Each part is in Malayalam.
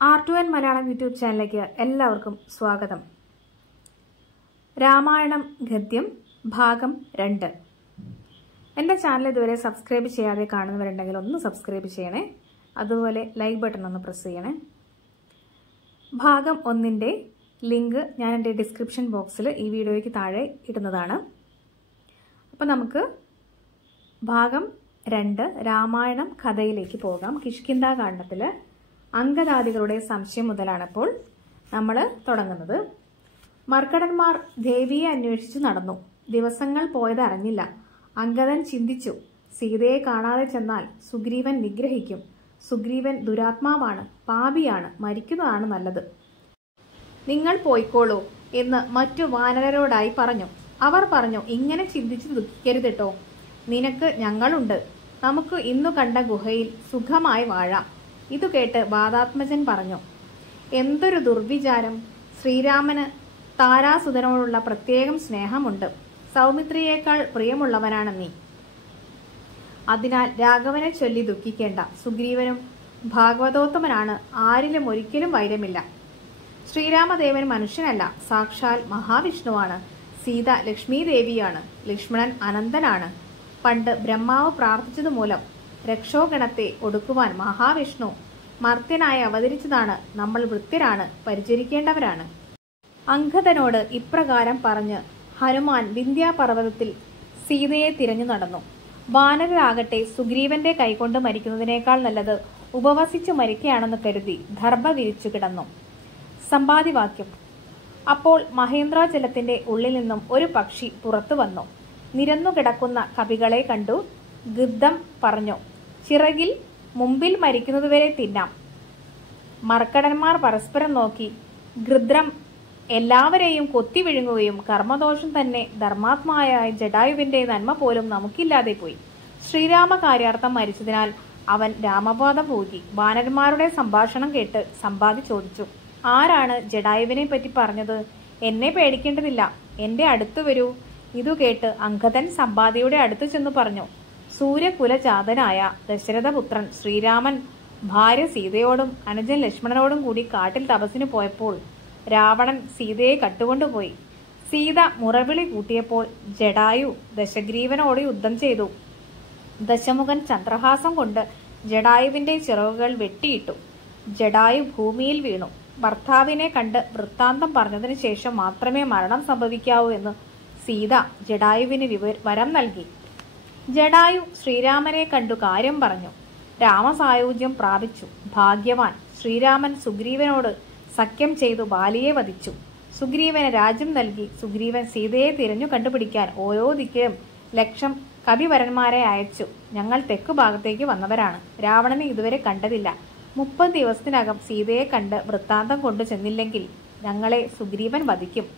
R2N മലയാളം യൂട്യൂബ് ചാനലിലേക്ക് എല്ലാവർക്കും സ്വാഗതം. രാമായണം ഗദ്യം ഭാഗം 2. എൻ്റെ ചാനൽ ഇതുവരെ സബ്സ്ക്രൈബ് ചെയ്യാതെ കാണുന്നവരുണ്ടെങ്കിൽ ഒന്ന് സബ്സ്ക്രൈബ് ചെയ്യണേ. അതുപോലെ ലൈക്ക് ബട്ടൺ ഒന്ന് പ്രസ് ചെയ്യണേ. ഭാഗം 1ൻ്റെ ലിങ്ക് ഞാൻ എൻ്റെ ഡിസ്ക്രിപ്ഷൻ ബോക്സിൽ ഈ വീഡിയോയ്ക്ക് താഴെ ഇടുന്നതാണ്. അപ്പോൾ നമുക്ക് ഭാഗം 2 രാമായണം കഥയിലേക്ക് പോകാം. കിഷ്കിന്ധാകാണ്ഡത്തിൽ അംഗദാദികളുടെ സംശയം മുതലാണപ്പോൾ നമ്മൾ തുടങ്ങുന്നത്. മർക്കടന്മാർ ദേവിയെ അന്വേഷിച്ചു നടന്നു. ദിവസങ്ങൾ പോയത് അറിഞ്ഞില്ല. അംഗദൻ ചിന്തിച്ചു, സീതയെ കാണാതെ ചെന്നാൽ സുഗ്രീവൻ നിഗ്രഹിക്കും. സുഗ്രീവൻ ദുരാത്മാവാണ്, പാപിയാണ്, മരിക്കുന്നതാണ് നല്ലത്. നിങ്ങൾ പോയിക്കോളൂ എന്ന് മറ്റു വാനരരോടായി പറഞ്ഞു. അവർ പറഞ്ഞു, ഇങ്ങനെ ചിന്തിച്ചു ദുഃഖിക്കരുതിട്ടോ, നിനക്ക് ഞങ്ങളുണ്ട്. നമുക്ക് ഇന്നു കണ്ട ഗുഹയിൽ സുഖമായി വാഴാം. ഇതു കേട്ട് വാദാത്മജൻ പറഞ്ഞു, എന്തൊരു ദുർവിചാരം! ശ്രീരാമന് താരാസുതനോടുള്ള പ്രത്യേകം സ്നേഹമുണ്ട്. സൗമിത്രിയേക്കാൾ പ്രിയമുള്ളവനാണ് നീ. അതിനാൽ രാഘവനെ ചൊല്ലി ദുഃഖിക്കേണ്ട. സുഗ്രീവനും ഭാഗവതോത്തമനാണ്, ആരിലും ഒരിക്കലും വൈരമില്ല. ശ്രീരാമദേവൻ മനുഷ്യനല്ല, സാക്ഷാൽ മഹാവിഷ്ണുവാണ്. സീത ലക്ഷ്മീ ദേവിയാണ്. ലക്ഷ്മണൻ അനന്തനാണ്. പണ്ട് ബ്രഹ്മാവ് പ്രാർത്ഥിച്ചതുമൂലം രക്ഷോഗണത്തെ ഒടുക്കുവാൻ മഹാവിഷ്ണു മർത്യനായി അവതരിച്ചതാണ്. നമ്മൾ വൃത്യരാണ്, പരിചരിക്കേണ്ടവരാണ്. അംഗദനോട് ഇപ്രകാരം പറഞ്ഞ് ഹനുമാൻ വിന്ധ്യാപർവ്വതത്തിൽ സീതയെ തിരഞ്ഞു നടന്നു. വാനരരാകട്ടെ സുഗ്രീവന്റെ കൈകൊണ്ട് മരിക്കുന്നതിനേക്കാൾ നല്ലത് ഉപവസിച്ചു മരിക്കുകയാണെന്ന് കരുതി ദർഭ വിരിച്ചു കിടന്നു. സമ്പാദിവാക്യം. അപ്പോൾ മഹേന്ദ്രാചലത്തിന്റെ ഉള്ളിൽ നിന്നും ഒരു പക്ഷി പുറത്തു വന്നു. നിരന്നു കിടക്കുന്ന കവികളെ കണ്ടു. ഗൃദ്ധം പറഞ്ഞു, ചിറകിൽ മുമ്പിൽ മരിക്കുന്നതുവരെ തിന്നാം. മർക്കടന്മാർ പരസ്പരം നോക്കി. ഗൃദ്രം എല്ലാവരെയും കൊത്തി വിഴുങ്ങുകയും കർമ്മദോഷം തന്നെ ധർമാത്മായ ജടായുവിന്റെ നന്മ പോലും നമുക്കില്ലാതെ പോയി. ശ്രീരാമകാര്യാർത്ഥം മരിച്ചതിനാൽ അവൻ രാമപാദം പോകി. വാനരന്മാരുടെ സംഭാഷണം കേട്ട് സമ്പാദി ചോദിച്ചു, ആരാണ് ജടായുവിനെ പറ്റി പറഞ്ഞത്? എന്നെ പേടിക്കേണ്ടതില്ല, എന്റെ അടുത്ത് വരൂ. ഇതു കേട്ട് അംഗദൻ സമ്പാദിയുടെ അടുത്ത് ചെന്നു പറഞ്ഞു, സൂര്യകുലജാതനായ ദശരഥപുത്രൻ ശ്രീരാമൻ ഭാര്യ സീതയോടും അനുജൻ ലക്ഷ്മണനോടും കൂടി കാട്ടിൽ തപസ്സിന് പോയപ്പോൾ രാവണൻ സീതയെ കട്ടുകൊണ്ടുപോയി. സീത മുറവിളി കൂട്ടിയപ്പോൾ ജടായു ദശഗ്രീവനോട് യുദ്ധം ചെയ്തു. ദശമുഖൻ ചന്ദ്രഹാസം കൊണ്ട് ജടായുവിന്റെ ചിറകുകൾ വെട്ടിയിട്ടു. ജടായു ഭൂമിയിൽ വീണു. ഭർത്താവിനെ കണ്ട് വൃത്താന്തം പറഞ്ഞതിന് ശേഷം മാത്രമേ മരണം സംഭവിക്കാവൂ എന്ന് സീത ജടായുവിന് വരം നൽകി. ജടായു ശ്രീരാമനെ കണ്ടു കാര്യം പറഞ്ഞു. രാമസായുജ്യം പ്രാപിച്ചു. ഭാഗ്യവാൻ ശ്രീരാമൻ സുഗ്രീവനോട് സഖ്യം ചെയ്തു ബാലിയെ വധിച്ചു. സുഗ്രീവന് രാജ്യം നൽകി. സുഗ്രീവൻ സീതയെ തിരഞ്ഞു കണ്ടുപിടിക്കാൻ ഓരോ ദിക്കിലും ലക്ഷം കവിവരന്മാരെ അയച്ചു. ഞങ്ങൾ തെക്കു ഭാഗത്തേക്ക് വന്നവരാണ്. രാവണനെ ഇതുവരെ കണ്ടതില്ല. 30 ദിവസത്തിനകം സീതയെ കണ്ട് വൃത്താന്തം കൊണ്ടു ചെന്നില്ലെങ്കിൽ ഞങ്ങളെ സുഗ്രീവൻ വധിക്കും.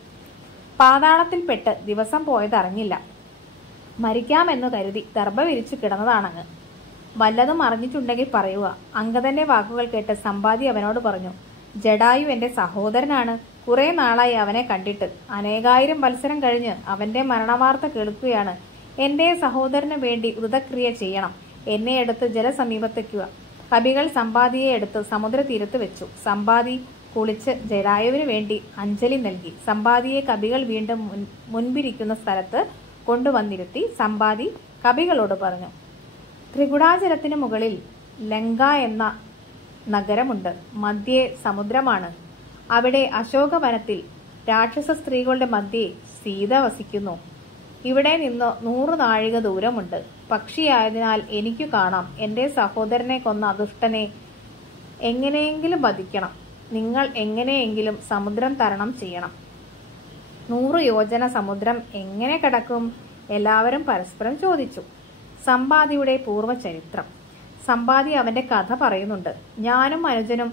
പാതാളത്തിൽപ്പെട്ട് ദിവസം പോയതറിഞ്ഞില്ല. മരിക്കാമെന്നു കരുതി ദർഭ വിരിച്ചു കിടന്നതാണങ്ങ്. വല്ലതും അറിഞ്ഞിട്ടുണ്ടെങ്കിൽ പറയുക. അംഗദന്റെ വാക്കുകൾ കേട്ട് സമ്പാദി അവനോട് പറഞ്ഞു, ജടായു എന്റെ സഹോദരനാണ്. കുറെ നാളായി അവനെ കണ്ടിട്ട്. അനേകായിരം വത്സരം കഴിഞ്ഞ് അവന്റെ മരണവാർത്ത കേൾക്കുകയാണ്. എന്റെ സഹോദരന് വേണ്ടി വ്രതക്രിയ ചെയ്യണം. എന്നെ എടുത്ത് ജലസമീപത്തേക്കുക. കവികൾ സമ്പാദിയെ എടുത്ത് സമുദ്രതീരത്ത് വെച്ചു. സമ്പാദി കുളിച്ച് ജടായുവിന് വേണ്ടി അഞ്ജലി നൽകി. സമ്പാദിയെ കവികൾ വീണ്ടും മുൻപിരിക്കുന്ന സ്ഥലത്ത് കൊണ്ടുവന്നിരുത്തി. സമ്പാദി കവികളോട് പറഞ്ഞു, ത്രികുടാചലത്തിന് മുകളിൽ ലങ്ക എന്ന നഗരമുണ്ട്. മധ്യേ സമുദ്രമാണ്. അവിടെ അശോകവനത്തിൽ രാക്ഷസ സ്ത്രീകളുടെ മധ്യേ സീത വസിക്കുന്നു. ഇവിടെ നിന്ന് 100 നാഴിക ദൂരമുണ്ട്. പക്ഷിയായതിനാൽ എനിക്കു കാണാം. എന്റെ സഹോദരനെ കൊന്ന ദുഷ്ടനെ എങ്ങനെയെങ്കിലും വധിക്കണം. നിങ്ങൾ എങ്ങനെയെങ്കിലും സമുദ്രം തരണം ചെയ്യണം. 100 യോജന സമുദ്രം എങ്ങനെ കടക്കും? എല്ലാവരും പരസ്പരം ചോദിച്ചു. സമ്പാദിയുടെ പൂർവ്വചരിത്രം. സമ്പാദി അവന്റെ കഥ പറയുന്നുണ്ട്. ഞാനും അനുജനും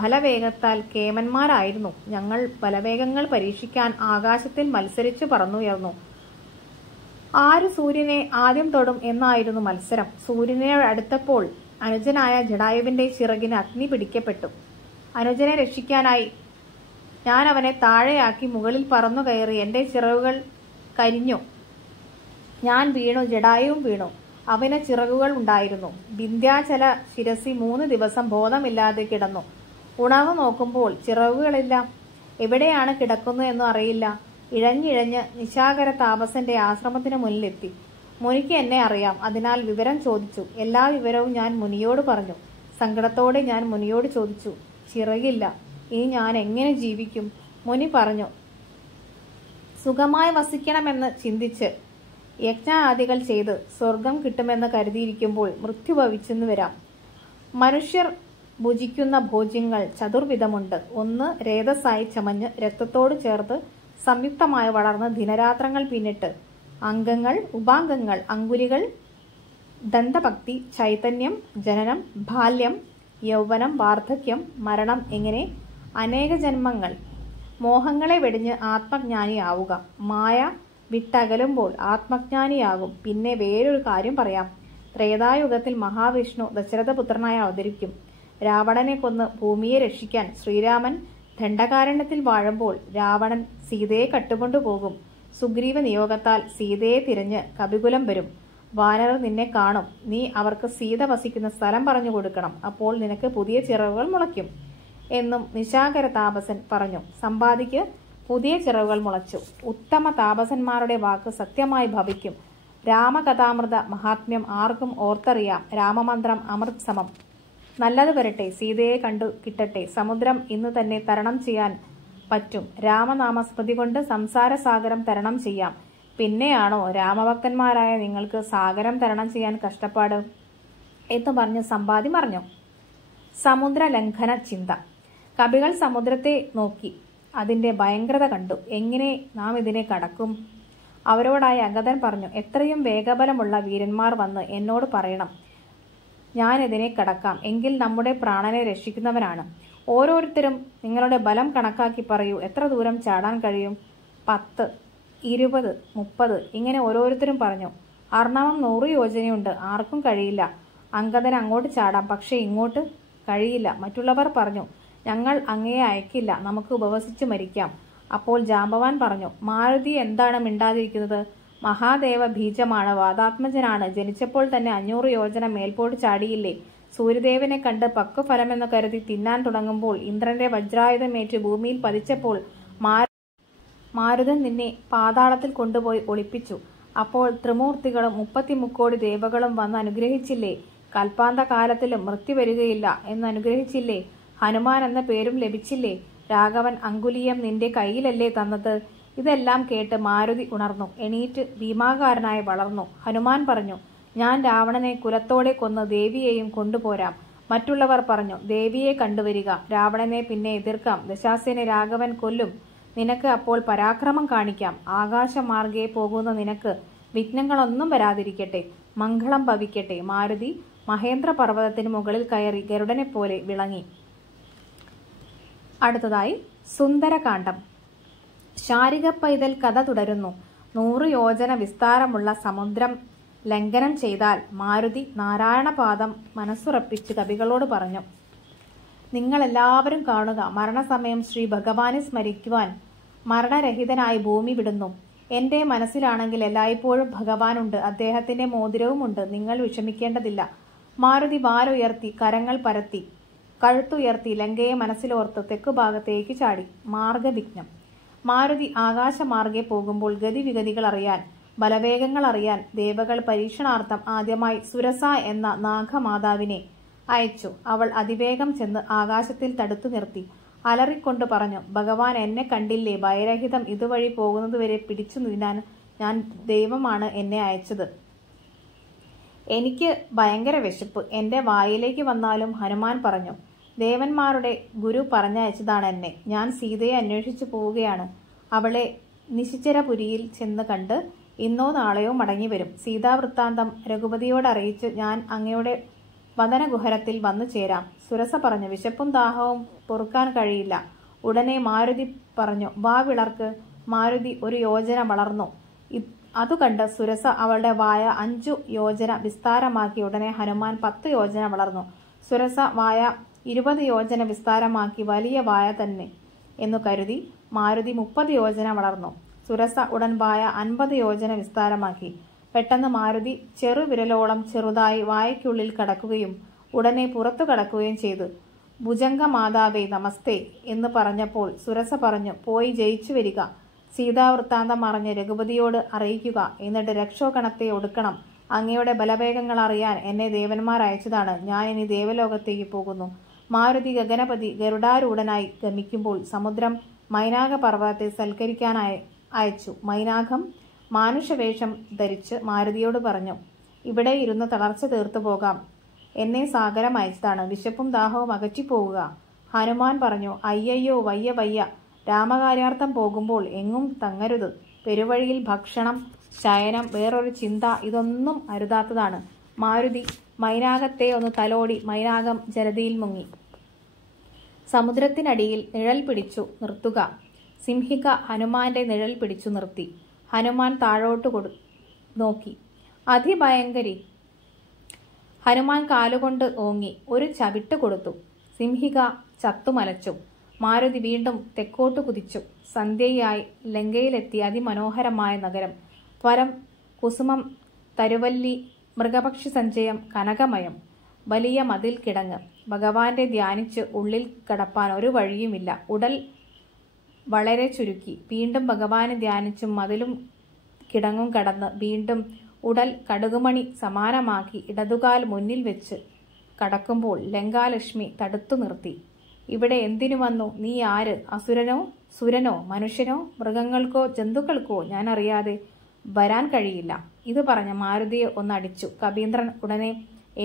ബലവേഗത്താൽ കേമന്മാരായിരുന്നു. ഞങ്ങൾ ബലവേഗങ്ങൾ പരീക്ഷിക്കാൻ ആകാശത്തിൽ മത്സരിച്ചു പറന്നുയർന്നു. ആര് സൂര്യനെ ആദ്യം തൊടും എന്നായിരുന്നു മത്സരം. സൂര്യനെ അടുത്തപ്പോൾ അനുജനായ ജടായുവിന്റെ ചിറകിന് അഗ്നി പിടിക്കപ്പെട്ടു. അനുജനെ രക്ഷിക്കാനായി ഞാൻ അവനെ താഴെയാക്കി മുകളിൽ പറന്നു കയറി. എന്റെ ചിറകുകൾ കരിഞ്ഞു. ഞാൻ വീണു. ജടായുവും വീണു. അവന് ചിറകുകൾ ഉണ്ടായിരുന്നു. വിന്ധ്യാചല ശിരസി 3 ദിവസം ബോധമില്ലാതെ കിടന്നു. ഉണർന്നു നോക്കുമ്പോൾ ചിറകുകളില്ല. എവിടെയാണ് കിടക്കുന്നതെന്നും അറിയില്ല. ഇഴഞ്ഞിഴഞ്ഞ് നിശാകര താപസന്റെ ആശ്രമത്തിന് മുന്നിലെത്തി. മുനിക്ക് എന്നെ അറിയാം, അതിനാൽ വിവരം ചോദിച്ചു. എല്ലാ വിവരവും ഞാൻ മുനിയോട് പറഞ്ഞു. സങ്കടത്തോടെ ഞാൻ മുനിയോട് ചോദിച്ചു, ചിറകില്ല, ഇനി ഞാൻ എങ്ങനെ ജീവിക്കും? മുനി പറഞ്ഞു, സുഖമായി വസിക്കണമെന്ന് ചിന്തിച്ച് യജ്ഞാദികൾ ചെയ്ത് സ്വർഗം കിട്ടുമെന്ന് കരുതിയിരിക്കുമ്പോൾ മൃത്യു ഭവിച്ചെന്ന് വരാം. മനുഷ്യർ ഭുജിക്കുന്ന ഭോജ്യങ്ങൾ ചതുർവിധമുണ്ട്. ഒന്ന് രേതസ്സായി ചമഞ്ഞ് രക്തത്തോട് ചേർത്ത് സംയുക്തമായി വളർന്ന് ദിനരാത്രങ്ങൾ പിന്നിട്ട് അംഗങ്ങൾ, ഉപാംഗങ്ങൾ, അങ്കുലികൾ, ദന്തഭക്തി, ചൈതന്യം, ജനനം, ബാല്യം, യൗവനം, വാർദ്ധക്യം, മരണം, എങ്ങനെ അനേക ജന്മങ്ങൾ. മോഹങ്ങളെ വെടിഞ്ഞ് ആത്മജ്ഞാനിയാവുക. മായ വിട്ടകലുമ്പോൾ ആത്മജ്ഞാനിയാകും. പിന്നെ വേറൊരു കാര്യം പറയാം. ത്രേതായുഗത്തിൽ മഹാവിഷ്ണു ദശരഥപുത്രനായി അവതരിക്കും. രാവണനെ കൊന്ന് ഭൂമിയെ രക്ഷിക്കാൻ ശ്രീരാമൻ ദണ്ഡകാരണ്യത്തിൽ വാഴുമ്പോൾ രാവണൻ സീതയെ കട്ടുകൊണ്ടുപോകും. സുഗ്രീവ നിയോഗത്താൽ സീതയെ തിരഞ്ഞ് കപികുലം വരും. വാനരർ നിന്നെ കാണും. നീ അവർക്ക് സീത വസിക്കുന്ന സ്ഥലം പറഞ്ഞു കൊടുക്കണം. അപ്പോൾ നിനക്ക് പുതിയ ചിറകുകൾ മുളയ്ക്കും എന്നും നിശാകര താപസൻ പറഞ്ഞു. സമ്പാദിക്ക് പുതിയ ചിറകുകൾ മുളച്ചു. ഉത്തമ താപസന്മാരുടെ വാക്ക് സത്യമായി ഭവിക്കും. രാമകഥാമൃത മഹാത്മ്യം ആർക്കും ഓർത്തറിയാം. രാമമന്ത്രം അമൃത് സമം. നല്ലത് വരട്ടെ, സീതയെ കണ്ടു കിട്ടട്ടെ. സമുദ്രം ഇന്ന് തന്നെ തരണം ചെയ്യാൻ പറ്റും. രാമനാമസ്മൃതി കൊണ്ട് സംസാര സാഗരം തരണം ചെയ്യാം. പിന്നെയാണോ രാമഭക്തന്മാരായ നിങ്ങൾക്ക് സാഗരം തരണം ചെയ്യാൻ കഷ്ടപ്പാട് എന്ന് പറഞ്ഞ് സമ്പാദി പറഞ്ഞു. സമുദ്ര ലംഘന ചിന്ത. കവികൾ സമുദ്രത്തെ നോക്കി അതിന്റെ ഭയങ്കരത കണ്ടു. എങ്ങനെ നാം ഇതിനെ കടക്കും? അവരോടായി അഗതൻ പറഞ്ഞു, എത്രയും വേഗബലമുള്ള വീരന്മാർ വന്ന് എന്നോട് പറയണം, ഞാൻ ഇതിനെ കടക്കാം. എങ്കിൽ നമ്മുടെ പ്രാണനെ രക്ഷിക്കുന്നവനാണ്. ഓരോരുത്തരും നിങ്ങളുടെ ബലം കണക്കാക്കി പറയൂ. എത്ര ദൂരം ചാടാൻ കഴിയും? 10, 20, 30 ഇങ്ങനെ ഓരോരുത്തരും പറഞ്ഞു. അർണവം 100 യോജനയുണ്ട്. ആർക്കും കഴിയില്ല. അങ്കദൻ അങ്ങോട്ട് ചാടാം, പക്ഷെ ഇങ്ങോട്ട് കഴിയില്ല. മറ്റുള്ളവർ പറഞ്ഞു, ഞങ്ങൾ അങ്ങയെ അയക്കില്ല, നമുക്ക് ഉപവസിച്ച് മരിക്കാം. അപ്പോൾ ജാമ്പവാൻ പറഞ്ഞു, മാരുതി എന്താണ് മിണ്ടാതിരിക്കുന്നത്? മഹാദേവ ബീജമാണ്, വാദാത്മജനാണ്. ജനിച്ചപ്പോൾ തന്നെ 500 യോജന മേൽപോട്ട് ചാടിയില്ലേ? സൂര്യദേവനെ കണ്ട് പക്വഫലമെന്ന് കരുതി തിന്നാൻ തുടങ്ങുമ്പോൾ ഇന്ദ്രന്റെ വജ്രായുധമേറ്റ് ഭൂമിയിൽ പതിച്ചപ്പോൾ മാരുതൻ നിന്നെ പാതാളത്തിൽ കൊണ്ടുപോയി ഒളിപ്പിച്ചു. അപ്പോൾ ത്രിമൂർത്തികളും 33 കോടി ദേവകളും വന്ന് അനുഗ്രഹിച്ചില്ലേ? കൽപ്പാന്ത കാലത്തിലും മൃത്യു വരികയില്ല എന്ന് അനുഗ്രഹിച്ചില്ലേ? ഹനുമാൻ എന്ന പേരും ലഭിച്ചില്ലേ? രാഘവൻ അങ്കുലീയം നിന്റെ കയ്യിലല്ലേ തന്നത്? ഇതെല്ലാം കേട്ട് മാരുതി ഉണർന്നു. എണീറ്റ് ഭീമാകാരനായി വളർന്നു. ഹനുമാൻ പറഞ്ഞു, ഞാൻ രാവണനെ കുലത്തോടെ കൊന്ന് ദേവിയെയും കൊണ്ടുപോരാം. മറ്റുള്ളവർ പറഞ്ഞു, ദേവിയെ കണ്ടുവരിക, രാവണനെ പിന്നെ എതിർക്കാം. ദശാസ്യനെ രാഘവൻ കൊല്ലും. നിനക്ക് അപ്പോൾ പരാക്രമം കാണിക്കാം. ആകാശമാർഗെ പോകുന്ന നിനക്ക് വിഘ്നങ്ങളൊന്നും വരാതിരിക്കട്ടെ. മംഗളം ഭവിക്കട്ടെ. മാരുതി മഹേന്ദ്ര പർവ്വതത്തിന് മുകളിൽ കയറി ഗരുഡനെ പോലെ വിളങ്ങി. അടുത്തതായി സുന്ദരകാന്ഡം. ശാരിക പൈതൽ കഥ തുടരുന്നു. 100 യോജന വിസ്താരമുള്ള സമുദ്രം ലംഘനം ചെയ്താൽ മാരുതി നാരായണപാദം മനസ്സുറപ്പിച്ച് കവികളോട് പറഞ്ഞു, നിങ്ങളെല്ലാവരും കാണുക, മരണസമയം ശ്രീ ഭഗവാനെ സ്മരിക്കുവാൻ മരണരഹിതനായി ഭൂമി വിടുന്നു. എന്റെ മനസ്സിലാണെങ്കിൽ എല്ലായ്പ്പോഴും ഭഗവാനുണ്ട്. അദ്ദേഹത്തിന്റെ മോതിരവുമുണ്ട്. നിങ്ങൾ വിഷമിക്കേണ്ടതില്ല. മാരുതി വാലുയർത്തി കരങ്ങൾ പരത്തി കഴുത്തുയർത്തി ലങ്കയെ മനസ്സിലോർത്ത് തെക്കുഭാഗത്തേക്ക് ചാടി. മാർഗവിഘ്നം. മാരുതി ആകാശമാർഗെ പോകുമ്പോൾ ഗതിവിഗതികൾ അറിയാൻ, ബലവേഗങ്ങൾ അറിയാൻ ദേവകൾ പരീക്ഷണാർത്ഥം ആദ്യമായി സുരസ എന്ന നാഗമാതാവിനെ അയച്ചു. അവൾ അതിവേഗം ചെന്ന് ആകാശത്തിൽ തടുത്തു നിർത്തി അലറിക്കൊണ്ട് പറഞ്ഞു, ഭഗവാൻ എന്നെ കണ്ടില്ലേ? ഭയരഹിതം ഇതുവഴി പോകുന്നതുവരെ പിടിച്ചു നിന്നാൻ ഞാൻ ദൈവമാണ് എന്നെ അയച്ചത്. എനിക്ക് ഭയങ്കര വിശപ്പ്. എന്റെ വായിലേക്ക് വന്നാലും. ഹനുമാൻ പറഞ്ഞു, ദേവന്മാരുടെ ഗുരു പറഞ്ഞയച്ചതാണ് എന്നെ. ഞാൻ സീതയെ അന്വേഷിച്ചു പോവുകയാണ്. അവളെ നിശിചരപുരിയിൽ ചെന്ന് കണ്ട് ഇന്നോ നാളെയോ മടങ്ങി വരും. സീതാവൃത്താന്തം രഘുപതിയോട് അറിയിച്ച് ഞാൻ അങ്ങയുടെ വദനഗുഹരത്തിൽ വന്നു ചേരാം. സുരസ പറഞ്ഞു, വിശപ്പും ദാഹവും പൊറുക്കാൻ കഴിയില്ല. ഉടനെ മാരുതി പറഞ്ഞു, വാ വിളർക്ക്. മാരുതി 1 യോജന വളർന്നു. അതു കണ്ട് സുരസ അവളുടെ വായ 5 യോജന വിസ്താരമാക്കി. ഉടനെ ഹനുമാൻ 10 യോജന വളർന്നു. സുരസ വായ 20 യോജന വിസ്താരമാക്കി. വലിയ വായ തന്നെ എന്നു കരുതി മാരുതി 30 യോജന വളർന്നു. സുരസ ഉടൻ വായ 50 യോജന വിസ്താരമാക്കി. പെട്ടെന്ന് മാരുതി ചെറുവിരലോളം ചെറുതായി വായയ്ക്കുള്ളിൽ കടക്കുകയും ഉടനെ പുറത്തു കടക്കുകയും ചെയ്തു. ഭുജംഗ മാതാവേ നമസ്തേ എന്ന് പറഞ്ഞപ്പോൾ സുരസ പറഞ്ഞു, പോയി ജയിച്ചു വരിക. സീതാവൃത്താന്തം അറിഞ്ഞ് രഘുപതിയോട് അറിയിക്കുക. എന്നിട്ട് രക്ഷോഗണത്തെ ഒടുക്കണം. അങ്ങയുടെ ബലവേഗങ്ങൾ അറിയാൻ എന്നെ ദേവന്മാർ അയച്ചതാണ്. ഞാൻ ഇനി ദേവലോകത്തേക്ക് പോകുന്നു. മാരുതി ഗഗനപതി ഗരുഡാരൂഢനായി ഗമിക്കുമ്പോൾ സമുദ്രം മൈനാക പർവ്വതത്തെ സൽക്കരിക്കാനായി അയച്ചു. മൈനാകം മാനുഷവേഷം ധരിച്ച് മാരുതിയോട് പറഞ്ഞു, ഇവിടെ ഇരുന്ന് തളർച്ച തീർത്തു പോകാം. എന്നെ സാഗരം അയച്ചതാണ്. വിശപ്പും ദാഹവും അകറ്റിപ്പോവുക. ഹനുമാൻ പറഞ്ഞു, അയ്യയ്യോ വയ്യ വയ്യ. രാമകാര്യാർത്ഥം പോകുമ്പോൾ എങ്ങും തങ്ങരുത്. പെരുവഴിയിൽ ഭക്ഷണം, ശയനം, വേറൊരു ചിന്ത ഇതൊന്നും അരുതാത്തതാണ്. മാരുതി മൈനാകത്തെ ഒന്ന് തലോടി മൈനാകം ജലതിയിൽ മുങ്ങി. സമുദ്രത്തിനടിയിൽ നിഴൽ പിടിച്ചു നിർത്തുക. സിംഹിക ഹനുമാന്റെ നിഴൽ പിടിച്ചു നിർത്തി. ഹനുമാൻ താഴോട്ട് നോക്കി. അതിഭയങ്കരി. ഹനുമാൻ കാലുകൊണ്ട് ഓങ്ങി ഒരു ചവിട്ട് കൊടുത്തു. സിംഹിക ചത്തുമലച്ചു. മാരുതി വീണ്ടും തെക്കോട്ട് കുതിച്ചു. സന്ധ്യയായി ലങ്കയിലെത്തി. അതിമനോഹരമായ നഗരം. വരം, കുസുമം, തരുവല്ലി, മൃഗപക്ഷി സഞ്ചയം, കനകമയം. വലിയ മതിൽ കിടങ്ങ്. ഭഗവാന്റെ ധ്യാനിച്ച് ഉള്ളിൽ കടപ്പാൻ ഒരു വഴിയുമില്ല. ഉടൽ വളരെ ചുരുക്കി. വീണ്ടും ഭഗവാനെ ധ്യാനിച്ചും മതിലും കിടങ്ങും കടന്ന് വീണ്ടും ഉടൽ കടുകുമണി സമാനമാക്കി ഇടതുകാൽ മുന്നിൽ വെച്ച് കടക്കുമ്പോൾ ലങ്കാലക്ഷ്മി തടുത്തു നിർത്തി. ഇവിടെ എന്തിനു വന്നു? നീ ആര്? അസുരനോ സുരനോ മനുഷ്യനോ മൃഗങ്ങൾക്കോ ജന്തുക്കൾക്കോ ഞാൻ അറിയാതെ വരാൻ കഴിയില്ല. ഇത് പറഞ്ഞ മാരുതിയെ ഒന്നടിച്ചു. കബീന്ദ്രൻ ഉടനെ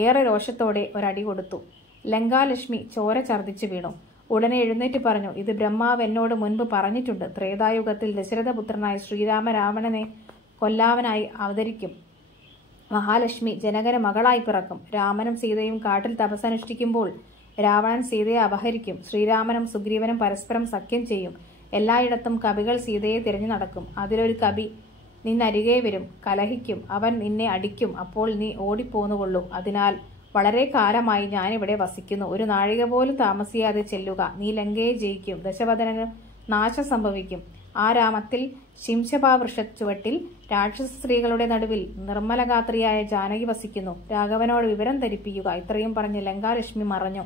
ഏറെ രോഷത്തോടെ ഒരടി കൊടുത്തു. ലങ്കാലക്ഷ്മി ചോര ഛർദ്ദിച്ചു വീണു. ഉടനെ എഴുന്നേറ്റ് പറഞ്ഞു, ഇത് ബ്രഹ്മാവ് എന്നോട് മുൻപ് പറഞ്ഞിട്ടുണ്ട്. ത്രേതായുഗത്തിൽ ദശരഥപുത്രനായ ശ്രീരാമ രാവണനെ കൊല്ലാവനായി അവതരിക്കും. മഹാലക്ഷ്മി ജനകന് മകളായി പിറക്കും. രാമനും സീതയും കാട്ടിൽ തപസ്സനുഷ്ഠിക്കുമ്പോൾ രാവണൻ സീതയെ അപഹരിക്കും. ശ്രീരാമനും സുഗ്രീവനും പരസ്പരം സഖ്യം ചെയ്യും. എല്ലായിടത്തും കവികൾ സീതയെ തിരഞ്ഞു നടക്കും. അതിലൊരു കവി നിന്നരികെ വരും, കലഹിക്കും. അവൻ നിന്നെ അടിക്കും. അപ്പോൾ നീ ഓടിപ്പോന്നുകൊള്ളൂ. അതിനാൽ വളരെ കാലമായി ഞാനിവിടെ വസിക്കുന്നു. ഒരു നാഴിക പോലും താമസിയാതെ ചെല്ലുക. നീ ലങ്കയെ ജയിക്കും. ദശവദനന് നാശം സംഭവിക്കും. ആ രാമത്തിൽ ശിംശപാവൃക്ഷ ചുവട്ടിൽ രാക്ഷസ സ്ത്രീകളുടെ നടുവിൽ നിർമ്മലഗാത്രിയായ ജാനകി വസിക്കുന്നു. രാഘവനോട് വിവരം ധരിപ്പിക്കുക. ഇത്രയും പറഞ്ഞ് ലങ്കാലക്ഷ്മി മറഞ്ഞു.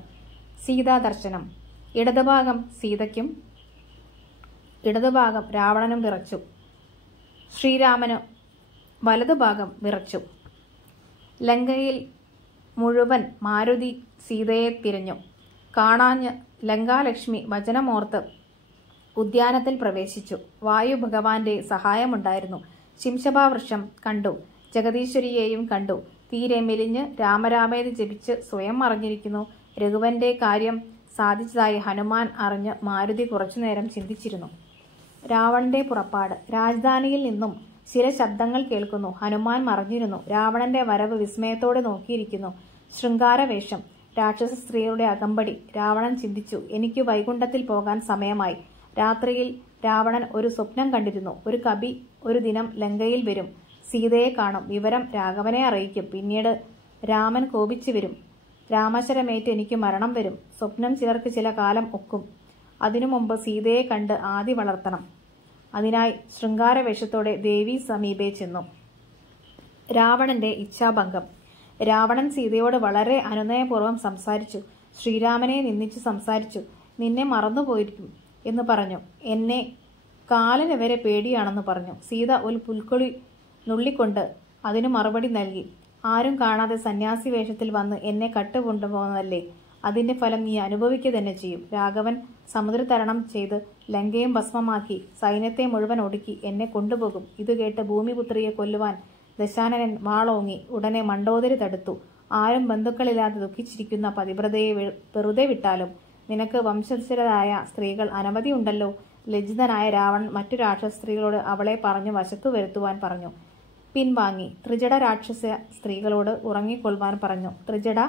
സീതാദർശനം. ഇടതുഭാഗം സീതയ്ക്കും ഇടതുഭാഗം രാവണനും വിറച്ചു. ശ്രീരാമന് വലതുഭാഗം വിറച്ചു. ലങ്കയിൽ മുഴുവൻ മാരുതി സീതയെ തിരഞ്ഞു. കാണാഞ്ഞ് ലങ്കാലക്ഷ്മി വചനമോർത്ത് ഉദ്യാനത്തിൽ പ്രവേശിച്ചു. വായു ഭഗവാന്റെ സഹായമുണ്ടായിരുന്നു. ശിംശപാവൃക്ഷം കണ്ടു. ജഗദീശ്വരിയെയും കണ്ടു. തീരെ മെലിഞ്ഞ് രാമരാമേതി ജപിച്ച് സ്വയം അറിഞ്ഞിരിക്കുന്നു. രഘുവന്റെ കാര്യം സാധിച്ചതായി ഹനുമാൻ അറിഞ്ഞ് മാരുതി കുറച്ചുനേരം ചിന്തിച്ചിരുന്നു. രാവണന്റെ പുറപ്പാട്. രാജധാനിയിൽ നിന്നും ചില ശബ്ദങ്ങൾ കേൾക്കുന്നു. ഹനുമാൻ മറിഞ്ഞിരുന്നു. രാവണന്റെ വരവ് വിസ്മയത്തോടെ നോക്കിയിരിക്കുന്നു. ശൃംഗാരവേഷം, രാക്ഷസ സ്ത്രീയുടെ അകമ്പടി. രാവണൻ ചിന്തിച്ചു, എനിക്ക് വൈകുണ്ഠത്തിൽ പോകാൻ സമയമായി. രാത്രിയിൽ രാവണൻ ഒരു സ്വപ്നം കണ്ടിരുന്നു. ഒരു കവി ഒരു ദിനം ലങ്കയിൽ വരും. സീതയെ കാണും. വിവരം രാഘവനെ അറിയിക്കും. പിന്നീട് രാമൻ കോപിച്ചു വരും. രാമശരമേറ്റ് എനിക്ക് മരണം വരും. സ്വപ്നം ചിലർക്ക് ചില കാലം ഒക്കും. അതിനു മുമ്പ് സീതയെ കണ്ട് ആദി വളർത്തണം. അതിനായി ശൃംഗാരവേഷത്തോടെ ദേവി സമീപേ ചെന്നു. രാവണന്റെ ഇച്ഛാഭംഗം. രാവണൻ സീതയോട് വളരെ അനുനയപൂർവ്വം സംസാരിച്ചു. ശ്രീരാമനെ നിന്ദിച്ചു സംസാരിച്ചു. നിന്നെ മറന്നുപോയിരിക്കും എന്ന് പറഞ്ഞു. എന്നെ കാലന് വരെ പേടിയാണെന്ന് പറഞ്ഞു. സീത ഒരു പുൽക്കൊടി നുള്ളിക്കൊണ്ട് അതിനു മറുപടി നൽകി. ആരും കാണാതെ സന്യാസി വേഷത്തിൽ വന്ന് എന്നെ കട്ടുകൊണ്ടുപോകുന്നതല്ലേ? അതിന്റെ ഫലം നീ അനുഭവിക്കുക തന്നെ ചെയ്യും. രാഘവൻ സമുദ്രതരണം ചെയ്ത് ലങ്കയും ഭസ്മമാക്കി സൈന്യത്തെ മുഴുവൻ ഒടുക്കി എന്നെ കൊണ്ടുപോകും. ഇത് കേട്ട് ഭൂമിപുത്രിയെ കൊല്ലുവാൻ ദശാനനൻ വാളോങ്ങി. ഉടനെ മണ്ഡോദരി തടുത്തു. ആരും ബന്ധുക്കളില്ലാതെ ദുഃഖിച്ചിരിക്കുന്ന പതിവ്രതയെ വെറുതെ വിട്ടാലും നിനക്ക് വംശജരായ സ്ത്രീകൾ അനവധി ഉണ്ടല്ലോ. ലജ്ജിതനായ രാവണൻ മറ്റു രാക്ഷസ സ്ത്രീകളോട് അവളെ പറഞ്ഞു വശത്തു വരുത്തുവാൻ പറഞ്ഞു. പിൻവാങ്ങി. ത്രിജട രാക്ഷസ സ്ത്രീകളോട് ഉറങ്ങിക്കൊള്ളുവാൻ പറഞ്ഞു. ത്രിജട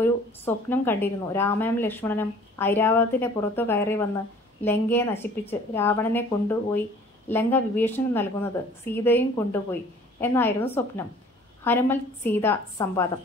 ഒരു സ്വപ്നം കണ്ടിരുന്നു. രാമനും ലക്ഷ്മണനും ഐരാവതത്തിന്റെ പുറത്തു കയറി വന്ന് ലങ്കയെ നശിപ്പിച്ച് രാവണനെ കൊണ്ടുപോയി ലങ്ക വിഭീഷണന് നൽകുന്നത് സീതയും കൊണ്ടുപോയി എന്നായിരുന്നു സ്വപ്നം. ഹനുമൽ സീത സംവാദം.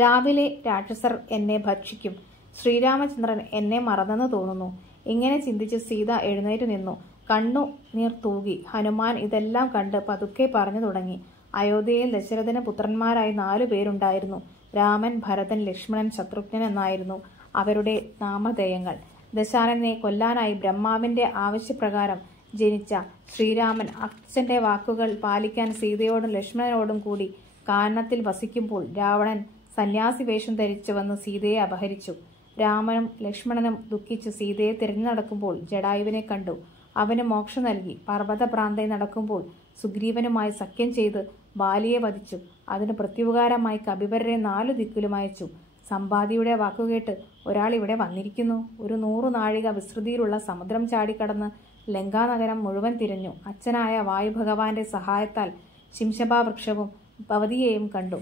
രാവിലെ രാക്ഷസർ എന്നെ ഭക്ഷിക്കും. ശ്രീരാമചന്ദ്രൻ എന്നെ മറന്നെന്ന് തോന്നുന്നു. ഇങ്ങനെ ചിന്തിച്ച് സീത എഴുന്നേറ്റ് നിന്നു. കണ്ണു നീർ തൂകി. ഹനുമാൻ ഇതെല്ലാം കണ്ട് പതുക്കെ പറഞ്ഞു തുടങ്ങി. അയോധ്യയിൽ ദശരഥന് പുത്രന്മാരായി 4 പേരുണ്ടായിരുന്നു. രാമൻ, ഭരതൻ, ലക്ഷ്മണൻ, ശത്രുഘ്നൻ എന്നായിരുന്നു. അവരുടെ നാമധേയങ്ങൾ. ദശാനനെ കൊല്ലാനായി ബ്രഹ്മാവിന്റെ ആവശ്യപ്രകാരം ജനിച്ച ശ്രീരാമൻ അച്ഛന്റെ വാക്കുകൾ പാലിക്കാൻ സീതയോടും ലക്ഷ്മണനോടും കൂടി കാനനത്തിൽ വസിക്കുമ്പോൾ രാവണൻ സന്യാസി വേഷം ധരിച്ചു വന്ന് സീതയെ അപഹരിച്ചു. രാമനും ലക്ഷ്മണനും ദുഃഖിച്ച് സീതയെ തിരഞ്ഞു നടക്കുമ്പോൾ ജടായുവിനെ കണ്ടു. അവന് മോക്ഷം നൽകി. പർവ്വതഭ്രാന്തായി നടക്കുമ്പോൾ സുഗ്രീവനുമായി സഖ്യം ചെയ്ത് ബാലിയെ വധിച്ചു. അതിന് പ്രത്യുപകാരമായി കപിവരരെ 4 ദിക്കിലും അയച്ചു. സമ്പാദിയുടെ വാക്കുകേട്ട് ഒരാൾ ഇവിടെ വന്നിരിക്കുന്നു. ഒരു 100 നാഴിക വിസ്തൃതിയിലുള്ള സമുദ്രം ചാടിക്കടന്ന് ലങ്കാനഗരം മുഴുവൻ തിരഞ്ഞു. അച്ഛനായ വായുഭഗവാന്റെ സഹായത്താൽ ശിംശഭാവൃക്ഷവും ഭവതിയെയും കണ്ടു.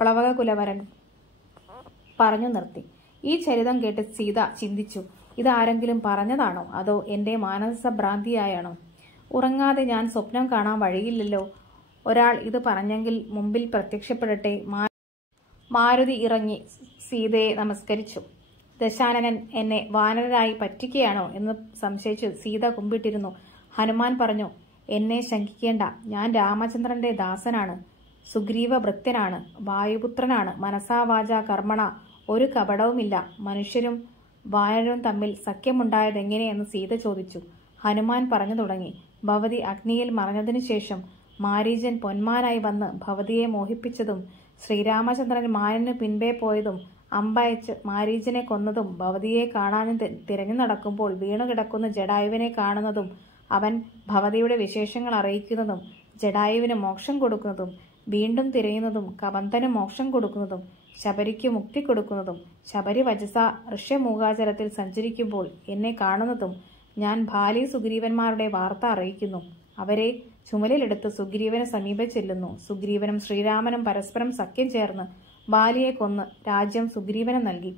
പ്ലവകകുലവരൻ പറഞ്ഞു നിർത്തി. ഈ ചരിതം കേട്ട് സീത ചിന്തിച്ചു. ഇതാരെങ്കിലും പറഞ്ഞതാണോ അതോ എന്റെ മാനസഭ്രാന്തിയായാണോ? ഉറങ്ങാതെ ഞാൻ സ്വപ്നം കാണാൻ വഴിയില്ലല്ലോ. ഒരാൾ ഇത് പറഞ്ഞെങ്കിൽ മുമ്പിൽ പ്രത്യക്ഷപ്പെടട്ടെ. മാരുതി ഇറങ്ങി സീതയെ നമസ്കരിച്ചു. ദശാനനൻ എന്നെ വാനരനായി പറ്റിക്കുകയാണോ എന്ന് സംശയിച്ചു സീത കുമ്പിട്ടിരുന്നു. ഹനുമാൻ പറഞ്ഞു, എന്നെ ശങ്കിക്കേണ്ട. ഞാൻ രാമചന്ദ്രന്റെ ദാസനാണ്. സുഗ്രീവ ഭൃത്യനാണ്. വായുപുത്രനാണ്. മനസാ വാചാ കർമ്മണ ഒരു കപടവുമില്ല. മനുഷ്യരും വാനരരും തമ്മിൽ സഖ്യമുണ്ടായതെങ്ങനെയെന്ന് സീത ചോദിച്ചു. ഹനുമാൻ പറഞ്ഞു തുടങ്ങി. ഭവതി അഗ്നിയിൽ മറഞ്ഞതിനു ശേഷം മാരീചൻ പൊന്മാനായി വന്ന് ഭവതിയെ മോഹിപ്പിച്ചതും ശ്രീരാമചന്ദ്രൻ മാനിന് പിൻപേ പോയതും അമ്പയച്ച് മാരീചനെ കൊന്നതും ഭവതിയെ കാണാനും തിരഞ്ഞു നടക്കുമ്പോൾ വീണുകിടക്കുന്ന ജടായുവിനെ കാണുന്നതും അവൻ ഭവതിയുടെ വിശേഷങ്ങൾ അറിയിക്കുന്നതും ജടായുവിന് മോക്ഷം കൊടുക്കുന്നതും വീണ്ടും തിരയുന്നതും കബന്ധന് മോക്ഷം കൊടുക്കുന്നതും ശബരിക്ക് മുക്തി കൊടുക്കുന്നതും ശബരി വചസ ഋഷ്യമൂകാചലത്തിൽ സഞ്ചരിക്കുമ്പോൾ എന്നെ കാണുന്നതും ഞാൻ ബാലി സുഗ്രീവന്മാരുടെ വാർത്ത അറിയിക്കുന്നു. അവരെ ചുമലിലെടുത്ത് സുഗ്രീവന് സമീപം ചെല്ലുന്നു. സുഗ്രീവനും ശ്രീരാമനും പരസ്പരം സഖ്യം ചേർന്ന് ബാലിയെ കൊന്ന് രാജ്യം സുഗ്രീവന് നൽകി.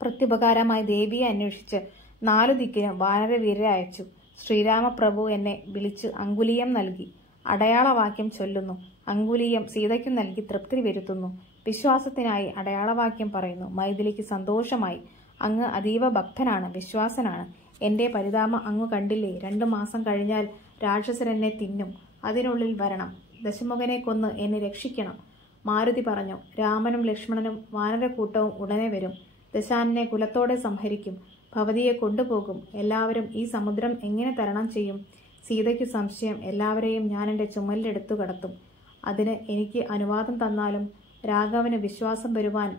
പ്രത്യുപകാരമായി ദേവിയെ അന്വേഷിച്ച് 4 ദിക്കിനും വാനരവീരരെ അയച്ചു. ശ്രീരാമപ്രഭു എന്നെ വിളിച്ച് അങ്കുലീയം നൽകി. അടയാളവാക്യം ചൊല്ലുന്നു. അങ്കുലീയം സീതയ്ക്കും നൽകി തൃപ്തി വരുത്തുന്നു. വിശ്വാസത്തിനായി അടയാളവാക്യം പറയുന്നു. മൈഥിലിക്ക് സന്തോഷമായി. അങ്ങ് അതീവ ഭക്തനാണ്, വിശ്വാസനാണ്. എന്റെ പരിതാപം അങ്ങ് കണ്ടില്ലേ? 2 മാസം കഴിഞ്ഞാൽ രാക്ഷസരെന്നെ തിന്നും. അതിനുള്ളിൽ വരണം. ദശമുഖനെ കൊന്ന് എന്നെ രക്ഷിക്കണം. മാരുതി പറഞ്ഞു. രാമനും ലക്ഷ്മണനും വാനരക്കൂട്ടവും ഉടനെ വരും. ദശാനനെ കുലത്തോടെ സംഹരിക്കും. ഭവതിയെ കൊണ്ടുപോകും. എല്ലാവരും ഈ സമുദ്രം എങ്ങനെ തരണം ചെയ്യും? സീതയ്ക്കു സംശയം. എല്ലാവരെയും ഞാൻ എന്റെ ചുമലിലെടുത്തു കടത്തും. അതിന് എനിക്ക് അനുവാദം തന്നാലും രാഘവന് വിശ്വാസം വരുവാൻ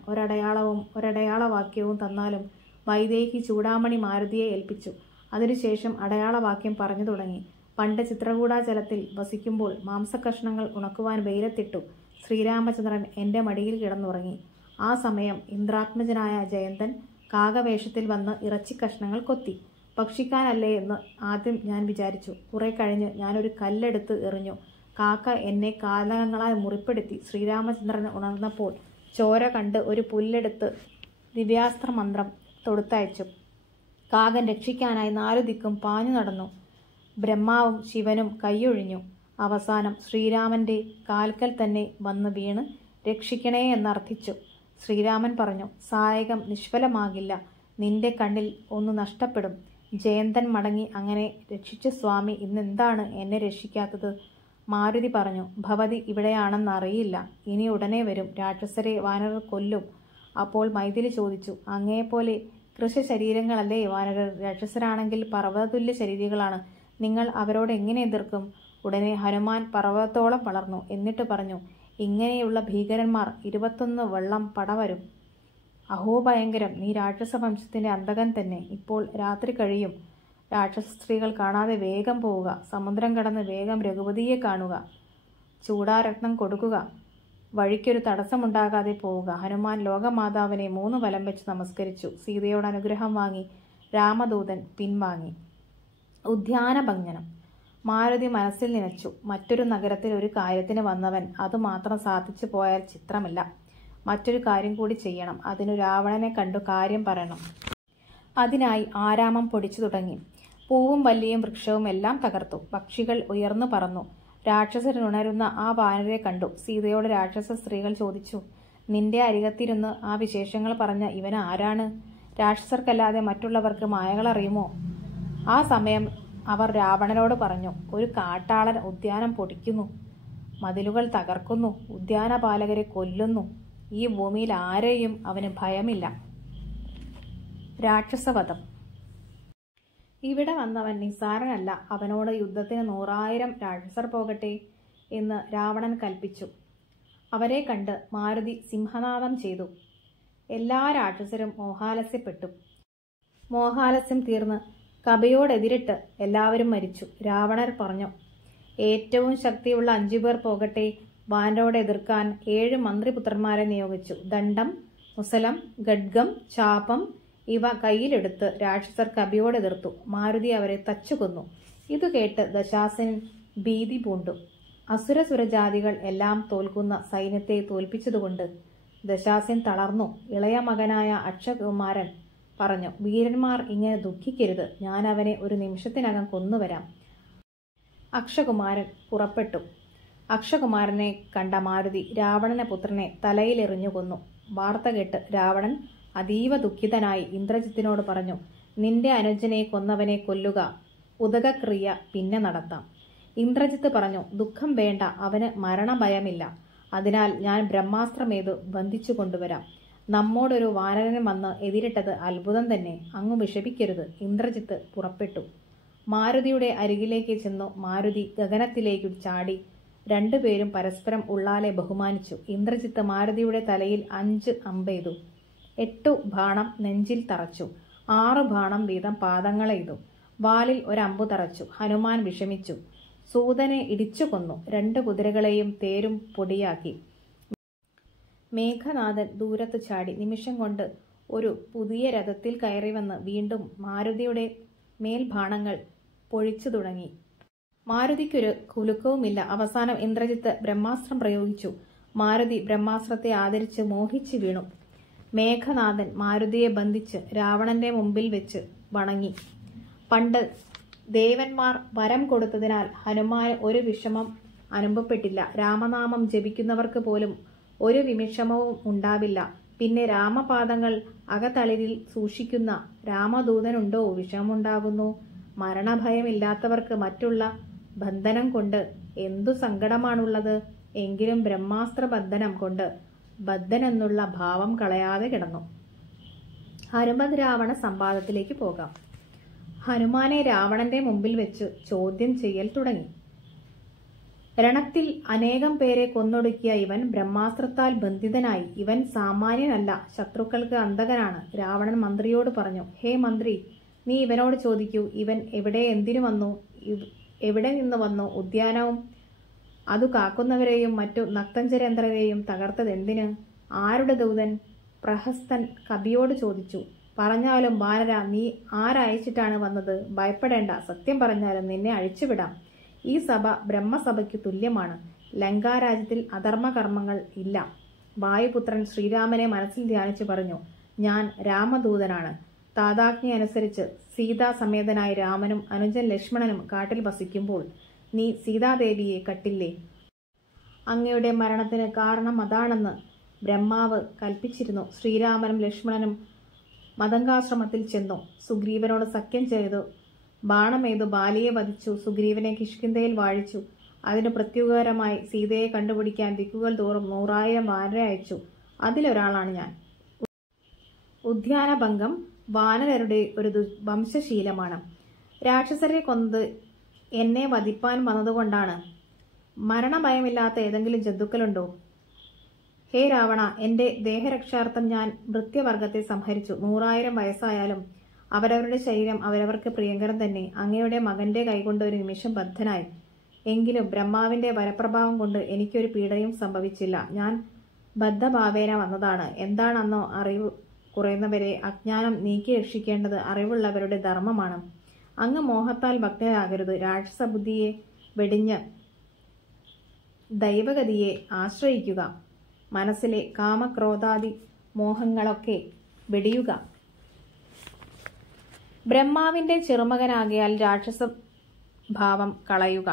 ഒരടയാളവാക്യവും തന്നാലും വൈദേഹി ചൂടാമണി മാരുതിയെ ഏൽപ്പിച്ചു. അതിനുശേഷം അടയാളവാക്യം പറഞ്ഞു തുടങ്ങി. പണ്ട് ചിത്രകൂടാചലത്തിൽ വസിക്കുമ്പോൾ മാംസകഷ്ണങ്ങൾ ഉണക്കുവാൻ വെയിലത്തിട്ടു. ശ്രീരാമചന്ദ്രൻ എന്റെ മടിയിൽ കിടന്നുറങ്ങി. ആ സമയം ഇന്ദ്രാത്മജനായ ജയന്തൻ കാകവേഷത്തിൽ വന്ന് ഇറച്ചിക്കഷ്ണങ്ങൾ കൊത്തി. ഭക്ഷിക്കാനല്ലേ എന്ന് ആദ്യം ഞാൻ വിചാരിച്ചു. കുറെ കഴിഞ്ഞ് ഞാനൊരു കല്ലെടുത്ത് എറിഞ്ഞു. കാക്ക എന്നെ കാലകങ്ങളാൽ മുറിപ്പെടുത്തി. ശ്രീരാമചന്ദ്രൻ ഉണർന്നപ്പോൾ ചോര കണ്ട് ഒരു പുല്ലെടുത്ത് ദിവ്യാസ്ത്ര മന്ത്രം തൊടുത്തയച്ചു. കാകൻ രക്ഷിക്കാനായി 4 ദിക്കും പാഞ്ഞു നടന്നു. ബ്രഹ്മാവും ശിവനും കൈയൊഴിഞ്ഞു. അവസാനം ശ്രീരാമന്റെ കാൽക്കൽ തന്നെ വന്ന് വീണ് രക്ഷിക്കണേ എന്നർത്ഥിച്ചു. ശ്രീരാമൻ പറഞ്ഞു, സായകം നിഷ്ഫലമാകില്ല. നിന്റെ കണ്ണിൽ ഒന്ന് നഷ്ടപ്പെടും. ജയന്തൻ മടങ്ങി. അങ്ങനെ രക്ഷിച്ച സ്വാമി ഇന്നെന്താണ് എന്നെ രക്ഷിക്കാത്തത്? മാരുതി പറഞ്ഞു, ഭവതി ഇവിടെയാണെന്നറിയില്ല. ഇനി ഉടനെ വരും. രാക്ഷസരെ വാനരർ കൊല്ലും. അപ്പോൾ മൈഥിലി ചോദിച്ചു, അങ്ങയെപ്പോലെ കൃശശരീരങ്ങളല്ലേ വാനരർ? രാക്ഷസരാണെങ്കിൽ പർവ്വതതുല്യ ശരീരികളാണ്. നിങ്ങൾ അവരോട് എങ്ങനെ എതിർക്കും? ഉടനെ ഹനുമാൻ പർവ്വതത്തോളം വളർന്നു. എന്നിട്ട് പറഞ്ഞു, ഇങ്ങനെയുള്ള ഭീകരന്മാർ 21 വെള്ളം പട വരും. അഹോ ഭയങ്കരം! നീ രാക്ഷസ വംശത്തിന്റെ അന്തകൻ തന്നെ. ഇപ്പോൾ രാത്രി കഴിയും. രാക്ഷസ സ്ത്രീകൾ കാണാതെ വേഗം പോവുക. സമുദ്രം കടന്ന് വേഗം രഘുപതിയെ കാണുക. ചൂടാരത്നം കൊടുക്കുക. വഴിക്കൊരു തടസ്സമുണ്ടാകാതെ പോവുക. ഹനുമാൻ ലോകമാതാവിനെ 3 വലം വെച്ച് നമസ്കരിച്ചു. സീതയോട് അനുഗ്രഹം വാങ്ങി രാമദൂതൻ പിൻവാങ്ങി. ഉദ്യാനഭഞ്ജനം. മാരുതി മനസ്സിൽ നനച്ചു. മറ്റൊരു നഗരത്തിൽ ഒരു കാര്യത്തിന് വന്നവൻ അതുമാത്രം സാധിച്ചു പോയാൽ ചിത്രമില്ല. മറ്റൊരു കാര്യം കൂടി ചെയ്യണം. അതിനു രാവണനെ കണ്ടു കാര്യം പറയണം. അതിനായി ആരാമം പൊടിച്ചു തുടങ്ങി. പൂവും വല്ലിയും വൃക്ഷവും എല്ലാം തകർത്തു. പക്ഷികൾ ഉയർന്നു പറന്നു. രാക്ഷസരുണരുന്ന ആ വാനരെ കണ്ടു. സീതയോട് രാക്ഷസ സ്ത്രീകൾ ചോദിച്ചു, നിന്റെ അരികത്തിരുന്ന് ആ വിശേഷങ്ങൾ പറഞ്ഞ ഇവൻ ആരാണ്? രാക്ഷസർക്കല്ലാതെ മറ്റുള്ളവർക്ക് മായകൾ അറിയുമോ? ആ സമയം അവർ രാവണനോട് പറഞ്ഞു, ഒരു കാട്ടാളൻ ഉദ്യാനം പൊടിക്കുന്നു, മതിലുകൾ തകർക്കുന്നു, ഉദ്യാനപാലകരെ കൊല്ലുന്നു. ഈ ഭൂമിയിൽ ആരെയും അവന് ഭയമില്ല. രാക്ഷസവധം. ഇവിടെ വന്നവൻ നിസ്സാരനല്ല, അവനോട് യുദ്ധത്തിന് 100,000 രാക്ഷസർ പോകട്ടെ എന്ന് രാവണൻ കൽപ്പിച്ചു. അവരെ കണ്ട് മാരുതി സിംഹനാദം ചെയ്തു. എല്ലാ രാക്ഷസരും മോഹാലസ്യപ്പെട്ടു. മോഹാലസ്യം തീർന്ന് കപിയോടെതിരിട്ട് എല്ലാവരും മരിച്ചു. രാവണർ പറഞ്ഞു, ഏറ്റവും ശക്തിയുള്ള 5 പേർ പോകട്ടെ. വാനരോട് എതിർക്കാൻ 7 മന്ത്രിപുത്രന്മാരെ നിയോഗിച്ചു. ദണ്ഡം, മുസലം, ഖഡ്ഗം, ചാപം ഇവ കയ്യിലെടുത്ത് രാക്ഷസർ കപിയോടെതിർത്തു. മാരുതി അവരെ തച്ചുകൊന്നു. ഇതു കേട്ട് ദശാസനൻ ഭീതി പൂണ്ടു. അസുരസുരജാതികൾ എല്ലാം തോൽക്കുന്ന സൈന്യത്തെ തോൽപ്പിച്ചതുകൊണ്ട് ദശാസൻ തളർന്നു. ഇളയ മകനായ അക്ഷകുമാരൻ പറഞ്ഞു, വീരന്മാർ ഇങ്ങനെ ദുഃഖിക്കരുത്, ഞാൻ അവനെ ഒരു നിമിഷത്തിനകം കൊന്നുവരാം. അക്ഷകുമാരൻ പുറപ്പെട്ടു. അക്ഷകുമാരനെ കണ്ട മാരുതി രാവണന്റെ പുത്രനെ തലയിലെറിഞ്ഞു കൊന്നു. വാർത്ത കേട്ട് രാവണൻ അതീവ ദുഃഖിതനായി ഇന്ദ്രജിത്തിനോട് പറഞ്ഞു, നിന്റെ അനുജനെ കൊന്നവനെ കൊല്ലുക, ഉദകക്രിയ പിന്നെ നടത്താം. ഇന്ദ്രജിത്ത് പറഞ്ഞു, ദുഃഖം വേണ്ട, അവന് മരണഭയമില്ല. അതിനാൽ ഞാൻ ബ്രഹ്മാസ്ത്രമേതു ബന്ധിച്ചു കൊണ്ടുവരാം. നമ്മോടൊരു വാനരൻ വന്ന് എതിരിട്ടത് അത്ഭുതം തന്നെ, അങ്ങ് വിഷമിക്കരുത്. ഇന്ദ്രജിത്ത് പുറപ്പെട്ടു. മാരുതിയുടെ അരികിലേക്ക് ചെന്നു. മാരുതി ഗഗനത്തിലേക്കു ചാടി. 2 പേരും പരസ്പരം ഉള്ളാലെ ബഹുമാനിച്ചു. ഇന്ദ്രജിത്ത് മാരുതിയുടെ തലയിൽ 5 അമ്പെയ്തു. 8 ബാണം നെഞ്ചിൽ തറച്ചു. 6 ബാണം വീതം പാദങ്ങളെയ്തു. വാലിൽ ഒരമ്പു തറച്ചു. ഹനുമാൻ വിഷമിച്ചു. സൂതനെ ഇടിച്ചു കൊന്നു. 2 കുതിരകളെയും തേരും പൊടിയാക്കി. മേഘനാഥൻ ദൂരത്ത് ചാടി. നിമിഷം കൊണ്ട് ഒരു പുതിയ രഥത്തിൽ കയറി വന്ന് വീണ്ടും മാരുതിയുടെ മേൽബാണങ്ങൾ പൊഴിച്ചു തുടങ്ങി. മാരുതിക്കൊരു കുലുക്കവുമില്ല. അവസാനം ഇന്ദ്രജിത്ത് ബ്രഹ്മാസ്ത്രം പ്രയോഗിച്ചു. മാരുതി ബ്രഹ്മാസ്ത്രത്തെ ആദരിച്ച് മോഹിച്ചു വീണു. മേഘനാഥൻ മാരുതിയെ ബന്ധിച്ച് രാവണന്റെ മുമ്പിൽ വെച്ച് വണങ്ങി. പണ്ട് ദേവന്മാർ വരം കൊടുത്തതിനാൽ ഹനുമാൻ ഒരു വിഷമം അനുഭവപ്പെട്ടില്ല. രാമനാമം ജപിക്കുന്നവർക്ക് പോലും ഒരു വിഷമവും ഉണ്ടാവില്ല. പിന്നെ രാമപാദങ്ങൾ അകതളിരിൽ സൂക്ഷിക്കുന്ന രാമദൂതനുണ്ടോ വിഷമമുണ്ടാകുന്നു? മരണഭയമില്ലാത്തവർക്ക് മറ്റുള്ള ബന്ധനം കൊണ്ട് എന്തു സങ്കടമാണുള്ളത്? എങ്കിലും ബ്രഹ്മാസ്ത്ര ബന്ധനം കൊണ്ട് ബദ്ധനെന്നുള്ള ഭാവം കളയാതെ കിടന്നു. ഹനുമത് രാവണ സംവാദത്തിലേക്ക് പോകാം. ഹനുമാനെ രാവണന്റെ മുമ്പിൽ വെച്ച് ചോദ്യം ചെയ്യൽ തുടങ്ങി. രണത്തിൽ അനേകം പേരെ കൊന്നൊടുക്കിയ ഇവൻ ബ്രഹ്മാസ്ത്രത്താൽ ബന്ധിതനായി. ഇവൻ സാമാന്യനല്ല, ശത്രുക്കൾക്ക് അന്തകനാണ്. രാവണൻ മന്ത്രിയോട് പറഞ്ഞു, ഹേ മന്ത്രി, നീ ഇവനോട് ചോദിക്കൂ, ഇവൻ എവിടെ എന്തിനു വന്നു? എവിടെ നിന്ന് വന്നു? ഉദ്യാനവും അതു കാക്കുന്നവരെയും മറ്റു നക്തഞ്ചരേന്ദ്രരെയും തകർത്തത് എന്തിന്? ആരുടെ ദൂതൻ? പ്രഹസ്തൻ കപിയോട് ചോദിച്ചു. പറഞ്ഞാലും വാനര, നീ ആരയച്ചിട്ടാണ് വന്നത്? ഭയപ്പെടേണ്ട, സത്യം പറഞ്ഞാലും നിന്നെ അഴിച്ചുവിടാം. ഈ സഭ ബ്രഹ്മസഭയ്ക്ക് തുല്യമാണ്. ലങ്കാരാജ്യത്തിൽ അധർമ്മകർമ്മങ്ങൾ ഇല്ല. വായുപുത്രൻ ശ്രീരാമനെ മനസ്സിൽ ധ്യാനിച്ചു പറഞ്ഞു, ഞാൻ രാമദൂതനാണ്. താതാജ്ഞയനുസരിച്ച് സീതാസമേതനായി രാമനും അനുജൻ ലക്ഷ്മണനും കാട്ടിൽ വസിക്കുമ്പോൾ നീ സീതാദേവിയെ കട്ടില്ലേ? അങ്ങയുടെ മരണത്തിന് കാരണം അതാണെന്ന് ബ്രഹ്മാവ് കൽപ്പിച്ചിരുന്നു. ശ്രീരാമനും ലക്ഷ്മണനും മതങ്കാശ്രമത്തിൽ ചെന്നു. സുഗ്രീവനോട് സഖ്യം ചെയ്തു. ബാണമെയ്തു ബാലിയെ വധിച്ചു. സുഗ്രീവനെ കിഷ്കിന്ധയിൽ വാഴിച്ചു. അതിനു പ്രത്യുപകാരമായി സീതയെ കണ്ടുപിടിക്കാൻ ദിക്കുകൾ തോറും 100,000 വാനരെ അയച്ചു. അതിലൊരാളാണ് ഞാൻ. ഉദ്യാനഭംഗം വാനരരുടെ ഒരു വംശശീലമാണ്. രാക്ഷസരെ കൊന്നത് എന്നെ വധിപ്പാൻ വന്നതുകൊണ്ടാണ്. മരണഭയമില്ലാത്ത ഏതെങ്കിലും ജന്തുക്കളുണ്ടോ? ഹേ രാവണ, എന്റെ ദേഹരക്ഷാർത്ഥം ഞാൻ ഭൃത്യവർഗത്തെ സംഹരിച്ചു. 100,000 വയസ്സായാലും അവരവരുടെ ശരീരം അവരവർക്ക് പ്രിയങ്കരം തന്നെ. അങ്ങയുടെ മകന്റെ കൈകൊണ്ട് ഒരു നിമിഷം ബദ്ധനായി. എങ്കിലും ബ്രഹ്മാവിന്റെ വരപ്രഭാവം കൊണ്ട് എനിക്കൊരു പീഡയും സംഭവിച്ചില്ല. ഞാൻ ബദ്ധഭാവേന വന്നതാണ്. എന്താണെന്നോ? അറിവ് കുറയുന്നവരെ അജ്ഞാനം നീക്കി രക്ഷിക്കേണ്ടത് അറിവുള്ളവരുടെ ധർമ്മമാണ്. അങ്ങ് മോഹത്താൽ ഭക്തരാകരുത്. രാക്ഷസ ബുദ്ധിയെ വെടിഞ്ഞ് ദൈവഗതിയെ ആശ്രയിക്കുക. മനസ്സിലെ കാമക്രോധാദി മോഹങ്ങളൊക്കെ വെടിയുക. ബ്രഹ്മാവിന്റെ ചെറുമകനാകിയാൽ രാക്ഷസ ഭാവം കളയുക.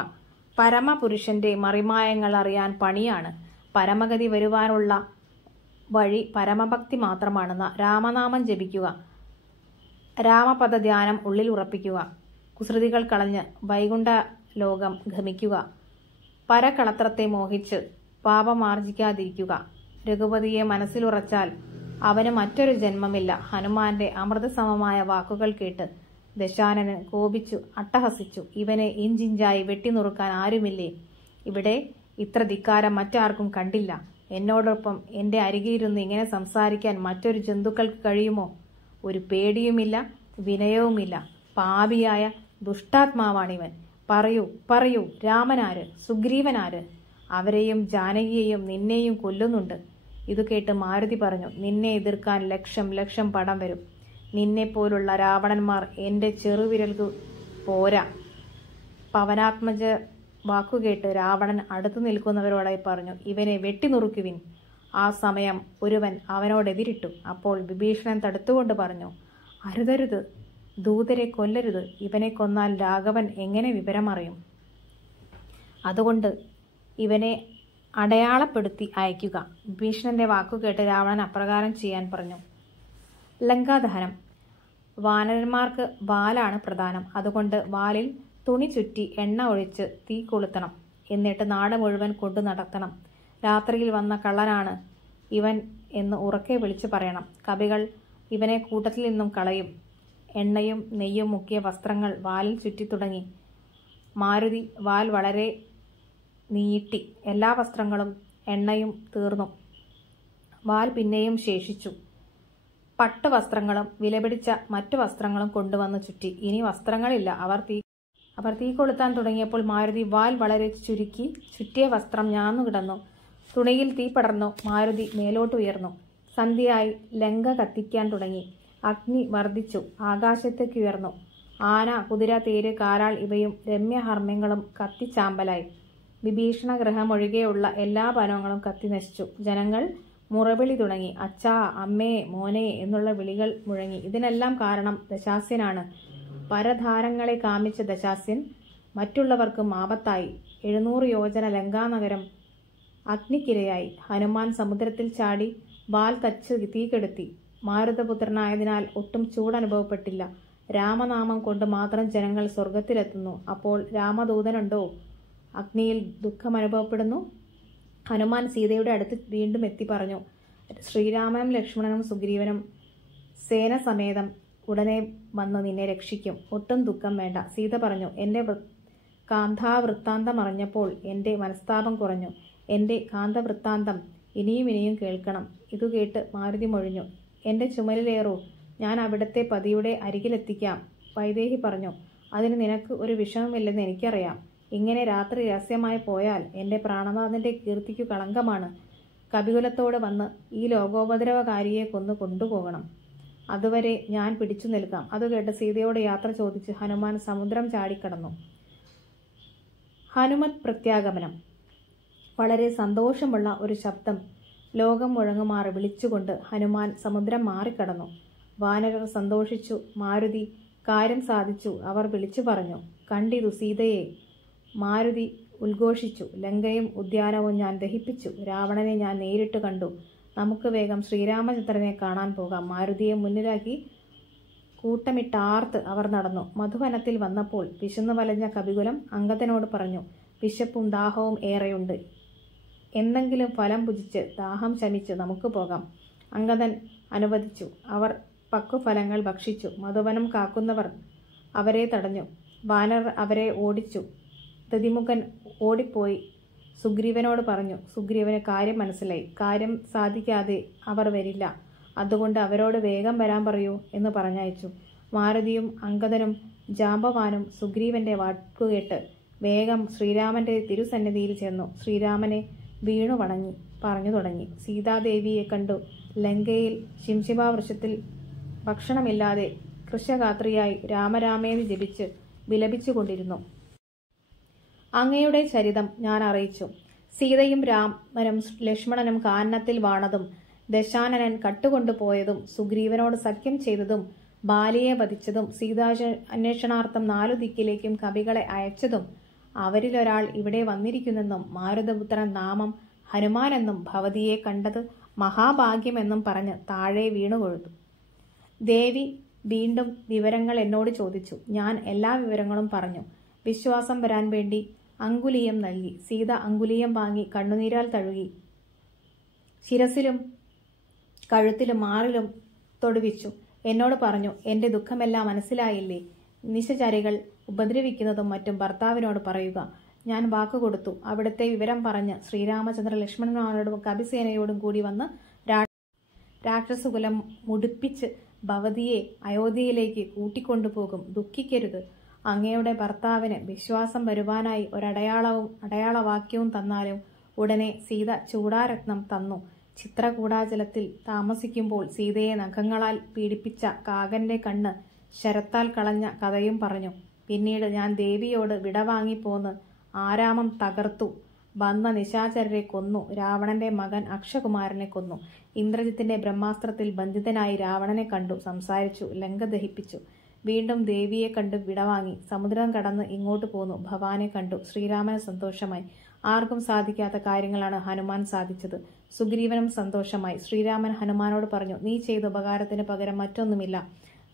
പരമപുരുഷന്റെ മറിമായങ്ങൾ അറിയാൻ പണിയാണ്. പരമഗതി വരുവാനുള്ള വഴി പരമഭക്തി മാത്രമാണെന്ന് രാമനാമം ജപിക്കുക. രാമപദ ധ്യാനം ഉള്ളിൽ ഉറപ്പിക്കുക. കുസൃതികൾ കളഞ്ഞ് വൈകുണ്ഠ ലോകം ഗമിക്കുക. പരകളത്രത്തെ മോഹിച്ച് പാപമാർജിക്കാതിരിക്കുക. രഘുപതിയെ മനസ്സിലുറച്ചാൽ അവന് മറ്റൊരു ജന്മമില്ല. ഹനുമാന്റെ അമൃതസമമായ വാക്കുകൾ കേട്ട് ദശാനനൻ കോപിച്ചു അട്ടഹസിച്ചു. ഇവനെ ഇഞ്ചിഞ്ചായി വെട്ടിനുറുക്കാൻ ആരുമില്ലേ? ഇവിടെ ഇത്ര ധിക്കാരം മറ്റാർക്കും കണ്ടില്ല. എന്നോടൊപ്പം എന്റെ അരികിലിരുന്ന് ഇങ്ങനെ സംസാരിക്കാൻ മറ്റൊരു ജന്തുക്കൾക്ക് കഴിയുമോ? ഒരു പേടിയുമില്ല, വിനയവുമില്ല. പാപിയായ ദുഷ്ടാത്മാവാണിവൻ. പറയൂ പറയൂ, രാമനാര്, സുഗ്രീവനാര്? അവരെയും ജാനകിയെയും നിന്നെയും കൊല്ലുന്നുണ്ട്. ഇതു കേട്ട് മാരുതി പറഞ്ഞു, നിന്നെ എതിർക്കാൻ ലക്ഷം ലക്ഷം പടം വരും. നിന്നെപ്പോലുള്ള രാവണന്മാർ എന്റെ ചെറുവിരൽക്കു പോരാ. പവനാത്മജ വാക്കുകേട്ട് രാവണൻ അടുത്തു നിൽക്കുന്നവരോടായി പറഞ്ഞു, ഇവനെ വെട്ടിനുറുക്കുവിൻ. ആ സമയം ഒരുവൻ അവനോടെതിരിട്ടു. അപ്പോൾ വിഭീഷണൻ തടുത്തുകൊണ്ട് പറഞ്ഞു, അരുതരുത്, ദൂതരെ കൊല്ലരുത്. ഇവനെ കൊന്നാൽ രാഘവൻ എങ്ങനെ വിവരമറിയും? അതുകൊണ്ട് ഇവനെ അടയാളപ്പെടുത്തി അയക്കുക. വിഭീഷണന്റെ വാക്കുകേട്ട് രാവണൻ അപ്രകാരം ചെയ്യാൻ പറഞ്ഞു. ലങ്കാദഹനം. വാനരന്മാർക്ക് വാലാണ് പ്രധാനം. അതുകൊണ്ട് വാലിൽ തുണി ചുറ്റി എണ്ണ ഒഴിച്ച് തീ കൊളുത്തണം. എന്നിട്ട് നാട് മുഴുവൻ കൊണ്ടു നടത്തണം. രാത്രിയിൽ വന്ന കള്ളനാണ് ഇവൻ എന്ന് ഉറക്കെ വിളിച്ചു പറയണം. കവികൾ ഇവനെ കൂട്ടത്തിൽ നിന്നും കളയും. എണ്ണയും നെയ്യും മുക്കിയ വസ്ത്രങ്ങൾ വാലിൽ ചുറ്റി തുടങ്ങി. മാരുതി വാൽ വളരെ നീട്ടി. എല്ലാ വസ്ത്രങ്ങളും എണ്ണയും തീർന്നു. വാൽ പിന്നെയും ശേഷിച്ചു. പട്ടുവസ്ത്രങ്ങളും വിലപിടിച്ച മറ്റു വസ്ത്രങ്ങളും കൊണ്ടുവന്ന് ചുറ്റി. ഇനി വസ്ത്രങ്ങളില്ല. അവർ തീ കൊളുത്താൻ തുടങ്ങിയപ്പോൾ മാരുതി വാൽ വളരെ ചുരുക്കി ചുറ്റിയ വസ്ത്രം ഞാന്നു കിടന്നു. തുണിയിൽ തീ പടർന്നു. മാരുതി മേലോട്ടുയർന്നു. സന്ധ്യയായി. ലങ്ക കത്തിക്കാൻ തുടങ്ങി. അഗ്നി വർദ്ധിച്ചു. ആകാശത്തേക്കുയർന്നു. ആന, കുതിര, തേര്, കാലാൾ ഇവയും രമ്യഹർമ്മ്യങ്ങളും കത്തിച്ചാമ്പലായി. വിഭീഷണ ഗൃഹമൊഴികെയുള്ള എല്ലാ വനങ്ങളും കത്തി നശിച്ചു. ജനങ്ങൾ മുറവിളി തുടങ്ങി. അച്ഛാ, അമ്മേ, മോനെ എന്നുള്ള വിളികൾ മുഴങ്ങി. ഇതിനെല്ലാം കാരണം ദശാസ്യനാണ്. പരധാരങ്ങളെ കാമിച്ച ദശാസ്യൻ മറ്റുള്ളവർക്കും ആപത്തായി. 700 യോജന ലങ്കാനഗരം അഗ്നിക്കിരയായി. ഹനുമാൻ സമുദ്രത്തിൽ ചാടി വാൽ തച്ച് തീ കെടുത്തി. മാരുതപുത്രനായതിനാൽ ഒട്ടും ചൂടനുഭവപ്പെട്ടില്ല. രാമനാമം കൊണ്ട് മാത്രം ജനങ്ങൾ സ്വർഗത്തിലെത്തുന്നു. അപ്പോൾ രാമദൂതനുണ്ടോ? അഗ്നിയിൽ ദുഃഖമനുഭവപ്പെടുന്നു. ഹനുമാൻ സീതയുടെ അടുത്ത് വീണ്ടും എത്തി പറഞ്ഞു, ശ്രീരാമനും ലക്ഷ്മണനും സുഗ്രീവനും സേനസമേതം ഉടനെ വന്ന് നിന്നെ രക്ഷിക്കും. ഒട്ടും ദുഃഖം വേണ്ട. സീത പറഞ്ഞു, എന്റെ കാന്താവൃത്താന്തം അറിഞ്ഞപ്പോൾ എന്റെ മനസ്താപം കുറഞ്ഞു. എന്റെ കാന്തവൃത്താന്തം ഇനിയും കേൾക്കണം. ഇതു കേട്ട് മാരുതി മൊഴിഞ്ഞു, എന്റെ ചുമലിലേറൂ, ഞാൻ അവിടത്തെ പതിയുടെ അരികിലെത്തിക്കാം. വൈദേഹി പറഞ്ഞു, അതിന് നിനക്ക് ഒരു വിഷമമില്ലെന്ന് എനിക്കറിയാം. ഇങ്ങനെ രാത്രി രഹസ്യമായി പോയാൽ എന്റെ പ്രാണനാഥന്റെ കീർത്തിക്കു കളങ്കമാണ്. കപികുലത്തോട് വന്ന് ഈ ലോകോപദ്രവകാരിയെ കൊണ്ടുപോകണം. അതുവരെ ഞാൻ പിടിച്ചു നിൽക്കാം. അതുകേട്ട് സീതയോട് യാത്ര ചോദിച്ച് ഹനുമാൻ സമുദ്രം ചാടിക്കടന്നു. ഹനുമത് പ്രത്യാഗമനം. വളരെ സന്തോഷമുള്ള ഒരു ശബ്ദം ലോകം മുഴങ്ങുമാറ് വിളിച്ചുകൊണ്ട് ഹനുമാൻ സമുദ്രം മാറിക്കടന്നു. വാനരർ സന്തോഷിച്ചു. മാരുതി കാര്യം സാധിച്ചു. അവർ വിളിച്ചു പറഞ്ഞു, കണ്ടിതു സീതയെ. മാരുതി ഉദ്ഘോഷിച്ചു, ലങ്കയും ഉദ്യാനവും ഞാൻ ദഹിപ്പിച്ചു. രാവണനെ ഞാൻ നേരിട്ട് കണ്ടു. നമുക്ക് വേഗം ശ്രീരാമചന്ദ്രനെ കാണാൻ പോകാം. മാരുതിയെ മുന്നിലാക്കി കൂട്ടമിട്ടാർത്ത് അവർ നടന്നു. മധുവനത്തിൽ വന്നപ്പോൾ വിശന്നു വലഞ്ഞ കപികുലം അംഗദനോട് പറഞ്ഞു, വിശപ്പും ദാഹവും ഏറെയുണ്ട്. എന്തെങ്കിലും ഫലം ഭുജിച്ച് ദാഹം ശമിച്ച് നമുക്ക് പോകാം. അംഗദൻ അനുവദിച്ചു. അവർ പക്വഫലങ്ങൾ ഭക്ഷിച്ചു. മധുവനം കാക്കുന്നവർ അവരെ തടഞ്ഞു. വാനർ അവരെ ഓടിച്ചു. ദതിമുഖൻ ഓടിപ്പോയി സുഗ്രീവനോട് പറഞ്ഞു. സുഗ്രീവന് കാര്യം മനസ്സിലായി. കാര്യം സാധിക്കാതെ അവർ വരില്ല. അതുകൊണ്ട് അവരോട് വേഗം വരാൻ പറയൂ എന്ന് പറഞ്ഞയച്ചു. മാരുതിയും അംഗദനും ജാമ്പവാനും സുഗ്രീവന്റെ വാക്കുകേട്ട് വേഗം ശ്രീരാമന്റെ തിരുസന്നിധിയിൽ ചെന്നു. ശ്രീരാമനെ വീണു വണങ്ങി പറഞ്ഞു തുടങ്ങി. സീതാദേവിയെ കണ്ടു. ലങ്കയിൽ ശിംശിഭാവൃക്ഷത്തിൽ ഭക്ഷണമില്ലാതെ കൃശഗാത്രിയായി രാമരാമേന്ന് ജപിച്ച് വിലപിച്ചുകൊണ്ടിരുന്നു. അങ്ങയുടെ ചരിതം ഞാൻ അറിയിച്ചു. സീതയും രാമനും ലക്ഷ്മണനും കാനനത്തിൽ വാണതും ദശാനനൻ കട്ടുകൊണ്ടുപോയതും സുഗ്രീവനോട് സഖ്യം ചെയ്തതും ബാലിയെ വധിച്ചതും സീതാന്വേഷണാർത്ഥം 4 ദിക്കിലേക്കും കവികളെ അയച്ചതും അവരിലൊരാൾ ഇവിടെ വന്നിരിക്കുന്നെന്നും മാരുതപുത്രൻ നാമം ഹനുമാനെന്നും ഭവതിയെ കണ്ടത് മഹാഭാഗ്യമെന്നും പറഞ്ഞ് താഴെ വീണുകൊഴുതു. ദേവി വീണ്ടും വിവരങ്ങൾ എന്നോട് ചോദിച്ചു. ഞാൻ എല്ലാ വിവരങ്ങളും പറഞ്ഞു. വിശ്വാസം വരാൻ വേണ്ടി അങ്കുലീയം നൽകി. സീത അങ്കുലീയം വാങ്ങി കണ്ണുനീരാൽ തഴുകി. ശിരസിലും കഴുത്തിലും മാറിലും തൊടുവിച്ചു. എന്നോട് പറഞ്ഞു, എന്റെ ദുഃഖമെല്ലാം മനസ്സിലായില്ലേ? നിശചരികൾ ഉപദ്രവിക്കുന്നതും മറ്റും ഭർത്താവിനോട് പറയുക. ഞാൻ വാക്കുകൊടുത്തു. അവിടുത്തെ വിവരം പറഞ്ഞ് ശ്രീരാമചന്ദ്രൻ ലക്ഷ്മണനോടും കപിസേനയോടും കൂടി വന്ന് രാക്ഷസകുലം മുടിപ്പിച്ച് ഭവതിയെ അയോധ്യയിലേക്ക് കൂട്ടിക്കൊണ്ടുപോകും. ദുഃഖിക്കരുത്. അങ്ങയുടെ ഭർത്താവിന് വിശ്വാസം വരുവാനായി അടയാളവാക്യവും തന്നാലും. ഉടനെ സീത ചൂടാരത്നം തന്നു. ചിത്രകൂടാചലത്തിൽ താമസിക്കുമ്പോൾ സീതയെ നഖങ്ങളാൽ പീഡിപ്പിച്ച കാകന്റെ കണ്ണ് ശരത്താൽ കളഞ്ഞ കഥയും പറഞ്ഞു. പിന്നീട് ഞാൻ ദേവിയോട് വിടവാങ്ങിപ്പോന്ന് ആരാമം തകർത്തു. വന്ന നിശാചരരെ കൊന്നു. രാവണന്റെ മകൻ അക്ഷകുമാരനെ കൊന്നു. ഇന്ദ്രജിത്തിന്റെ ബ്രഹ്മാസ്ത്രത്തിൽ ബന്ധിതനായി രാവണനെ കണ്ടു. സംസാരിച്ചു. ലങ്ക ദഹിപ്പിച്ചു. വീണ്ടും ദേവിയെ കണ്ടു വിടവാങ്ങി. സമുദ്രം കടന്ന് ഇങ്ങോട്ട് പോന്നു. ഭവാനെ കണ്ടു. ശ്രീരാമന് സന്തോഷമായി. ആർക്കും സാധിക്കാത്ത കാര്യങ്ങളാണ് ഹനുമാൻ സാധിച്ചത്. സുഗ്രീവനും സന്തോഷമായി. ശ്രീരാമൻ ഹനുമാനോട് പറഞ്ഞു, നീ ചെയ്ത ഉപകാരത്തിന് പകരം മറ്റൊന്നുമില്ല.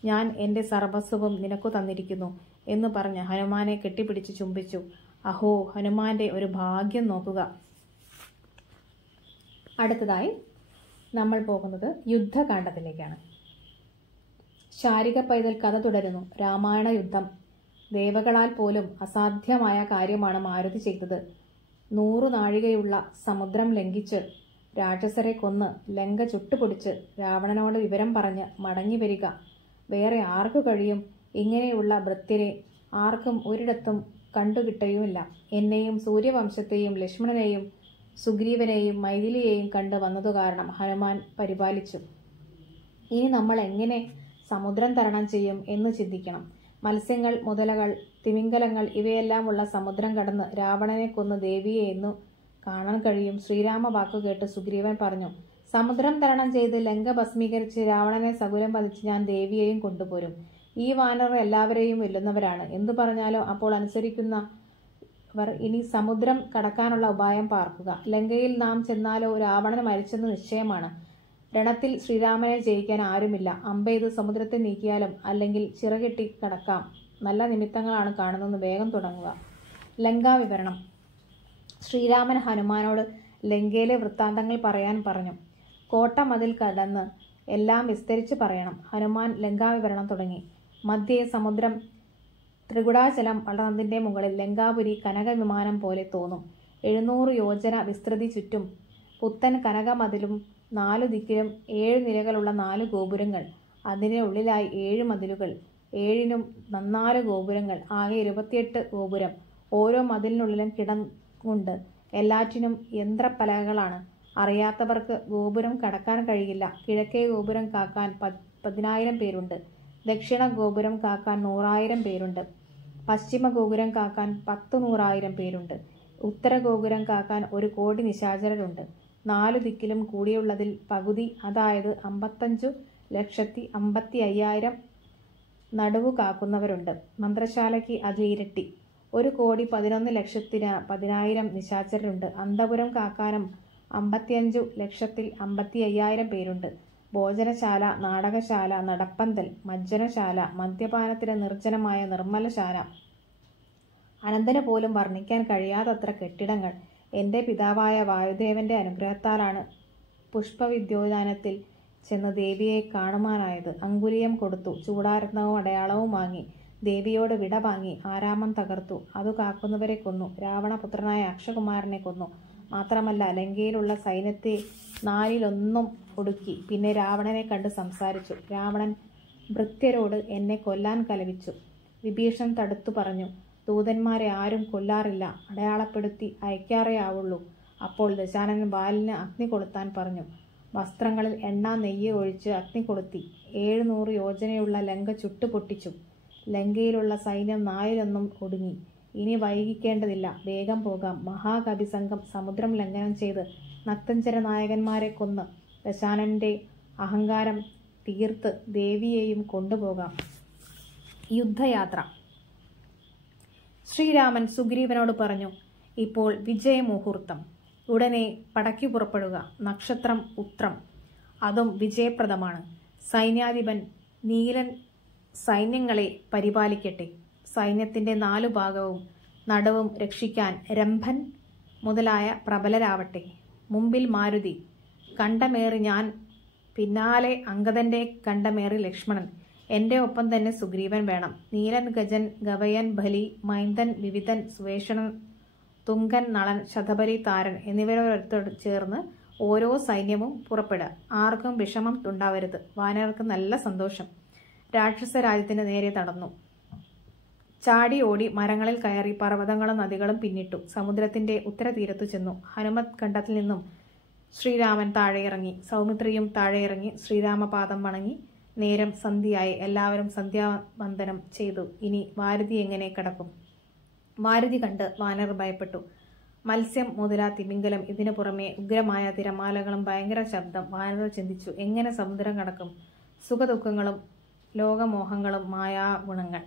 ഞാൻ എന്റെ സർവസ്വവും നിനക്കു തന്നിരിക്കുന്നു എന്ന് പറഞ്ഞ് ഹനുമാനെ കെട്ടിപ്പിടിച്ച് ചുംബിച്ചു. അഹോ, ഹനുമാന്റെ ഒരു ഭാഗ്യം നോക്കുക. അടുത്തതായി നമ്മൾ പോകുന്നത് യുദ്ധകാണ്ഡത്തിലേക്കാണ്. ശാരിക പൈതൽ കഥ തുടരുന്നു. രാമായണ യുദ്ധം. ദേവകളാൽ പോലും അസാധ്യമായ കാര്യമാണ് മാരുതി ചെയ്തത്. 100 നാഴികയുള്ള സമുദ്രം ലംഘിച്ച് രാക്ഷസരെ കൊന്ന് ലങ്ക ചുട്ടുപൊടിച്ച് രാവണനോട് വിവരം പറഞ്ഞ് മടങ്ങി വരിക വേറെ ആർക്കു കഴിയും? ഇങ്ങനെയുള്ള ഭൃത്യരെ ആർക്കും ഒരിടത്തും കണ്ടുകിട്ടുകയുമില്ല. എന്നെയും സൂര്യവംശത്തെയും ലക്ഷ്മണനെയും സുഗ്രീവനെയും മൈഥിലിയെയും കണ്ടു വന്നതു കാരണം ഹനുമാൻ പരിപാലിച്ചു. ഇനി നമ്മൾ എങ്ങനെ സമുദ്രം തരണം ചെയ്യും എന്ന് ചിന്തിക്കണം. മത്സ്യങ്ങൾ, മുതലകൾ, തിമിംഗലങ്ങൾ ഇവയെല്ലാമുള്ള സമുദ്രം കടന്ന് രാവണനെ കൊന്ന് ദേവിയെ എന്നു കാണാൻ കഴിയും? ശ്രീരാമ വാക്കുകേട്ട് സുഗ്രീവൻ പറഞ്ഞു, സമുദ്രം തരണം ചെയ്ത് ലങ്ക ഭസ്മീകരിച്ച് രാവണനെ സകുലം വധിച്ച് ഞാൻ ദേവിയെയും കൊണ്ടുപോരും. ഈ വാനർ എല്ലാവരെയും വെല്ലുന്നവരാണ്. എന്തു പറഞ്ഞാലോ അപ്പോൾ അനുസരിക്കുന്നവർ. ഇനി സമുദ്രം കടക്കാനുള്ള ഉപായം പാർക്കുക. ലങ്കയിൽ നാം ചെന്നാലോ രാവണൻ മരിച്ചെന്ന് നിശ്ചയമാണ്. രണത്തിൽ ശ്രീരാമനെ ജയിക്കാൻ ആരുമില്ല. അമ്പെയ്ത് സമുദ്രത്തെ നീക്കിയാലും അല്ലെങ്കിൽ ചിറകെട്ടി കടക്കാം. നല്ല നിമിത്തങ്ങളാണ് കാണുന്നത്. വേഗം തുടങ്ങുക. ലങ്കാ വിവരണം. ശ്രീരാമൻ ഹനുമാനോട് ലങ്കയിലെ വൃത്താന്തങ്ങൾ പറയാൻ പറഞ്ഞു. കോട്ട മതിൽ കടന്ന് എല്ലാം വിസ്തരിച്ച് പറയണം. ഹനുമാൻ ലങ്കാവിവരണം തുടങ്ങി. മധ്യേ സമുദ്രം ത്രികുടാചലം വളർന്നതിന്റെ മുകളിൽ ലങ്കാപുരി കനകവിമാനം പോലെ തോന്നും. 700 യോജന വിസ്തൃതി ചുറ്റും പുത്തൻ കനകമതിലും 4 ദിക്കിലും 7 നിരകളുള്ള 4 ഗോപുരങ്ങൾ. അതിന്റെ ഉള്ളിലായി 7 മതിലുകൾ. 7നും 14 ഗോപുരങ്ങൾ. ആകെ 28 ഗോപുരം. ഓരോ മതിലിനുള്ളിലും കിടങ്ങുണ്ട്. എല്ലാറ്റിനും യന്ത്രപ്പലകകളാണ്. അറിയാത്തവർക്ക് ഗോപുരം കടക്കാൻ കഴിയില്ല. കിഴക്കേ ഗോപുരം കാക്കാൻ 10,000 പേരുണ്ട്. ദക്ഷിണ ഗോപുരം കാക്കാൻ 100,000 പേരുണ്ട്. പശ്ചിമ ഗോപുരം കാക്കാൻ 10,100,000 പേരുണ്ട്. ഉത്തര ഗോപുരം കാക്കാൻ 1 കോടി നിശാചരരുണ്ട്. 4 ദിക്കിലും കൂടിയുള്ളതിൽ പകുതി, അതായത് 55,55,000 നടുവു കാക്കുന്നവരുണ്ട്. മന്ത്രശാലയ്ക്ക് അത് ഇരട്ടി, 1,11,10,000 നിശാചരരുണ്ട്. അന്തപുരം കാക്കാനും 55,55,000 പേരുണ്ട്. ഭോജനശാല, നാടകശാല, നടപ്പന്തൽ, മജ്ജനശാല, മദ്യപാനത്തിന് നിർജ്ജനമായ നിർമ്മലശാല, അനന്തന് പോലും വർണ്ണിക്കാൻ കഴിയാത്തത്ര കെട്ടിടങ്ങൾ. എന്റെ പിതാവായ വായുദേവന്റെ അനുഗ്രഹത്താലാണ് പുഷ്പവിദ്യോദ്യാനത്തിൽ ചെന്ന് ദേവിയെ കാണുവാനായത്. അങ്കുലിയം കൊടുത്തു. ചൂടാരത്നവും അടയാളവും വാങ്ങി. ദേവിയോട് വിട വാങ്ങി. ആരാമം തകർത്തു. അതു കാക്കുന്നവരെ കൊന്നു. രാവണപുത്രനായ അക്ഷകുമാരനെ കൊന്നു. മാത്രമല്ല ലങ്കയിലുള്ള സൈന്യത്തെ 4/1 ഒടുക്കി. പിന്നെ രാവണനെ കണ്ട് സംസാരിച്ചു. രാവണൻ ഭൃത്യരോട് എന്നെ കൊല്ലാൻ കലവിച്ചു. വിഭീഷൺ തടുത്തു പറഞ്ഞു, ദൂതന്മാരെ ആരും കൊല്ലാറില്ല, അടയാളപ്പെടുത്തി അയക്കാറേ ആവുള്ളൂ. അപ്പോൾ ദശാനനൻ ബാലിന് അഗ്നി കൊളുത്താൻ പറഞ്ഞു. വസ്ത്രങ്ങളിൽ എണ്ണ നെയ്യ് ഒഴിച്ച് അഗ്നി കൊളുത്തി. 700 യോജനയുള്ള ലങ്ക ചുട്ടുപൊട്ടിച്ചു. ലങ്കയിലുള്ള സൈന്യം 4/1 ഒടുങ്ങി. ഇനി വൈകിക്കേണ്ടതില്ല, വേഗം പോകാം. മഹാകവി സംഘം സമുദ്രം ലംഘനം ചെയ്ത് നക്തഞ്ചര നായകന്മാരെ കൊന്ന് ദശാനന്റെ അഹങ്കാരം തീർത്ത് ദേവിയെയും കൊണ്ടുപോകാം. യുദ്ധയാത്ര. ശ്രീരാമൻ സുഗ്രീവനോട് പറഞ്ഞു, ഇപ്പോൾ വിജയമുഹൂർത്തം. ഉടനെ പടയ്ക്കു പുറപ്പെടുക. നക്ഷത്രം ഉത്രം. അതും വിജയപ്രദമാണ്. സൈന്യാധിപൻ നീലൻ സൈന്യങ്ങളെ പരിപാലിക്കട്ടെ. സൈന്യത്തിന്റെ 4 ഭാഗവും നടുവും രക്ഷിക്കാൻ രംഭൻ മുതലായ പ്രബലരാവട്ടെ. മുമ്പിൽ മാരുതി. കണ്ടമേറി ഞാൻ പിന്നാലെ അംഗദന്റെ കണ്ടമേറി ലക്ഷ്മണൻ. എന്റെ ഒപ്പം തന്നെ സുഗ്രീവൻ വേണം. നീലൻ, ഗജൻ, ഗവയൻ, ബലി, മൈന്ദൻ, വിവിധൻ, സുവേഷണൻ, തുങ്കൻ, നളൻ, ശതബലി, താരൻ എന്നിവരോടൊത്ത് ചേർന്ന് ഓരോ സൈന്യവും പുറപ്പെടുക. ആർക്കും വിഷമം ഉണ്ടാവരുത്. വാനരർക്ക് നല്ല സന്തോഷം. രാക്ഷസ രാജ്യത്തിന് നേരെ നടന്നു. ചാടി ഓടി മരങ്ങളിൽ കയറി പർവ്വതങ്ങളും നദികളും പിന്നിട്ടു. സമുദ്രത്തിന്റെ ഉത്തരതീരത്തു ചെന്നു. ഹനുമത് ഖണ്ഡത്തിൽ നിന്നും ശ്രീരാമൻ താഴെയിറങ്ങി. സൗമിത്രിയും താഴെയിറങ്ങി ശ്രീരാമപാദം വണങ്ങി. നേരം സന്ധ്യയായി. എല്ലാവരും സന്ധ്യാവന്ദനം ചെയ്തു. ഇനി വാരുതി എങ്ങനെ കടക്കും? വാരുതി കണ്ട് വാനർ ഭയപ്പെട്ടു. മത്സ്യം, മുതല, തിമിംഗലം, ഇതിനു പുറമെ ഉഗ്രമായ തിരമാലകളും ഭയങ്കര ശബ്ദം. വാനർ ചിന്തിച്ചു, എങ്ങനെ സമുദ്രം കടക്കും? സുഖദുഃഖങ്ങളും ലോകമോഹങ്ങളും മായാഗുണങ്ങൾ.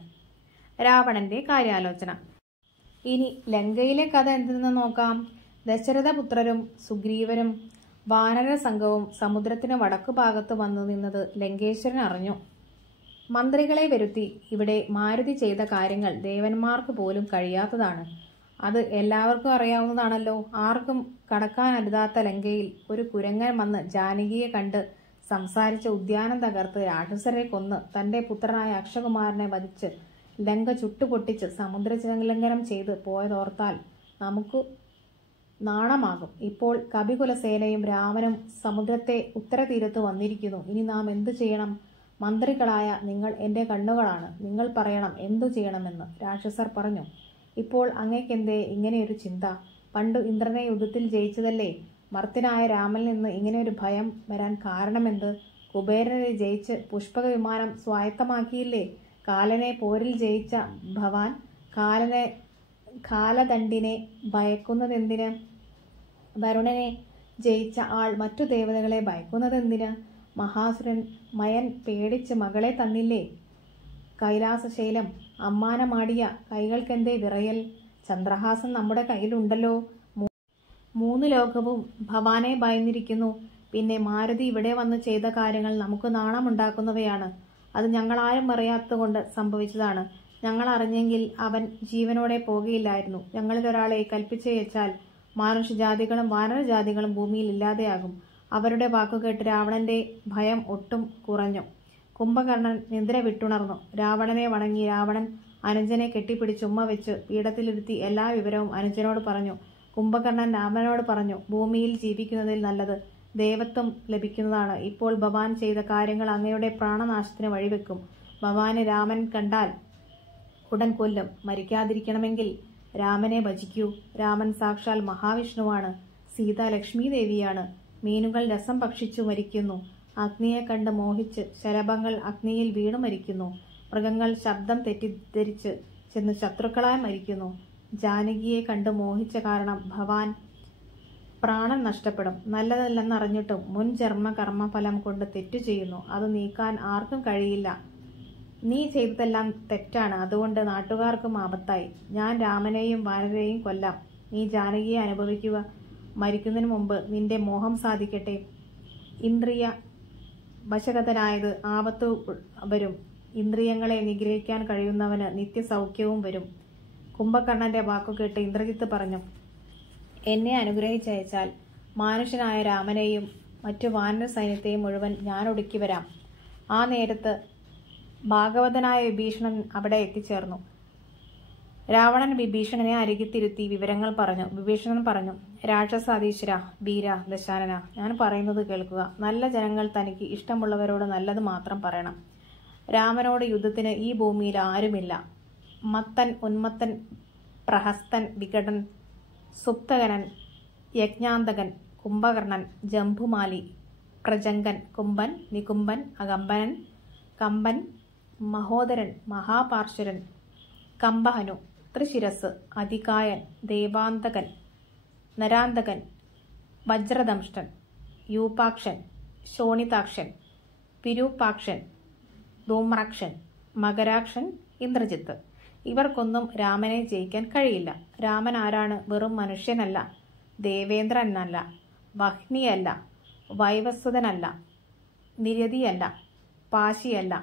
രാവണന്റെ കാര്യാലോചന. ഇനി ലങ്കയിലെ കഥ എന്തെന്ന് നോക്കാം. ദശരഥപുത്രരും സുഗ്രീവനും വാനര സംഘവും സമുദ്രത്തിന് വടക്കു ഭാഗത്ത് വന്നു നിന്നത് ലങ്കേശ്വരൻ അറിഞ്ഞു. മന്ത്രികളെ വരുത്തി ഇവിടെ മാരുതി ചെയ്ത കാര്യങ്ങൾ ദേവന്മാർക്ക് പോലും കഴിയാത്തതാണ്. അത് എല്ലാവർക്കും അറിയാവുന്നതാണല്ലോ. ആർക്കും കടക്കാനരുതാത്ത ലങ്കയിൽ ഒരു കുരങ്ങൻ വന്ന് ജാനകിയെ കണ്ട് സംസാരിച്ച് ഉദ്യാനം തകർത്ത് രാക്ഷസരെ കൊന്ന് തന്റെ പുത്രനായ അക്ഷകുമാരനെ വധിച്ച് ലങ്ക ചുട്ടുപൊട്ടിച്ച് സമുദ്രലംഘനം ചെയ്ത് പോയതോർത്താൽ നമുക്ക് നാണമാകും. ഇപ്പോൾ കപികുലസേനയും രാമനും സമുദ്രത്തെ ഉത്തരതീരത്ത് വന്നിരിക്കുന്നു. ഇനി നാം എന്തു ചെയ്യണം? മന്ത്രികളായ നിങ്ങൾ എന്റെ കണ്ണുകളാണ്. നിങ്ങൾ പറയണം എന്തു ചെയ്യണമെന്ന്. രാക്ഷസർ പറഞ്ഞു. ഇപ്പോൾ അങ്ങേക്കെന്തേ ഇങ്ങനെയൊരു ചിന്ത? പണ്ട് ഇന്ദ്രനെ യുദ്ധത്തിൽ ജയിച്ചതല്ലേ? മർത്യനായ രാമനിൽ നിന്ന് ഇങ്ങനെയൊരു ഭയം വരാൻ കാരണമെന്ത്? കുബേരനെ ജയിച്ച് പുഷ്പക വിമാനം സ്വായത്തമാക്കിയില്ലേ? കാലനെ പോരിൽ ജയിച്ച ഭവാൻ കാലദണ്ഡിനെ ഭയക്കുന്നതെന്തിന്? വരുണനെ ജയിച്ച ആൾ മറ്റു ദേവതകളെ ഭയക്കുന്നതെന്തിന്? മഹാസുരൻ മയൻ പേടിച്ച് മകളെ തന്നില്ലേ? കൈലാസശൈലം അമ്മാനമാടിയ കൈകൾക്കെന്തേ വിറയൽ? ചന്ദ്രഹാസം നമ്മുടെ കയ്യിലുണ്ടല്ലോ. മൂന്ന് ലോകവും ഭവാനെ ഭയന്നിരിക്കുന്നു. പിന്നെ മാരുതി ഇവിടെ വന്ന് ചെയ്ത കാര്യങ്ങൾ നമുക്ക് നാണമുണ്ടാക്കുന്നവയാണ്. അത് ഞങ്ങളാരും അറിയാത്തതുകൊണ്ട് സംഭവിച്ചതാണ്. ഞങ്ങൾ അറിഞ്ഞെങ്കിൽ അവൻ ജീവനോടെ പോകുകയില്ലായിരുന്നു. ഞങ്ങളിലൊരാളെ കൽപ്പിച്ചയച്ചാൽ മാനുഷജാതികളും വാനരജാതികളും ഭൂമിയിൽ ഇല്ലാതെയാകും. അവരുടെ വാക്കുകേട്ട് രാവണന്റെ ഭയം ഒട്ടും കുറഞ്ഞു. കുംഭകർണൻ നിദ്ര വിട്ടുണർന്നു. രാവണനെ വണങ്ങി. രാവണൻ അനുജനെ കെട്ടിപ്പിടിച്ച് ഉമ്മ വെച്ച് പീഠത്തിലിരുത്തി എല്ലാ വിവരവും അനുജനോട് പറഞ്ഞു. കുംഭകർണൻ രാമനോട് പറഞ്ഞു, ഭൂമിയിൽ ജീവിക്കുന്നതിൽ നല്ലത് ദേവത്വം ലഭിക്കുന്നതാണ്. ഇപ്പോൾ ഭവാൻ ചെയ്ത കാര്യങ്ങൾ അങ്ങയുടെ പ്രാണനാശത്തിന് വഴിവെക്കും. ഭവാനെ രാമൻ കണ്ടാൽ ഉടൻ കൊല്ലും. മരിക്കാതിരിക്കണമെങ്കിൽ രാമനെ ഭജിക്കൂ. രാമൻ സാക്ഷാൽ മഹാവിഷ്ണുവാണ്. സീത ലക്ഷ്മി ദേവിയാണ്. മീനുകൾ രസം ഭക്ഷിച്ചു മരിക്കുന്നു. അഗ്നിയെ കണ്ട് മോഹിച്ച് ശലഭങ്ങൾ അഗ്നിയിൽ വീണു മരിക്കുന്നു. മൃഗങ്ങൾ ശബ്ദം തെറ്റിദ്ധരിച്ച് ചെന്ന് ശത്രുക്കളായി മരിക്കുന്നു. ജാനകിയെ കണ്ട് മോഹിച്ച കാരണം ഭവാൻ പ്രാണൻ നഷ്ടപ്പെടും. നല്ലതല്ലെന്നറിഞ്ഞിട്ടും മുൻ ജന്മ കർമ്മഫലം കൊണ്ട് തെറ്റു ചെയ്യുന്നു. അത് നീക്കാൻ ആർക്കും കഴിയില്ല. നീ ചെയ്തതെല്ലാം തെറ്റാണ്. അതുകൊണ്ട് നാട്ടുകാർക്കും ആപത്തായി. ഞാൻ രാമനെയും വാനരെയും കൊല്ലാം. നീ ജാനകിയെ അനുഭവിക്കുക. മരിക്കുന്നതിന് മുമ്പ് നിന്റെ മോഹം സാധിക്കട്ടെ. ഇന്ദ്രിയ വശഗതനായത് ആപത്ത് വരും. ഇന്ദ്രിയങ്ങളെ നിഗ്രഹിക്കാൻ കഴിയുന്നവന് നിത്യസൗഖ്യവും വരും. കുംഭകർണന്റെ വാക്കുകേട്ട് ഇന്ദ്രജിത്ത് പറഞ്ഞു, എന്നെ അനുഗ്രഹിച്ചയച്ചാൽ മാനുഷനായ രാമനെയും മറ്റു വാനര സൈന്യത്തെയും മുഴുവൻ ഞാൻ ഒടുക്കി വരാം. ആ നേരത്ത് ഭാഗവതനായ വിഭീഷണൻ അവിടെ എത്തിച്ചേർന്നു. രാവണൻ വിഭീഷണനെ അരികത്തിരുത്തി വിവരങ്ങൾ പറഞ്ഞു. വിഭീഷണൻ പറഞ്ഞു, രാക്ഷസാധീശ്വര, വീര, ദശാനന, ഞാൻ പറയുന്നത് കേൾക്കുക. നല്ല ജനങ്ങൾ തനിക്ക് ഇഷ്ടമുള്ളവരോട് നല്ലത് മാത്രം പറയണം. രാമനോട് യുദ്ധത്തിന് ഈ ഭൂമിയിൽ ആരുമില്ല. മത്തൻ, ഉന്മത്തൻ, പ്രഹസ്തൻ, വികടൻ, സുപ്തകനൻ, യജ്ഞാന്തകൻ, കുംഭകർണൻ, ജംബുമാലി, പ്രജങ്കൻ, കുംഭൻ, നികുംബൻ, അകമ്പനൻ, കമ്പൻ, മഹോദരൻ, മഹാപാർശ്വരൻ, കമ്പഹനു, ത്രിശിരസ്, അതികായൻ, ദേവാന്തകൻ, നരാന്തകൻ, വജ്രദംഷ്ടൻ, യൂപാക്ഷൻ, ശോണിതാക്ഷൻ, വിരൂപാക്ഷൻ, ധൂമ്രാക്ഷൻ, മകരാക്ഷൻ, ഇന്ദ്രജിത്ത്. ഇവർക്കൊന്നും രാമനെ ജയിക്കാൻ കഴിയില്ല. രാമൻ ആരാണ്? വെറും മനുഷ്യനല്ല, ദേവേന്ദ്രനല്ല, വഹ്നിയല്ല, വൈവസ്വതനല്ല, നിരതിയല്ല, പാശിയല്ല,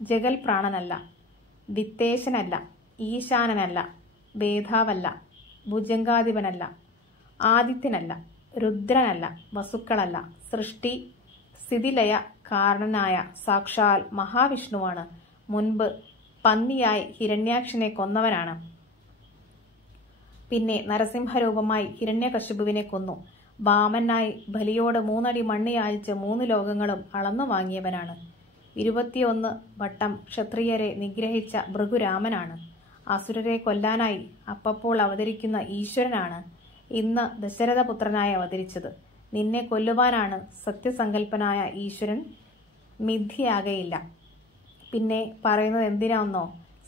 ജഗൽപ്രാണനല്ല, വിത്തേശനല്ല, ഈശാനനല്ല, വേധാവല്ല, ഭുജംഗാധിപനല്ല, ആദിത്യനല്ല, രുദ്രനല്ല, വസുക്കളല്ല, സൃഷ്ടി സ്ഥിതിലയ കാരണനായ സാക്ഷാൽ മഹാവിഷ്ണുവാണ്. മുൻപ് പന്നിയായി ഹിരണ്യാക്ഷനെ കൊന്നവനാണ്. പിന്നെ നരസിംഹരൂപമായി ഹിരണ്യകശിപുവിനെ കൊന്നു. വാമനായി ബലിയോട് 3 അടി മണ്ണ് യാചിച്ച് 3 ലോകങ്ങളും അളന്നു വാങ്ങിയവനാണ്. 21 വട്ടം ക്ഷത്രിയരെ നിഗ്രഹിച്ച ഭൃഗുരാമനാണ്. അസുരരെ കൊല്ലാനായി അപ്പപ്പോൾ അവതരിക്കുന്ന ഈശ്വരനാണ് ഇന്ന് ദശരഥപുത്രനായി അവതരിച്ചത്. നിന്നെ കൊല്ലുവാനാണ് സത്യസങ്കല്പനായ ഈശ്വരൻ മിഥ്യയാകയില്ല. പിന്നെ പറയുന്നത് എന്തിനാന്നോ?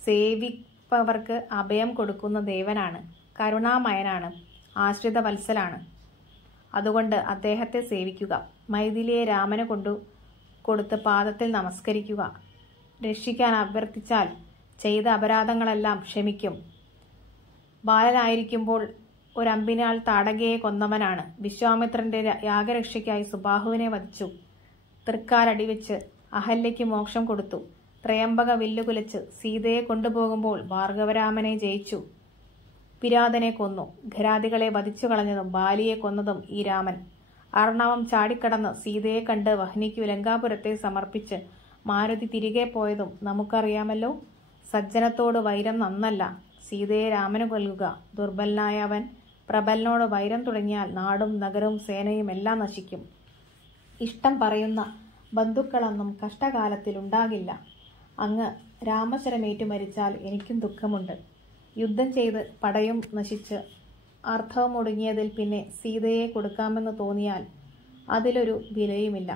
സേവിപ്പവർക്ക് അഭയം കൊടുക്കുന്ന ദേവനാണ്, കരുണാമയനാണ്, ആശ്രിത വത്സലാണ്. അതുകൊണ്ട് അദ്ദേഹത്തെ സേവിക്കുക. മൈഥിലിയെ രാമന് കൊടുത്ത് പാദത്തിൽ നമസ്കരിക്കുക. രക്ഷിക്കാൻ അഭ്യർത്ഥിച്ചാൽ ചെയ്ത അപരാധങ്ങളെല്ലാം ക്ഷമിക്കും. ബാലനായിരിക്കുമ്പോൾ ഒരമ്പിനാൽ താടകയെ കൊന്നവനാണ്. വിശ്വാമിത്രന്റെ യാഗരക്ഷയ്ക്കായി സുബാഹുവിനെ വധിച്ചു. തൃക്കാലടിവെച്ച് അഹല്യയ്ക്ക് മോക്ഷം കൊടുത്തു. ത്രയംബക വില്ലുകുലച്ച് സീതയെ കൊണ്ടുപോകുമ്പോൾ ഭാർഗവരാമനെ ജയിച്ചു. പിരാതനെ കൊന്നു. ഖരാദികളെ വധിച്ചു കളഞ്ഞതും ബാലിയെ കൊന്നതും ഈ രാമൻ. അർണവം ചാടിക്കടന്ന് സീതയെ കണ്ട് വഹ്നിക്കു ലങ്കാപുരത്തെ സമർപ്പിച്ച് മാരുതി തിരികെ പോയതും നമുക്കറിയാമല്ലോ. സജ്ജനത്തോട് വൈരം നന്നല്ല. സീതയെ രാമന് കൊല്ലുക. ദുർബലനായ അവൻ പ്രബലനോട് വൈരം തുടങ്ങിയാൽ നാടും നഗരവും സേനയും എല്ലാം നശിക്കും. ഇഷ്ടം പറയുന്ന ബന്ധുക്കളൊന്നും കഷ്ടകാലത്തിൽ ഉണ്ടാകില്ല. അങ്ങ് രാമശരമേറ്റു മരിച്ചാൽ എനിക്കും ദുഃഖമുണ്ട്. യുദ്ധം ചെയ്ത് പടയും നശിച്ച് അർത്ഥവും ഒടുങ്ങിയതിൽ പിന്നെ സീതയെ കൊടുക്കാമെന്ന് തോന്നിയാൽ അതിലൊരു വിലയുമില്ല.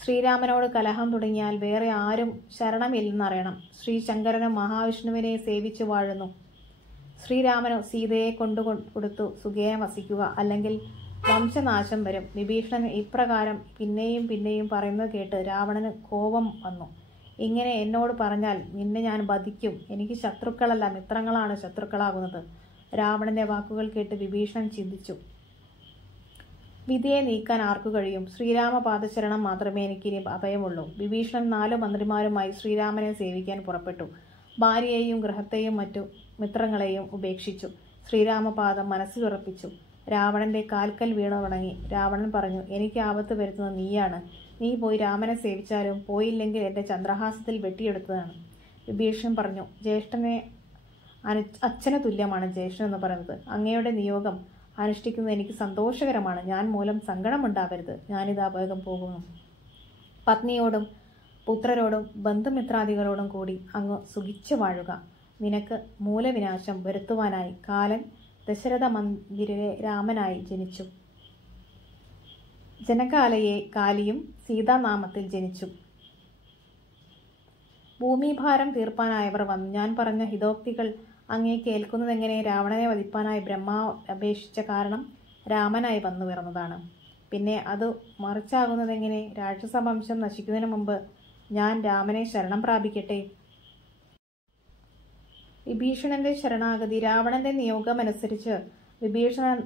ശ്രീരാമനോട് കലഹം തുടങ്ങിയാൽ വേറെ ആരും ശരണമില്ലെന്നറിയണം. ശ്രീശങ്കരനും മഹാവിഷ്ണുവിനെ സേവിച്ചു വാഴുന്നു. ശ്രീരാമനു സീതയെ കൊടുത്തു സുഖേന വസിക്കുക, അല്ലെങ്കിൽ വംശനാശം വരും. വിഭീഷണൻ ഇപ്രകാരം പിന്നെയും പിന്നെയും പറയുന്നത് കേട്ട് രാവണന് കോപം വന്നു. ഇങ്ങനെ എന്നോട് പറഞ്ഞാൽ നിന്നെ ഞാൻ വധിക്കും. എനിക്ക് ശത്രുക്കളല്ല, മിത്രങ്ങളാണ് ശത്രുക്കളാകുന്നത്. രാവണന്റെ വാക്കുകൾ കേട്ട് വിഭീഷണൻ ചിന്തിച്ചു. വിധിയെ നീക്കാൻ ആർക്കു കഴിയും? ശ്രീരാമപാദശരണം മാത്രമേ എനിക്കിനി അഭയമുള്ളൂ. വിഭീഷണൻ 4 മന്ത്രിമാരുമായി ശ്രീരാമനെ സേവിക്കാൻ പുറപ്പെട്ടു. ഭാര്യയെയും ഗൃഹത്തെയും മറ്റു മിത്രങ്ങളെയും ഉപേക്ഷിച്ചു. ശ്രീരാമപാദം മനസ്സിലുറപ്പിച്ചു. രാവണന്റെ കാൽക്കൽ വീണു വണങ്ങി. രാവണൻ പറഞ്ഞു, എനിക്ക് ആപത്ത് വരുത്തുന്നത് നീയാണ്. നീ പോയി രാമനെ സേവിച്ചാലും പോയില്ലെങ്കിൽ എന്റെ ചന്ദ്രഹാസത്തിൽ വെട്ടിയെടുത്തതാണ്. വിഭീഷണൻ പറഞ്ഞു, ജ്യേഷ്ഠനെ അച്ഛന് തുല്യമാണ് ജ്യേഷ്ഠൻ എന്ന് പറയുന്നത്. അങ്ങയുടെ നിയോഗം അനുഷ്ഠിക്കുന്നത് എനിക്ക് സന്തോഷകരമാണ്. ഞാൻ മൂലം സങ്കടമുണ്ടാവരുത്. ഞാനിതാ വേഗം പോകുന്നു. പത്നിയോടും പുത്രരോടും ബന്ധുമിത്രാദികളോടും കൂടി അങ്ങ് സുഖിച്ചു വാഴുക. നിനക്ക് മൂലവിനാശം വരുത്തുവാനായി കാലൻ ദശരഥ മന്ദിരേ രാമനായി ജനിച്ചു. ജനകാലയെ കാലിയും സീതാനാമത്തിൽ ജനിച്ചു. ഭൂമിഭാരം തീർപ്പാനായവർ വന്നു. ഞാൻ പറഞ്ഞ ഹിതോക്തികൾ അങ്ങേ കേൾക്കുന്നതെങ്ങനെ? രാവണനെ വധിപ്പാനായി ബ്രഹ്മാവ് അപേക്ഷിച്ച കാരണം രാമനായി വന്നു പിറന്നതാണ്. പിന്നെ അത് മറിച്ചാകുന്നതെങ്ങനെ? രാക്ഷസ വംശം നശിക്കുന്നതിന് മുമ്പ് ഞാൻ രാമനെ ശരണം പ്രാപിക്കട്ടെ. വിഭീഷണന്റെ ശരണാഗതി. രാവണന്റെ നിയോഗമനുസരിച്ച് വിഭീഷണൻ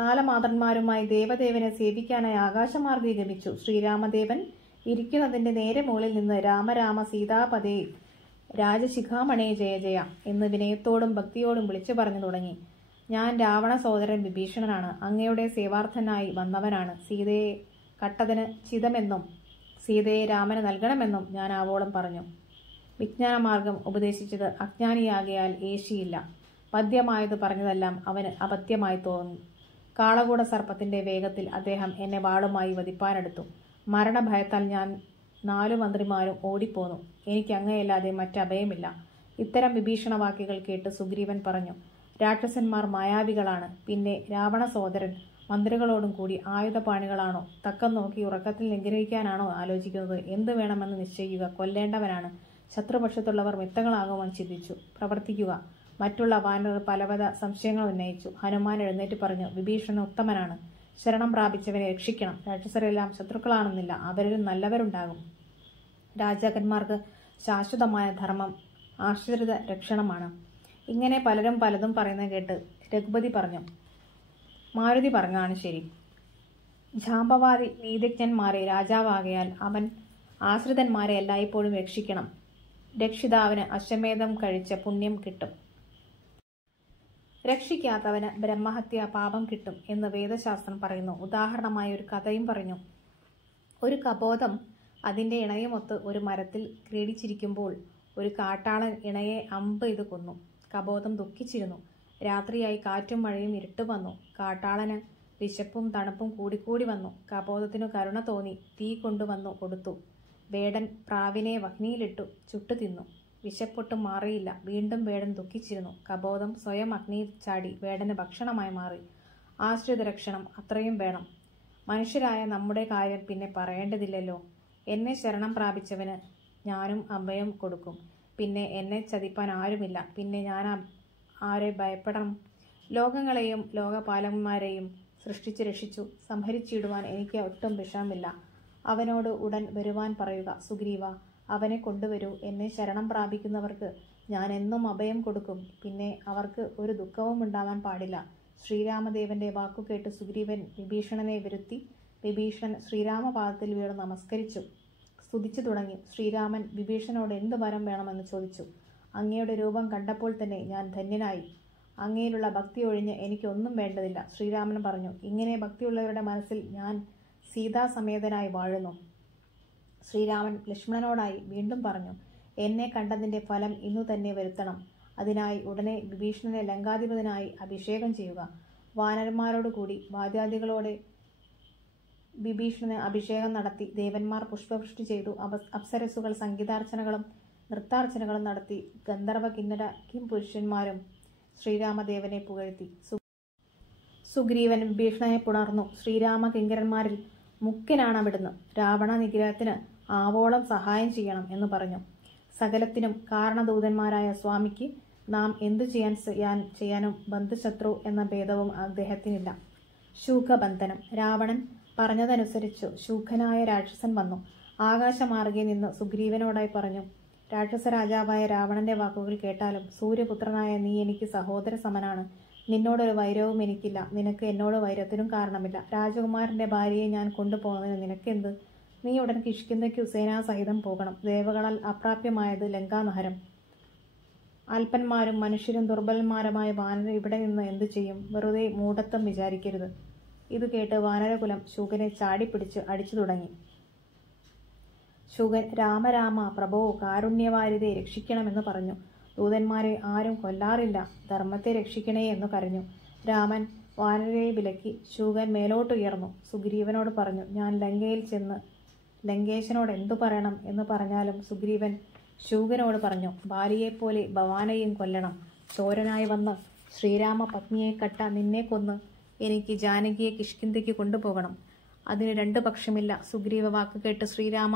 4 മാതൃന്മാരുമായി ദേവദേവനെ സേവിക്കാനായി ആകാശമാർഗ്ഗം ഗമിച്ചു. ശ്രീരാമദേവൻ ഇരിക്കുന്നതിന്റെ നേരെ മുകളിൽ നിന്ന് രാമ രാമ സീതാപതേ രാജശിഖാമണേ ജയ ജയ എന്ന് വിനയത്തോടും ഭക്തിയോടും വിളിച്ചു പറഞ്ഞു തുടങ്ങി. ഞാൻ രാവണ സോദരൻ വിഭീഷണനാണ്. അങ്ങയുടെ സേവാർത്ഥനായി വന്നവനാണ്. സീതയെ കട്ടതിന് ചിതമെന്നും സീതയെ രാമന് നൽകണമെന്നും ഞാൻ ആവോളം പറഞ്ഞു. വിജ്ഞാനമാർഗം ഉപദേശിച്ചത് അജ്ഞാനിയാകയാൽ ഏശിയില്ല. പദ്യമായത് പറഞ്ഞതെല്ലാം അവന് അപത്യമായി തോന്നി. കാളകൂട സർപ്പത്തിന്റെ വേഗത്തിൽ അദ്ദേഹം എന്നെ വാളുമായി വധിപ്പാനെടുത്തു. മരണഭയത്താൽ ഞാൻ 4 മന്ത്രിമാരും ഓടിപ്പോന്നു. എനിക്ക് അങ്ങയല്ലാതെ മറ്റഭയമില്ല. ഇത്തരം വിഭീഷണ വാക്കുകൾ കേട്ട് സുഗ്രീവൻ പറഞ്ഞു, രാക്ഷസന്മാർ മായാവികളാണ്. പിന്നെ രാവണ സോദരൻ മന്ത്രികളോടും കൂടി ആയുധപാണികളാണോ? തക്കം നോക്കി ഉറക്കത്തിൽ നിഗ്രഹിക്കാനാണോ ആലോചിക്കുന്നത്? എന്ത് വേണമെന്ന് നിശ്ചയിക്കുക. കൊല്ലേണ്ടവനാണ്. ശത്രുപക്ഷത്തുള്ളവർ മിത്രങ്ങളാകുവാൻ ചിന്തിച്ചു. പ്രവർത്തിക്കുക. മറ്റുള്ള വാനർ പലവിധ സംശയങ്ങൾ ഉന്നയിച്ചു. ഹനുമാൻ എഴുന്നേറ്റ് പറഞ്ഞു, വിഭീഷണൻ ഉത്തമനാണ്. ശരണം പ്രാപിച്ചവനെ രക്ഷിക്കണം. രാക്ഷസരെല്ലാം ശത്രുക്കളാണെന്നില്ല, അവരിലും നല്ലവരുണ്ടാകും. രാജാക്കന്മാർക്ക് ശാശ്വതമായ ധർമ്മം ആശ്രിത രക്ഷണമാണ്. ഇങ്ങനെ പലരും പലതും പറയുന്നത് കേട്ട് രഘുപതി പറഞ്ഞു, മാരുതി പറഞ്ഞാണ് ശരി. ജാമ്പവാദി നീതിജ്ഞന്മാരെ രാജാവാകയാൽ അവൻ ആശ്രിതന്മാരെ എല്ലായ്പ്പോഴും രക്ഷിക്കണം. രക്ഷിതാവിന് അശ്വമേധം കഴിച്ച പുണ്യം കിട്ടും, രക്ഷിക്കാത്തവന് ബ്രഹ്മഹത്യ പാപം കിട്ടും എന്ന് വേദശാസ്ത്രം പറയുന്നു. ഉദാഹരണമായി ഒരു കഥയും പറഞ്ഞു. ഒരു കബോധം അതിന്റെ ഇണയുമൊത്ത് ഒരു മരത്തിൽ ക്രീഡിച്ചിരിക്കുമ്പോൾ ഒരു കാട്ടാളൻ ഇണയെ അമ്പ് ചെയ്ത് കൊന്നു. കബോധം ദുഃഖിച്ചിരുന്നു. രാത്രിയായി കാറ്റും മഴയും ഇരുട്ട് വന്നു. കാട്ടാളന് വിശപ്പും തണുപ്പും കൂടിക്കൂടി വന്നു. കബോധത്തിനു കരുണ തോന്നി. തീ കൊണ്ടുവന്നു കൊടുത്തു. വേടൻ പ്രാവിനെ അഗ്നിയിലിട്ടു ചുട്ടു തിന്നു. വിശപ്പൊട്ടും മാറിയില്ല. വീണ്ടും വേടൻ ദുഃഖിച്ചിരുന്നു. കബോധം സ്വയം അഗ്നിയിൽ ചാടി വേടന് ഭക്ഷണമായി മാറി. ആശ്രിത രക്ഷണം അത്രയും വേണം. മനുഷ്യരായ നമ്മുടെ കാര്യം പിന്നെ പറയേണ്ടതില്ലല്ലോ. എന്നെ ശരണം പ്രാപിച്ചവന് ഞാനും അഭയം കൊടുക്കും. പിന്നെ എന്നെ ചതിപ്പാൻ ആരുമില്ല. പിന്നെ ഞാൻ ആരെ ഭയപ്പെടണം? ലോകങ്ങളെയും ലോകപാലകന്മാരെയും സൃഷ്ടിച്ചു രക്ഷിച്ചു സംഹരിച്ചിടുവാൻ എനിക്ക് ഒട്ടും വിഷമമില്ല. അവനോട് ഉടൻ വരുവാൻ പറയുക. സുഗ്രീവ, അവനെ കൊണ്ടുവരൂ. എന്നെ ശരണം പ്രാപിക്കുന്നവർക്ക് ഞാൻ എന്നും അഭയം കൊടുക്കും. പിന്നെ അവർക്ക് ഒരു ദുഃഖവും ഉണ്ടാവാൻ പാടില്ല. ശ്രീരാമദേവന്റെ വാക്കുകേട്ട് സുഗ്രീവൻ വിഭീഷണനെ വരുത്തി. വിഭീഷണൻ ശ്രീരാമപാദത്തിൽ വീണ് നമസ്കരിച്ചു. സ്തുതിച്ചു തുടങ്ങി. ശ്രീരാമൻ വിഭീഷണനോട് എന്ത് വരം വേണമെന്ന് ചോദിച്ചു. അങ്ങയുടെ രൂപം കണ്ടപ്പോൾ തന്നെ ഞാൻ ധന്യനായി. അങ്ങയിലുള്ള ഭക്തി ഒഴിഞ്ഞ് എനിക്കൊന്നും വേണ്ടതില്ല. ശ്രീരാമൻ പറഞ്ഞു. ഇങ്ങനെ ഭക്തിയുള്ളവരുടെ മനസ്സിൽ ഞാൻ സീതാസമേതനായി വാഴുന്നു. ശ്രീരാമൻ ലക്ഷ്മണനോടായി വീണ്ടും പറഞ്ഞു. എന്നെ കണ്ടതിന്റെ ഫലം ഇന്നു തന്നെ വരുത്തണം. അതിനായി ഉടനെ വിഭീഷണനെ ലങ്കാധിപതിനായി അഭിഷേകം ചെയ്യുക. വാനരന്മാരോടുകൂടി വാദ്യാദികളോടെ വിഭീഷണന് അഭിഷേകം നടത്തി. ദേവന്മാർ പുഷ്പവൃഷ്ടി ചെയ്തു. അപ്സരസുകൾ സംഗീതാർച്ചനകളും നൃത്താർച്ചനകളും നടത്തി. ഗന്ധർവ കിന്നര കിംപുരുഷന്മാരും ശ്രീരാമദേവനെ പുകഴ്ത്തി. സുഗ്രീവൻ വിഭീഷണനെ പുണർന്നു. ശ്രീരാമ കിങ്കരന്മാരിൽ മുഖ്യനാണ് അവിടുന്ന്. രാവണ നിഗ്രഹത്തിന് ആവോളം സഹായം ചെയ്യണം എന്ന് പറഞ്ഞു. സകലത്തിനും കാരണദൂതന്മാരായ സ്വാമിക്ക് നാം എന്തു ചെയ്യാനും ബന്ധുശത്രു എന്ന ഭേദവും അദ്ദേഹത്തിനില്ല. ശൂഖബന്ധനം. രാവണൻ പറഞ്ഞതനുസരിച്ചു ശൂഖനായ രാക്ഷസൻ വന്നു. ആകാശമാർഗെ നിന്ന് സുഗ്രീവനോടായി പറഞ്ഞു. രാക്ഷസ രാജാവായ രാവണന്റെ വാക്കുകൾ കേട്ടാലും സൂര്യപുത്രനായ നീ എനിക്ക് സഹോദര സമനാണ്. നിന്നോടൊരു വൈരവും എനിക്കില്ല. നിനക്ക് എന്നോട് വൈരത്തിനും കാരണമില്ല. രാജകുമാരന്റെ ഭാര്യയെ ഞാൻ കൊണ്ടുപോകുന്നതിന് നിനക്കെന്ത്? നീ ഉടൻ കിഷ്കിന്ധയ്ക്കു സേനാസഹിതം പോകണം. ദേവകളാൽ അപ്രാപ്യമായത് ലങ്കാനഹരം. അല്പന്മാരും മനുഷ്യരും ദുർബലന്മാരുമായ വാനരർ ഇവിടെ നിന്ന് എന്തു ചെയ്യും? വെറുതെ മൂഢത്വം വിചാരിക്കരുത്. ഇത് കേട്ട് വാനരകുലം ശൂകനെ ചാടിപ്പിടിച്ച് അടിച്ചു തുടങ്ങി. ശൂകൻ രാമരാമ പ്രഭോ കാരുണ്യവാരിതെ രക്ഷിക്കണമെന്ന് പറഞ്ഞു. ദൂതന്മാരെ ആരും കൊല്ലാറില്ല. ധർമ്മത്തെ രക്ഷിക്കണേ എന്ന് കരഞ്ഞു. രാമൻ വാനരരെ വിലക്കി. ശൂകൻ മേലോട്ടുയർന്നു. സുഗ്രീവനോട് പറഞ്ഞു. ഞാൻ ലങ്കയിൽ ചെന്ന് ലങ്കേശനോട് എന്തു പറയണം എന്ന് പറഞ്ഞാലും സുഗ്രീവൻ ശൂകനോട് പറഞ്ഞു. ബാലിയെപ്പോലെ ഭവാനെയും കൊല്ലണം. ചോരനായി വന്ന് ശ്രീരാമ പത്നിയെ കട്ട നിന്നെ കൊന്ന് എനിക്ക് ജാനകിയെ കിഷ്കിന്ധയ്ക്ക് കൊണ്ടുപോകണം. അതിന് രണ്ടു പക്ഷമില്ല. സുഗ്രീവ വാക്ക് കേട്ട് ശ്രീരാമ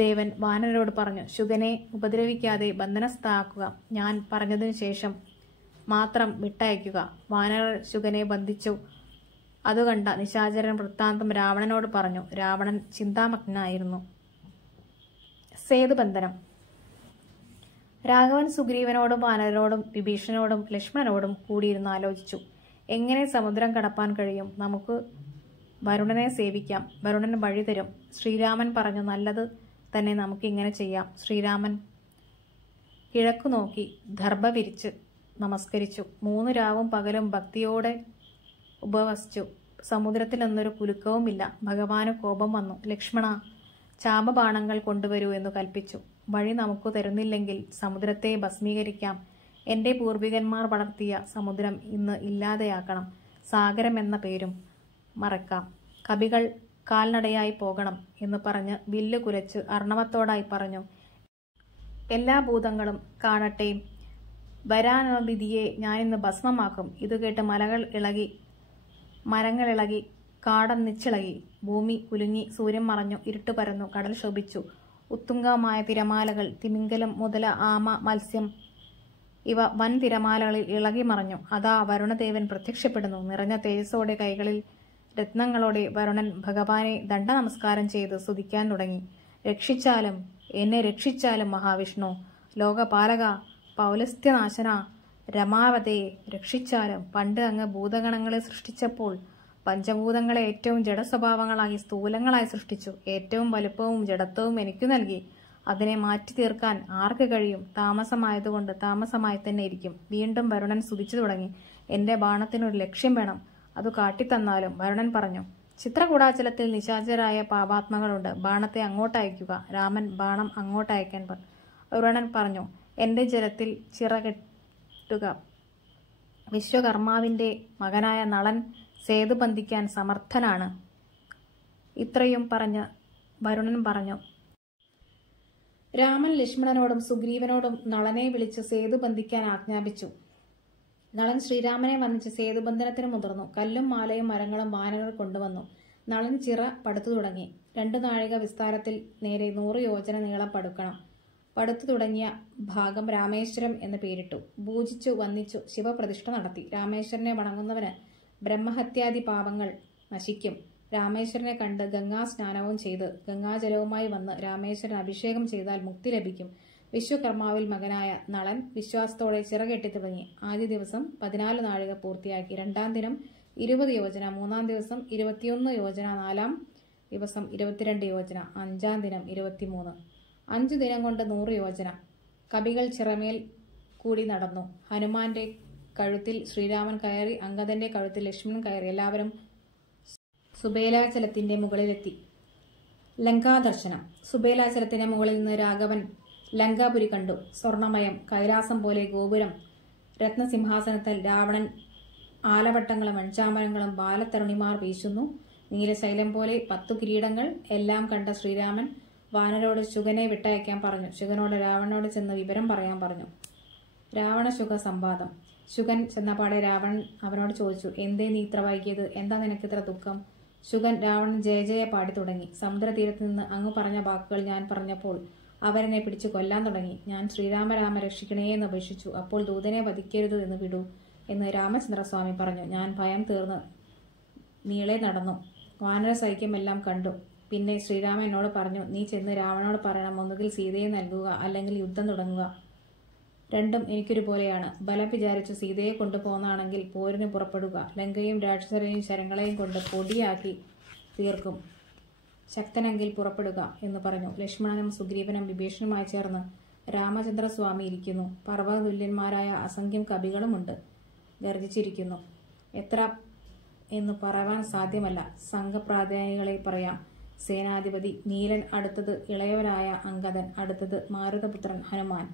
ദേവൻ വാനരരോട് പറഞ്ഞു. ശുകനെ ഉപദ്രവിക്കാതെ ബന്ധനസ്ഥാക്കുക. ഞാൻ പറഞ്ഞതിനു ശേഷം മാത്രം വിട്ടയക്കുക. വാനരർ ശുകനെ ബന്ധിച്ചു. അതുകണ്ട നിശാചരൻ വൃത്താന്തം രാവണനോട് പറഞ്ഞു. രാവണൻ ചിന്താമഗ്നായിരുന്നു. സേതുബന്ധനം. രാഘവൻ സുഗ്രീവനോടും വാനരരോടും വിഭീഷണനോടും ലക്ഷ്മണനോടും കൂടിയിരുന്ന് ആലോചിച്ചു. എങ്ങനെ സമുദ്രം കടപ്പാൻ കഴിയും? നമുക്ക് വരുണനെ സേവിക്കാം. വരുണൻ വഴി തരും. ശ്രീരാമൻ പറഞ്ഞു. നല്ലത് തന്നെ, നമുക്ക് ഇങ്ങനെ ചെയ്യാം. ശ്രീരാമൻ കിഴക്കു നോക്കി ദർഭ വിരിച്ച് നമസ്കരിച്ചു. 3 രാവും പകലും ഭക്തിയോടെ ഉപവസിച്ചു. സമുദ്രത്തിൽ നിന്നൊരു കുലുക്കവുമില്ല. ഭഗവാന് കോപം വന്നു. ലക്ഷ്മണ, ചാപബാണങ്ങൾ കൊണ്ടുവരൂ എന്ന് കൽപ്പിച്ചു. വഴി നമുക്ക് തരുന്നില്ലെങ്കിൽ സമുദ്രത്തെ ഭസ്മീകരിക്കാം. എന്റെ പൂർവികന്മാർ വളർത്തിയ സമുദ്രം ഇന്ന് ഇല്ലാതെയാക്കണം. സാഗരം എന്ന പേരും മറക്കാം. കവികൾ കാൽനടയായി പോകണം എന്ന് പറഞ്ഞ് വില്ല് കുലച്ച് അർണവത്തോടായി പറഞ്ഞു. എല്ലാ ഭൂതങ്ങളും കാണട്ടെ, വരാനതിഥിയെ ഞാനിന്ന് ഭസ്മമാക്കും. ഇത് കേട്ട് മരങ്ങളിളകി കാടൊന്നിച്ചിളകി. ഭൂമി കുലുങ്ങി. സൂര്യൻ മറഞ്ഞു. ഇരുട്ട് പരന്നു. കടൽ ശോഭിച്ചു. ഉത്തുംഗമായ തിരമാലകൾ, തിമിംഗലം, മുതല, ആമ, മത്സ്യം ഇവ വൻ തിരമാലകളിൽ ഇളകി മറഞ്ഞു. അതാ വരുണദേവൻ പ്രത്യക്ഷപ്പെടുന്നു. നിറഞ്ഞ തേജസ്സോടെ കൈകളിൽ രത്നങ്ങളോടെ വരുണൻ ഭഗവാനെ ദണ്ഡനമസ്കാരം ചെയ്ത് സ്തുതിക്കാൻ തുടങ്ങി. രക്ഷിച്ചാലും എന്നെ രക്ഷിച്ചാലും മഹാവിഷ്ണു, ലോകപാലക, പൗലസ്ത്യനാശന, രമാവതേ രക്ഷിച്ചാലും. പണ്ട് അങ്ങ് ഭൂതഗണങ്ങളെ സൃഷ്ടിച്ചപ്പോൾ പഞ്ചഭൂതങ്ങളെ ഏറ്റവും ജഡസ്വഭാവങ്ങളായി സ്ഥൂലങ്ങളായി സൃഷ്ടിച്ചു. ഏറ്റവും വലുപ്പവും ജഡത്വവും എനിക്കു നൽകി. അതിനെ മാറ്റി തീർക്കാൻ ആർക്ക് കഴിയും? താമസമായതുകൊണ്ട് താമസമായി തന്നെ ഇരിക്കും. വീണ്ടും വരുണൻ സ്തുതിച്ചു തുടങ്ങി. എന്റെ ബാണത്തിനൊരു ലക്ഷ്യം വേണം, അത് കാട്ടിത്തന്നാലും. വരുണൻ പറഞ്ഞു. ചിത്രകൂടാചലത്തിൽ നിശാചരായ പാപാത്മകളുണ്ട്. ബാണത്തെ അങ്ങോട്ടയക്കുക. രാമൻ ബാണം അങ്ങോട്ടയക്കാൻ വരുണൻ പറഞ്ഞു. എന്റെ ജലത്തിൽ ചിറകെട്ടുക. വിശ്വകർമാവിന്റെ മകനായ നളൻ സേതു ബന്ധിക്കാൻ സമർത്ഥനാണ്. ഇത്രയും പറഞ്ഞ് വരുണൻ പറഞ്ഞു. രാമൻ ലക്ഷ്മണനോടും സുഗ്രീവനോടും നളനെ വിളിച്ച് സേതു ബന്ധിക്കാൻ ആജ്ഞാപിച്ചു. നളൻ ശ്രീരാമനെ വന്ദിച്ച് സേതുബന്ധനത്തിന് മുതിർന്നു. കല്ലും മാലയും മരങ്ങളും വാനരർ കൊണ്ടുവന്നു. നളൻ ചിറ പടുത്തു തുടങ്ങി. 2 നാഴിക വിസ്താരത്തിൽ നേരെ 100 യോജന നീളം പടുക്കണം. പടുത്തു തുടങ്ങിയ ഭാഗം രാമേശ്വരം എന്ന് പേരിട്ടു. പൂജിച്ചു വന്ദിച്ചു ശിവപ്രതിഷ്ഠ നടത്തി. രാമേശ്വരനെ വണങ്ങുന്നവന് ബ്രഹ്മഹത്യാദി പാപങ്ങൾ നശിക്കും. രാമേശ്വരനെ കണ്ട് ഗംഗാസ്നാനവും ചെയ്ത് ഗംഗാജലവുമായി വന്ന് രാമേശ്വരൻ അഭിഷേകം ചെയ്താൽ മുക്തി ലഭിക്കും. വിശ്വകർമാവിൽ മകനായ നളൻ വിശ്വാസത്തോടെ ചിറകെട്ടി തുടങ്ങി. ആദ്യ ദിവസം 14 നാഴിക പൂർത്തിയാക്കി. 2-ാം ദിനം 20 യോജന, 3-ാം ദിവസം 21 യോജന, 4-ാം ദിവസം 22 യോജന, 5-ാം ദിനം 23. 5 ദിനം കൊണ്ട് 100 യോജന. കപികൾ ചിറമേൽ കൂടി നടന്നു. ഹനുമാന്റെ കഴുത്തിൽ ശ്രീരാമൻ കയറി, അംഗദന്റെ കഴുത്തിൽ ലക്ഷ്മണൻ കയറി. എല്ലാവരും സുബേലാചലത്തിന്റെ മുകളിലെത്തി. ലങ്കാദർശനം. സുബേലാചലത്തിന്റെ മുകളിൽ നിന്ന് രാഘവൻ ലങ്കാപുരി കണ്ടു. സ്വർണമയം, കൈലാസം പോലെ ഗോപുരം, രത്നസിംഹാസനത്തിൽ രാവണൻ, ആലവട്ടങ്ങളും മൺചാമരങ്ങളും ബാലത്തരുണിമാർ വീശുന്നു. നീലശൈലം പോലെ 10 കിരീടങ്ങൾ. എല്ലാം കണ്ട ശ്രീരാമൻ വാനരോട് ശുകനെ വിട്ടയക്കാൻ പറഞ്ഞു. ശുകനോട് രാവണനോട് ചെന്ന് വിവരം പറയാൻ പറഞ്ഞു. രാവണശുക സംവാദം. ശുകൻ ചെന്നപാടെ രാവണൻ അവനോട് ചോദിച്ചു, എന്തേ നീ ഇത്ര വൈകിയത്? എന്താ നിനക്കിത്ര ദുഃഖം? ശുകൻ രാവണൻ ജയ ജയ പാടി തുടങ്ങി. സമുദ്രതീരത്ത് നിന്ന് അങ്ങ് പറഞ്ഞ വാക്കുകൾ ഞാൻ പറഞ്ഞപ്പോൾ അവരെന്നെ പിടിച്ചു കൊല്ലാൻ തുടങ്ങി. ഞാൻ ശ്രീരാമരാമ രക്ഷിക്കണേ എന്ന് അപേക്ഷിച്ചു. അപ്പോൾ ദൂതനെ വധിക്കരുത് എന്ന് വിടൂ എന്ന് രാമചന്ദ്രസ്വാമി പറഞ്ഞു. ഞാൻ ഭയം തീർന്ന് നീളെ നടന്നു. വാനര സൈക്യമെല്ലാം കണ്ടു. പിന്നെ ശ്രീരാമൻ എന്നോട് പറഞ്ഞു, നീ ചെന്ന് രാവണനോട് പറയണം, ഒന്നുകിൽ സീതയെ നൽകുക, അല്ലെങ്കിൽ യുദ്ധം തുടങ്ങുക. രണ്ടും എനിക്കൊരുപോലെയാണ്. ബലം വിചാരിച്ചു സീതയെ കൊണ്ടുപോകുന്നതാണെങ്കിൽ പോരിന് പുറപ്പെടുക. ലങ്കയും രാക്ഷസരെയും ശരങ്ങളെയും കൊണ്ട് പൊടിയാക്കി തീർക്കും. ശക്തനെങ്കിൽ പുറപ്പെടുക എന്ന് പറഞ്ഞു. ലക്ഷ്മണനും സുഗ്രീവനും വിഭീഷണനുമായി ചേർന്ന് രാമചന്ദ്രസ്വാമി ഇരിക്കുന്നു. പർവ്വതുല്യന്മാരായ അസംഖ്യം കവികളുമുണ്ട്. ഗർജിച്ചിരിക്കുന്നു. എത്ര എന്ന് പറയാൻ സാധ്യമല്ല. സംഘപ്രാധാനികളെ പറയാം. സേനാധിപതി നീലൻ, അടുത്തത് ഇളയവനായ അംഗദൻ, അടുത്തത് മാരുതപുത്രൻ ഹനുമാൻ,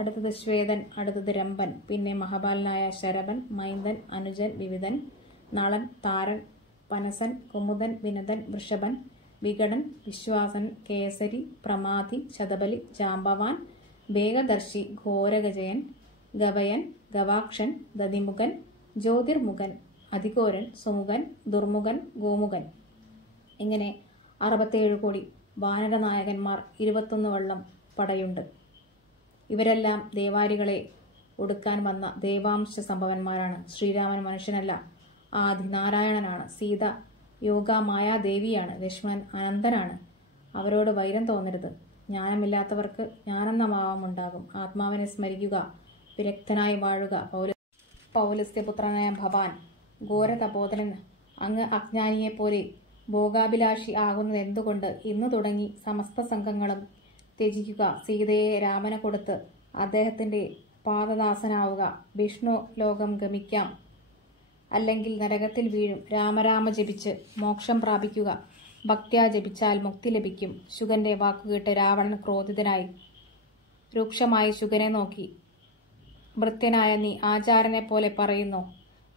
അടുത്തത് ശ്വേതൻ, അടുത്തത് രംഭൻ, പിന്നെ മഹാബാലനായ ശരഭൻ, മൈന്ദൻ, അനുജൻ, വിവിധൻ, നളൻ, താരൻ, പനസൻ, കുമുദൻ, വിനതൻ, വൃഷഭൻ, വികടൻ, വിശ്വാസൻ, കേസരി, പ്രമാധി, ശതബലി, ജാംബവാൻ, വേഗദർശി, ഘോരഗജയൻ, ഗവയൻ, ഗവാക്ഷൻ, ദതിമുഖൻ, ജ്യോതിർമുഖൻ, അധികോരൻ, സുമുഖൻ, ദുർമുഖൻ, ഗോമുഖൻ. ഇങ്ങനെ 67 കോടി വാനരനായകന്മാർ 21 വള്ളം പടയുണ്ട്. ഇവരെല്ലാം ദേവാരികളെ ഒടുക്കാൻ വന്ന ദേവാംശ സംഭവന്മാരാണ്. ശ്രീരാമൻ മനുഷ്യനല്ല, ആദിനാരായണനാണ്. സീത യോഗമായാദേവിയാണ്. ലക്ഷ്മണൻ അനന്തനാണ്. അവരോട് വൈരം തോന്നരുത്. ജ്ഞാനമില്ലാത്തവർക്ക് ജ്ഞാനെന്ന ഭാവമുണ്ടാകും. ആത്മാവിനെ സ്മരിക്കുക, വിരക്തനായി വാഴുക. പൗലസ്ത്യപുത്രനായ ഭവാൻ, ഘോരതപോധനൻ, അങ്ങ് അജ്ഞാനിയെപ്പോലെ ഭോഗാഭിലാഷി ആകുന്നത് എന്തുകൊണ്ട്? ഇന്നു തുടങ്ങി സമസ്ത സംഘങ്ങളും ത്യജിക്കുക. സീതയെ രാമന് കൊടുത്ത് അദ്ദേഹത്തിന്റെ പാദദാസനാവുക. വിഷ്ണു ലോകം ഗമിക്കാം, അല്ലെങ്കിൽ നരകത്തിൽ വീഴും. രാമരാമ ജപിച്ച് മോക്ഷം പ്രാപിക്കുക. ഭക്ത്യാ ജപിച്ചാൽ മുക്തി ലഭിക്കും. ശുകന്റെ വാക്കുകേട്ട് രാവണൻ ക്രോധിതനായി രൂക്ഷമായി ശുകനെ നോക്കി. ഭൃത്യനായ നീ ആചാരനെ പോലെ പറയുന്നു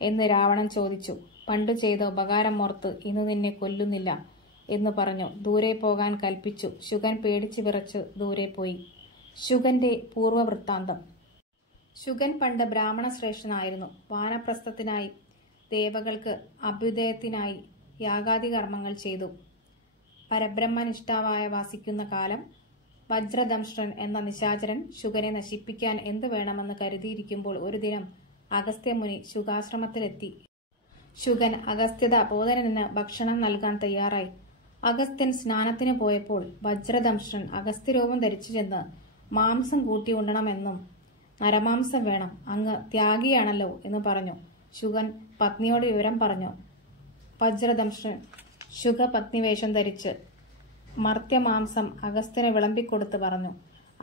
എന്ന് രാവണൻ ചോദിച്ചു. പണ്ടു ചെയ്ത ഉപകാരം ഓർത്ത് ഇന്ന് നിന്നെ കൊല്ലുന്നില്ല എന്ന് പറഞ്ഞു ദൂരെ പോകാൻ കൽപ്പിച്ചു. ശുകൻ പേടിച്ചു വിറച്ച് ദൂരെ പോയി. ശുകന്റെ പൂർവവൃത്താന്തം. ശുകൻ പണ്ട് ബ്രാഹ്മണ ശ്രേഷ്ഠനായിരുന്നു. വാനപ്രസ്ഥത്തിനായി ദേവകൾക്ക് അഭ്യുദയത്തിനായി യാഗാദി കർമ്മങ്ങൾ ചെയ്തു. പരബ്രഹ്മനിഷ്ഠാവായ വാസിക്കുന്ന കാലം വജ്രദംഷ്ട്രൻ എന്ന നിശാചരൻ ശുകനെ നശിപ്പിക്കാൻ എന്തു വേണമെന്ന് കരുതിയിരിക്കുമ്പോൾ ഒരു ദിനം അഗസ്ത്യമുനി ശുകാശ്രമത്തിലെത്തി. ശുകൻ അഗസ്ത്യത ബോധനന് ഭക്ഷണം നൽകാൻ തയ്യാറായി. അഗസ്ത്യൻ സ്നാനത്തിന് പോയപ്പോൾ വജ്രദംഷ്ട്രൻ അഗസ്ത്യരൂപം ധരിച്ചു ചെന്ന് മാംസം കൂട്ടി ഉണ്ണണമെന്നും നരമാംസം വേണം, അങ്ങ് ത്യാഗിയാണല്ലോ എന്ന് പറഞ്ഞു. ശുകൻ പത്നിയോട് വിവരം പറഞ്ഞു. വജ്രദംഷ്ട്രൻ ശുകപത്നിവേഷം ധരിച്ച് മർത്യമാംസം അഗസ്ത്യന് വിളമ്പിക്കൊടുത്ത് പറഞ്ഞു.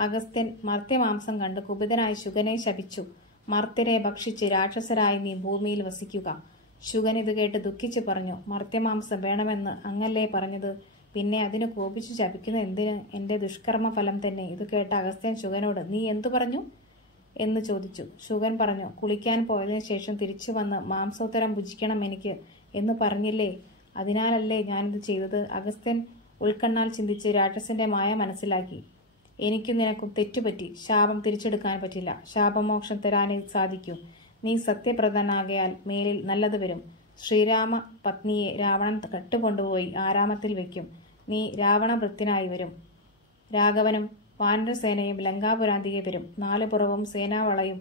അഗസ്ത്യൻ മർത്യമാംസം കണ്ട് കുപിതനായി ശുകനെ ശപിച്ചു. മർത്യരെ ഭക്ഷിച്ച് രാക്ഷസരായി നീ ഭൂമിയിൽ വസിക്കുക. ശുഗൻ ഇത് കേട്ട് ദുഃഖിച്ചു പറഞ്ഞു, മർത്യമാംസം വേണമെന്ന് അങ്ങല്ലേ പറഞ്ഞത്? പിന്നെ അതിന് കോപിച്ചു ശപിക്കുന്ന എന്തിന്? എന്റെ ദുഷ്കർമ്മ ഫലം തന്നെ. ഇത് കേട്ട അഗസ്ത്യൻ ശുഗനോട്, നീ എന്തു പറഞ്ഞു എന്ന് ചോദിച്ചു. ശുഗൻ പറഞ്ഞു, കുളിക്കാൻ പോയതിനു ശേഷം തിരിച്ചു വന്ന് മാംസോത്തരം ഭുജിക്കണം എനിക്ക് എന്ന് പറഞ്ഞില്ലേ, അതിനാലല്ലേ ഞാനിത് ചെയ്തത്. അഗസ്ത്യൻ ഉൾക്കണ്ണാൽ ചിന്തിച്ച് രാക്ഷസന്റെ മായ മനസ്സിലാക്കി. എനിക്കും നിനക്കും തെറ്റുപറ്റി. ശാപം തിരിച്ചെടുക്കാൻ പറ്റില്ല. ശാപമോക്ഷം തരാനേ സാധിക്കൂ. നീ സത്യപ്രദനാകയാൽ മേലിൽ നല്ലത് വരും. ശ്രീരാമ പത്നിയെ രാവണൻ കട്ടുകൊണ്ടുപോയി ആരാമത്തിൽ വയ്ക്കും. നീ രാവണഭൃത്യനായി വരും. രാഘവനും വാനരസേനയും ലങ്കാപുരാന്തികെ വരും. നാലുപുറവും സേനാവളയും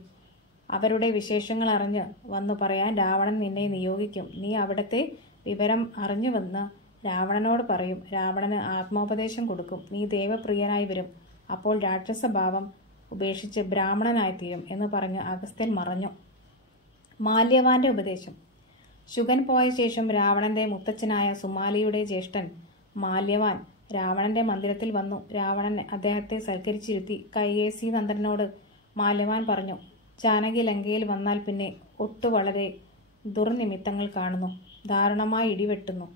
അവരുടെ വിശേഷങ്ങൾ അറിഞ്ഞ് വന്നു പറയാൻ രാവണൻ നിന്നെ നിയോഗിക്കും. നീ അവിടത്തെ വിവരം അറിഞ്ഞുവന്ന് രാവണനോട് പറയും. രാവണന് ആത്മോപദേശം കൊടുക്കും. നീ ദേവപ്രിയനായി വരും. അപ്പോൾ രാക്ഷസഭാവം ഉപേക്ഷിച്ച് ബ്രാഹ്മണനായിത്തീരും എന്ന് പറഞ്ഞ് അഗസ്ത്യൻ മറഞ്ഞു. മാല്യവാന്റെ ഉപദേശം. ശുഗൻ പോയ ശേഷം രാവണന്റെ മുത്തച്ഛനായ സുമാലിയുടെ ജ്യേഷ്ഠൻ മാല്യവാൻ രാവണന്റെ മന്ദിരത്തിൽ വന്നു. രാവണൻ അദ്ദേഹത്തെ സൽക്കരിച്ചിരുത്തി. കൈകേസി നന്ദനോട് മാല്യവാൻ പറഞ്ഞു, ജാനകി ലങ്കയിൽ വന്നാൽ പിന്നെ വളരെ ദുർനിമിത്തങ്ങൾ കാണുന്നു. ദാരുണമായി ഇടിവെട്ടുന്നു.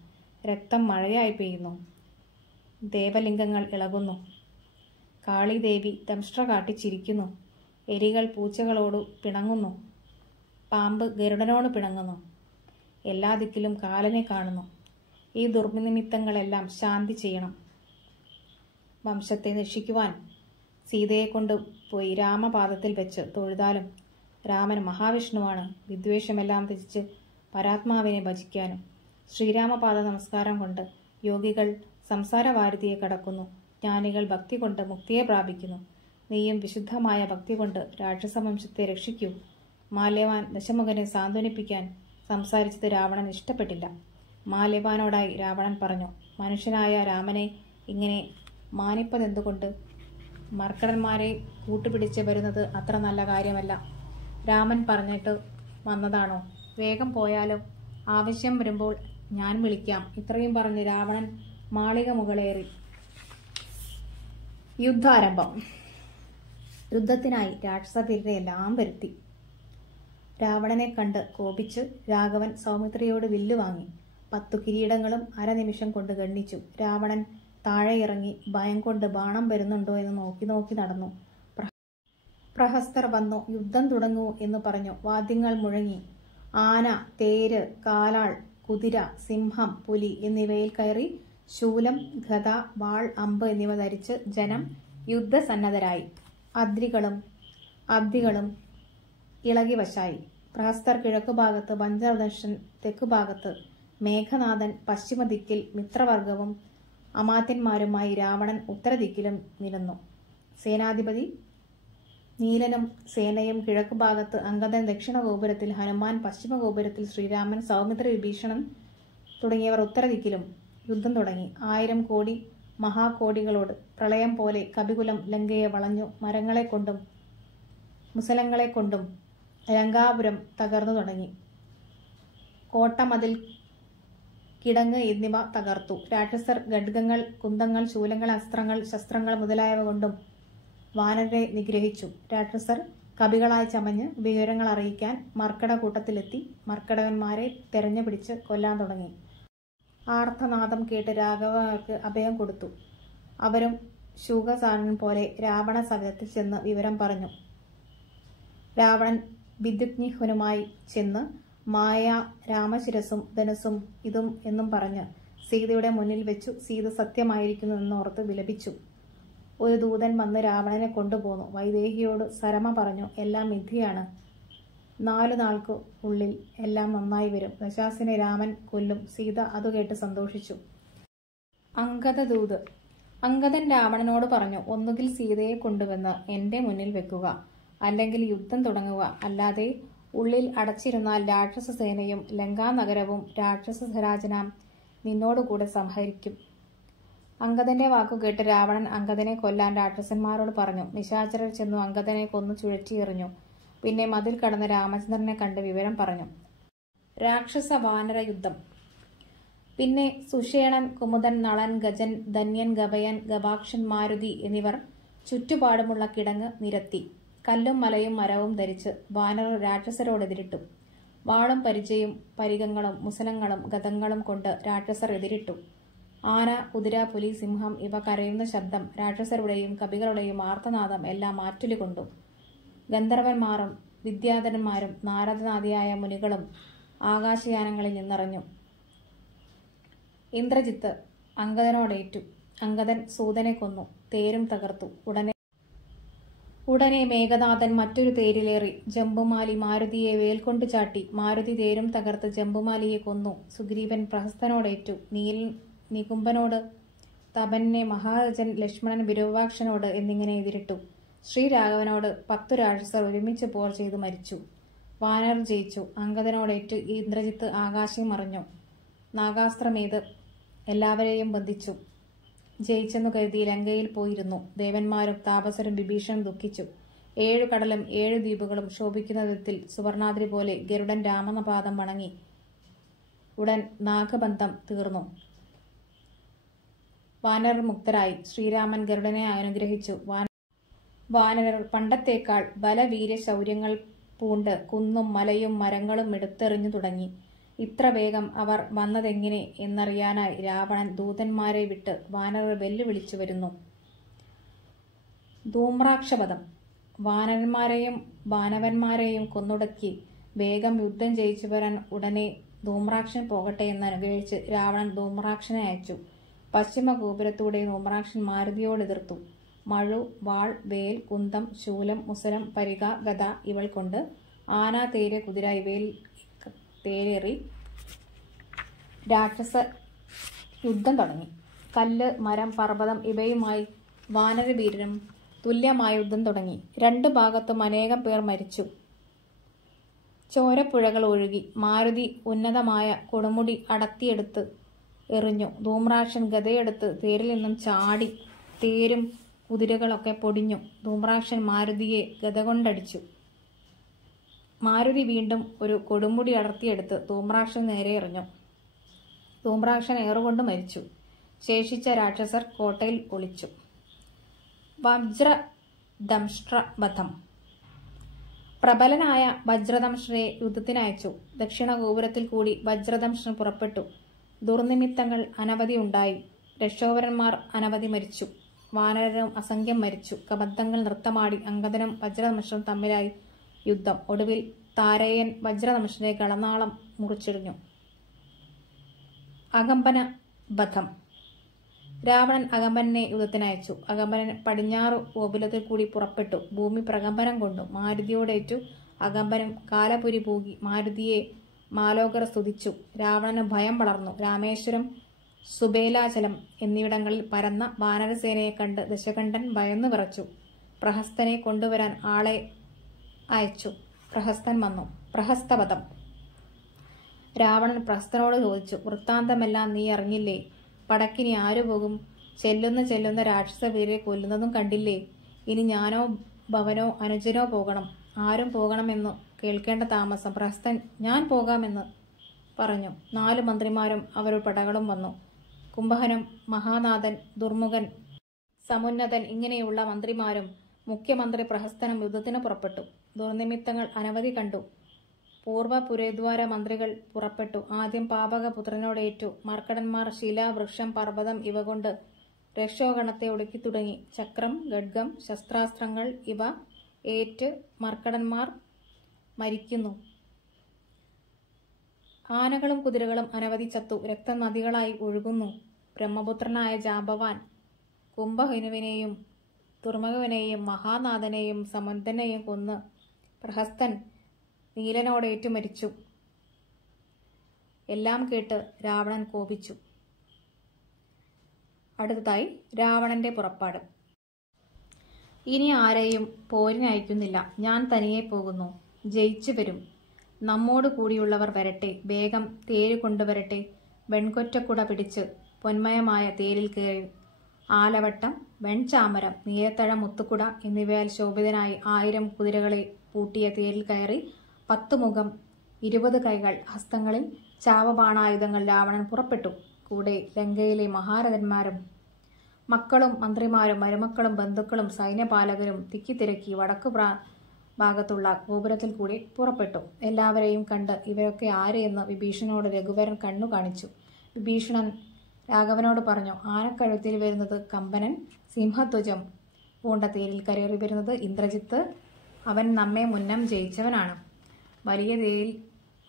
രക്തം മഴയായി പെയ്യുന്നു. ദേവലിംഗങ്ങൾ ഇളകുന്നു. കാളിദേവി ദംഷ്ട്ര കാട്ടി ചിരിക്കുന്നു. എരികൾ പൂച്ചകളോട് പിണങ്ങുന്നു. പാമ്പ് ഗരുഡനോട് പിണങ്ങുന്നു. എല്ലാ ദിക്കിലും കാലനെ കാണുന്നു. ഈ ദുർനിമിത്തങ്ങളെല്ലാം ശാന്തി ചെയ്യണം. വംശത്തെ രക്ഷിക്കുവാൻ സീതയെ കൊണ്ട് പോയി രാമപാദത്തിൽ വെച്ച് തൊഴുതാലും രാമൻ മഹാവിഷ്ണുവാണ്. വിദ്വേഷമെല്ലാം ത്യജിച്ച് പരാത്മാവിനെ ഭജിക്കാനും. ശ്രീരാമപാദ നമസ്കാരം കൊണ്ട് യോഗികൾ സംസാരവാരിധിയെ കടക്കുന്നു. ജ്ഞാനികൾ ഭക്തി കൊണ്ട് മുക്തിയെ പ്രാപിക്കുന്നു. നീയും വിശുദ്ധമായ ഭക്തി കൊണ്ട് രാക്ഷസവംശത്തെ രക്ഷിക്കൂ. മാല്യവാൻ ദശമുഖനെ സാന്ത്വനിപ്പിക്കാൻ സംസാരിച്ചത് രാവണൻ ഇഷ്ടപ്പെട്ടില്ല. മാല്യവാനോടായി രാവണൻ പറഞ്ഞു, മനുഷ്യനായ രാമനെ ഇങ്ങനെ മാനിപ്പതെന്തുകൊണ്ട്? മർക്കടന്മാരെ കൂട്ടുപിടിച്ച് വരുന്നത് അത്ര നല്ല കാര്യമല്ല. രാമൻ പറഞ്ഞിട്ട് വന്നതാണോ? വേഗം പോയാലോ? ആവശ്യം വരുമ്പോൾ ഞാൻ വിളിക്കാം. ഇത്രയും പറഞ്ഞ് രാവണൻ മാളിക മുകളേറി. യുദ്ധാരംഭം. യുദ്ധത്തിനായി രാക്ഷസവീരരെയെല്ലാം വരുത്തി. രാവണനെ കണ്ട് കോപിച്ച് രാഘവൻ സൗമിത്രിയോട് വില്ലു വാങ്ങി. 10 കിരീടങ്ങളും അരനിമിഷം കൊണ്ട് ഗണ്ണിച്ചു. രാവണൻ താഴെ ഇറങ്ങി ഭയം കൊണ്ട് ബാണം വരുന്നുണ്ടോ എന്ന് നോക്കി നോക്കി നടന്നു. പ്രഹസ്തർ വന്നു യുദ്ധം തുടങ്ങൂ എന്ന് പറഞ്ഞു. വാദ്യങ്ങൾ മുഴങ്ങി. ആന, തേര്, കാലാൾ, കുതിര, സിംഹം, പുലി എന്നിവയിൽ കയറി ശൂലം, ഗദ, വാൾ, അമ്പ് എന്നിവ ധരിച്ച് ജനം യുദ്ധസന്നദ്ധരായി. അബ്ദികളും ഇളകിവശായി. പ്രഹസ്തർ കിഴക്കുഭാഗത്ത്, പഞ്ചദർശൻ തെക്കുഭാഗത്ത്, മേഘനാഥൻ പശ്ചിമദിക്കിൽ മിത്രവർഗവും അമാത്യന്മാരുമായി രാവണൻ ഉത്തരദിക്കിലും നിരന്നു. സേനാധിപതി നീലനും സേനയും കിഴക്കുഭാഗത്ത്, അംഗദൻ ദക്ഷിണ ഗോപുരത്തിൽ, ഹനുമാൻ പശ്ചിമ ഗോപുരത്തിൽ, ശ്രീരാമൻ, സൗമിത്ര, വിഭീഷണൻ തുടങ്ങിയവർ ഉത്തരദിക്കിലും യുദ്ധം തുടങ്ങി. 1000 കോടി മഹാകോടികളോട് പ്രളയം പോലെ കപികുലം ലങ്കയെ വളഞ്ഞു. മരങ്ങളെക്കൊണ്ടും മുസലങ്ങളെക്കൊണ്ടും ലങ്കാപുരം തകർന്നു തുടങ്ങി. കോട്ടമതിൽ, കിടങ്ങ് എന്നിവ തകർത്തു. രാക്ഷസർ ഖഡ്ഗങ്ങൾ, കുന്തങ്ങൾ, ശൂലങ്ങൾ, അസ്ത്രങ്ങൾ, ശസ്ത്രങ്ങൾ മുതലായവ കൊണ്ടും വാനരരെ നിഗ്രഹിച്ചു. രാക്ഷസർ കപികളായി ചമഞ്ഞ് വിവരങ്ങൾ അറിയിക്കാൻ മർക്കട കൂട്ടത്തിലെത്തി. മർക്കടകന്മാരെ തെരഞ്ഞു പിടിച്ച് കൊല്ലാൻ തുടങ്ങി. ആർത്തനാദം കേട്ട് രാഘവർക്ക് അഭയം കൊടുത്തു. അവരും ശൂകസാനൻ പോലെ രാവണ സവിധത്തിൽ ചെന്ന് വിവരം പറഞ്ഞു. രാവണൻ വിദ്യുജ്ഞിഹുനുമായി ചെന്ന് മായ രാമശിരസും ധനുസും ഇതും എന്നും പറഞ്ഞ് സീതയുടെ മുന്നിൽ വെച്ചു. സീത സത്യമായിരിക്കുന്നു എന്നോർത്ത് വിലപിച്ചു. ഒരു ദൂതൻ വന്ന് രാവണനെ കൊണ്ടുപോന്നു. വൈദേഹിയോട് സരമ പറഞ്ഞു, എല്ലാം മിഥ്യയാണ്. 4 നാൾക്ക് ഉള്ളിൽ എല്ലാം നന്നായി വരും. ദശാസിനെ രാമൻ കൊല്ലും. സീത അതുകേട്ട് സന്തോഷിച്ചു. അംഗദദൂത്. അംഗദൻ രാവണനോട് പറഞ്ഞു, ഒന്നുകിൽ സീതയെ കൊണ്ടുവന്ന് എന്റെ മുന്നിൽ വെക്കുക, അല്ലെങ്കിൽ യുദ്ധം തുടങ്ങുക. അല്ലാതെ ഉള്ളിൽ അടച്ചിരുന്നാൽ രാക്ഷസ സേനയും ലങ്കാനഗരവും രാക്ഷസരാജനാം നിന്നോടുകൂടെ സംഹരിക്കും. അംഗദന്റെ വാക്കുകേട്ട് രാവണൻ അംഗദനെ കൊല്ലാൻ രാക്ഷസന്മാരോട് പറഞ്ഞു. നിശാചരർ ചെന്നു അംഗദനെ കൊന്നു ചുഴറ്റിയെറിഞ്ഞു. പിന്നെ മതിൽ കടന്ന് രാമചന്ദ്രനെ കണ്ട് വിവരം പറഞ്ഞു. രാക്ഷസ വാനര യുദ്ധം. പിന്നെ സുഷേണൻ, കുമുദൻ, നളൻ, ഗജൻ, ധന്യൻ, ഗവയൻ, ഗവാക്ഷൻ, മാരുതി എന്നിവർ ചുറ്റുപാടുമുള്ള കിടങ്ങ് നിരത്തി. കല്ലും മലയും മരവും ധരിച്ച് വാനരർ രാക്ഷസരോടെതിരിട്ടു. വാളും പരിചയും പരിഗങ്ങളും മുസലങ്ങളും ഗതങ്ങളും കൊണ്ട് രാക്ഷസർ എതിരിട്ടു. ആന, കുതിര, പുലി, സിംഹം ഇവ കരയുന്ന ശബ്ദം, രാക്ഷസരുടെയും കപികളുടെയും ആർത്തനാദം എല്ലാം മാറ്റൊലി കൊണ്ടു. ഗന്ധർവന്മാരും വിദ്യാധരന്മാരും നാരദനാദിയായ മുനികളും ആകാശയാനങ്ങളിൽ നിന്നിറങ്ങു. ഇന്ദ്രജിത്ത് അംഗദനോടേറ്റു. അംഗദൻ സൂതനെ കൊന്നു. തേരും തകർത്തു. ഉടനെ മേഘനാഥൻ മറ്റൊരു തേരിലേറി ജംബുമാലി മാരുതിയെ വേൽക്കൊണ്ടു ചാട്ടി. മാരുതി തേരും തകർത്ത് ജംബുമാലിയെ കൊന്നു. സുഗ്രീവൻ പ്രഹസ്തനോടേറ്റു. നീലൻ നികുംബനോട്, തപനെ മഹാരജൻ ലക്ഷ്മണൻ വിരൂപാക്ഷനോട് എന്നിങ്ങനെ എതിരിട്ടു. ശ്രീരാഘവനോട് 10 രാക്ഷസർ ഒരുമിച്ച് പോർ ചെയ്തു മരിച്ചു. വാനർ ജയിച്ചു. അംഗദനോടേറ്റു ഇന്ദ്രജിത്ത് ആകാശം മറിഞ്ഞു. നാഗാസ്ത്രമേത് എല്ലാവരെയും ബന്ധിച്ചു. ജയിച്ചെന്നു കരുതി ലങ്കയിൽ പോയിരുന്നു. ദേവന്മാരും താപസരും വിഭീഷണൻ ദുഃഖിച്ചു. 7 കടലും 7 ദ്വീപുകളും ശോഭിക്കുന്ന വിധത്തിൽ സുവർണാദ്രി പോലെ ഗരുഡൻ രാമനപാദം വണങ്ങി. ഉടൻ നാഗബന്ധം തീർന്നു. വാനരർ മുക്തരായി. ശ്രീരാമൻ ഗരുഡനെ അനുഗ്രഹിച്ചു. വാനരർ പണ്ടത്തേക്കാൾ ബലവീര്യ ശൗര്യങ്ങൾ പൂണ്ട് കുന്നും മലയും മരങ്ങളും എടുത്തെറിഞ്ഞു തുടങ്ങി. ഇത്ര വേഗം അവർ വന്നതെങ്ങനെ എന്നറിയാനായി രാവണൻ ദൂതന്മാരെ വിട്ട് വാനരർ വെല്ലുവിളിച്ചു വരുന്നു. ധൂമ്രാക്ഷവധം. വാനരന്മാരെയും വാനവന്മാരെയും കൊന്നൊടുക്കി വേഗം യുദ്ധം ജയിച്ചു വരാൻ ഉടനെ ധൂമ്രാക്ഷൻ പോകട്ടെ എന്ന് അനുഗ്രഹിച്ച് രാവണൻ ധൂമ്രാക്ഷനെ അയച്ചു. പശ്ചിമ ഗോപുരത്തൂടെ ധൂമ്രാക്ഷൻ മാരുതിയോട് എതിർത്തു. മഴു, വാൾ, വേൽ, കുന്തം, ശൂലം, മുസലം, പരിക, ഗദ ഇവൾ കൊണ്ട് ആന, തേര്, കുതിര ഇവയിൽ തേരേറി രാക്ഷസ യുദ്ധം തുടങ്ങി. കല്ല്, മരം, പർവ്വതം ഇവയുമായി വാനരവീരനും തുല്യമായ യുദ്ധം തുടങ്ങി. 2 ഭാഗത്തും അനേകം പേർ മരിച്ചു. ചോരപ്പുഴകൾ ഒഴുകി. മാരുതി ഉന്നതമായ കൊടുമുടി അടർത്തിയെടുത്ത് എറിഞ്ഞു. ധൂമ്രാക്ഷൻ ഗദയെടുത്ത് തേരിൽ നിന്നും ചാടി. തേരും കുതിരകളൊക്കെ പൊടിഞ്ഞു. ധൂമ്രാക്ഷൻ മാരുതിയെ ഗദ കൊണ്ടടിച്ചു. മാരുതി വീണ്ടും ഒരു കൊടുമുടി അടർത്തിയെടുത്ത് ധൂമ്രാക്ഷൻ നേരെ എറിഞ്ഞു. ധൂമ്രാക്ഷൻ ഏറുകൊണ്ട് മരിച്ചു. ശേഷിച്ച രാക്ഷസർ കോട്ടയിൽ ഒളിച്ചു. വജ്രദംഷ്ട്രവധം. പ്രബലനായ വജ്രദംഷ്ട്രയെ യുദ്ധത്തിനയച്ചു. ദക്ഷിണ ഗോപുരത്തിൽ കൂടി വജ്രദംഷ്ട്രൻ പുറപ്പെട്ടു. ദുർനിമിത്തങ്ങൾ അനവധി ഉണ്ടായി. രക്ഷോവരന്മാർ അനവധി മരിച്ചു. വാനരരും അസംഖ്യം മരിച്ചു. കബദ്ധങ്ങൾ നൃത്തമാടി. അംഗദനും വജ്രദംഷ്ട്രനും തമ്മിലായി യുദ്ധം. ഒടുവിൽ താരയൻ വജ്രദംഷ്ട്രനെ ഗളനാളം മുറിച്ചെറിഞ്ഞു. അകമ്പന വധം. രാവണൻ അകമ്പനെ യുദ്ധത്തിനയച്ചു. അകമ്പനൻ പടിഞ്ഞാറു ഗോപുരത്തിൽ കൂടി പുറപ്പെട്ടു. ഭൂമി പ്രകമ്പനം കൊണ്ടു. മാരുതിയോടേറ്റു. അകമ്പനം കാലപുരി പൂകി. മാരുതിയെ മാലോകർ സ്തുതിച്ചു. രാവണന് ഭയം വളർന്നു. രാമേശ്വരം, സുബേലാചലം എന്നിവിടങ്ങളിൽ പരന്ന വാനരസേനയെ കണ്ട് ദശകണ്ഠൻ ഭയന്നു വിറച്ചു. പ്രഹസ്തനെ കൊണ്ടുവരാൻ ആളെ അയച്ചു. പ്രഹസ്തൻ വന്നു. പ്രഹസ്തവധം. രാവണൻ പ്രഹസ്തനോട് ചോദിച്ചു, വൃത്താന്തമെല്ലാം നീ അറിഞ്ഞില്ലേ? പടക്കിനി ആരു പോകും? ചെല്ലുന്ന രാക്ഷസ വീരെ കൊല്ലുന്നതും കണ്ടില്ലേ? ഇനി ഞാനോ ഭവനോ അനുജനോ പോകണം? ആരും പോകണമെന്നു കേൾക്കേണ്ട താമസം. പ്രഹസ്തൻ ഞാൻ പോകാമെന്ന് പറഞ്ഞു. 4 മന്ത്രിമാരും അവരുടെ പടകളും വന്നു. കുംഭകനും മഹാനാഥൻ, ദുർമുഖൻ, സമുന്നതൻ ഇങ്ങനെയുള്ള മന്ത്രിമാരും മുഖ്യമന്ത്രി പ്രഹസ്തനും യുദ്ധത്തിന് പുറപ്പെട്ടു. ദുർനിമിത്തങ്ങൾ അനവധി കണ്ടു. പൂർവ്വപുരദ്വാര മന്ത്രികൾ പുറപ്പെട്ടു. ആദ്യം പാപകപുത്രനോടേറ്റു. മർക്കടന്മാർ ശില, വൃക്ഷം, പർവ്വതം ഇവ കൊണ്ട് രക്ഷോഗണത്തെ ഒടുക്കി തുടങ്ങി. ചക്രം, ഖഡ്ഗം, ശസ്ത്രാസ്ത്രങ്ങൾ ഇവ ഏറ്റ് മർക്കടന്മാർ മരിക്കുന്നു. ആനകളും കുതിരകളും അനവധി ചത്തു. രക്തം നദികളായി ഒഴുകുന്നു. ബ്രഹ്മപുത്രനായ ജാമ്പവാൻ കുംഭകനുവിനെയും ദുർമുഖനെയും മഹാനാഥനെയും സമുദ്രനെയും കൊന്ന് പ്രഹസ്തൻ നീലനോടേറ്റു മരിച്ചു. എല്ലാം കേട്ട് രാവണൻ കോപിച്ചു. അടുത്തതായി രാവണന്റെ പുറപ്പാട്. ഇനി ആരെയും പോരിനയക്കുന്നില്ല. ഞാൻ തനിയെ പോകുന്നു. ജയിച്ചു വരും. നമ്മോട് കൂടിയുള്ളവർ വരട്ടെ. വേഗം തേര് കൊണ്ടുവരട്ടെ. വെൺകൊറ്റക്കുട പിടിച്ച് പൊന്മയമായ തേരിൽ കയറി ആലവട്ടം, വെൺചാമരം, നീലത്തഴ മുത്തുക്കുട എന്നിവയാൽ ശോഭിതനായി 1000 കുതിരകളെ പൂട്ടിയ തേരിൽ കയറി 10 മുഖം 20 കൈകൾ ഹസ്തങ്ങളിൽ ചാവബാണായുധങ്ങൾ രാവണൻ പുറപ്പെട്ടു. കൂടെ ലങ്കയിലെ മഹാരഥന്മാരും മക്കളും മന്ത്രിമാരും മരുമക്കളും ബന്ധുക്കളും സൈന്യപാലകരും തിക്കിത്തിരക്കി. ഭാഗത്തുള്ള ഗോപുരത്തിൽ കൂടി പുറപ്പെട്ടു. എല്ലാവരെയും കണ്ട് ഇവരൊക്കെ ആര് എന്ന് വിഭീഷണനോട് രഘുവരൻ കണ്ണു കാണിച്ചു. വിഭീഷണൻ രാഘവനോട് പറഞ്ഞു, ആനക്കഴുത്തിൽ വരുന്നത് കമ്പനൻ, സിംഹധ്വജം പൂണ്ട തേരിൽ കയറി വരുന്നത് ഇന്ദ്രജിത്ത്. അവൻ നമ്മെ മുന്നം ജയിച്ചവനാണ്. വലിയ തേരിൽ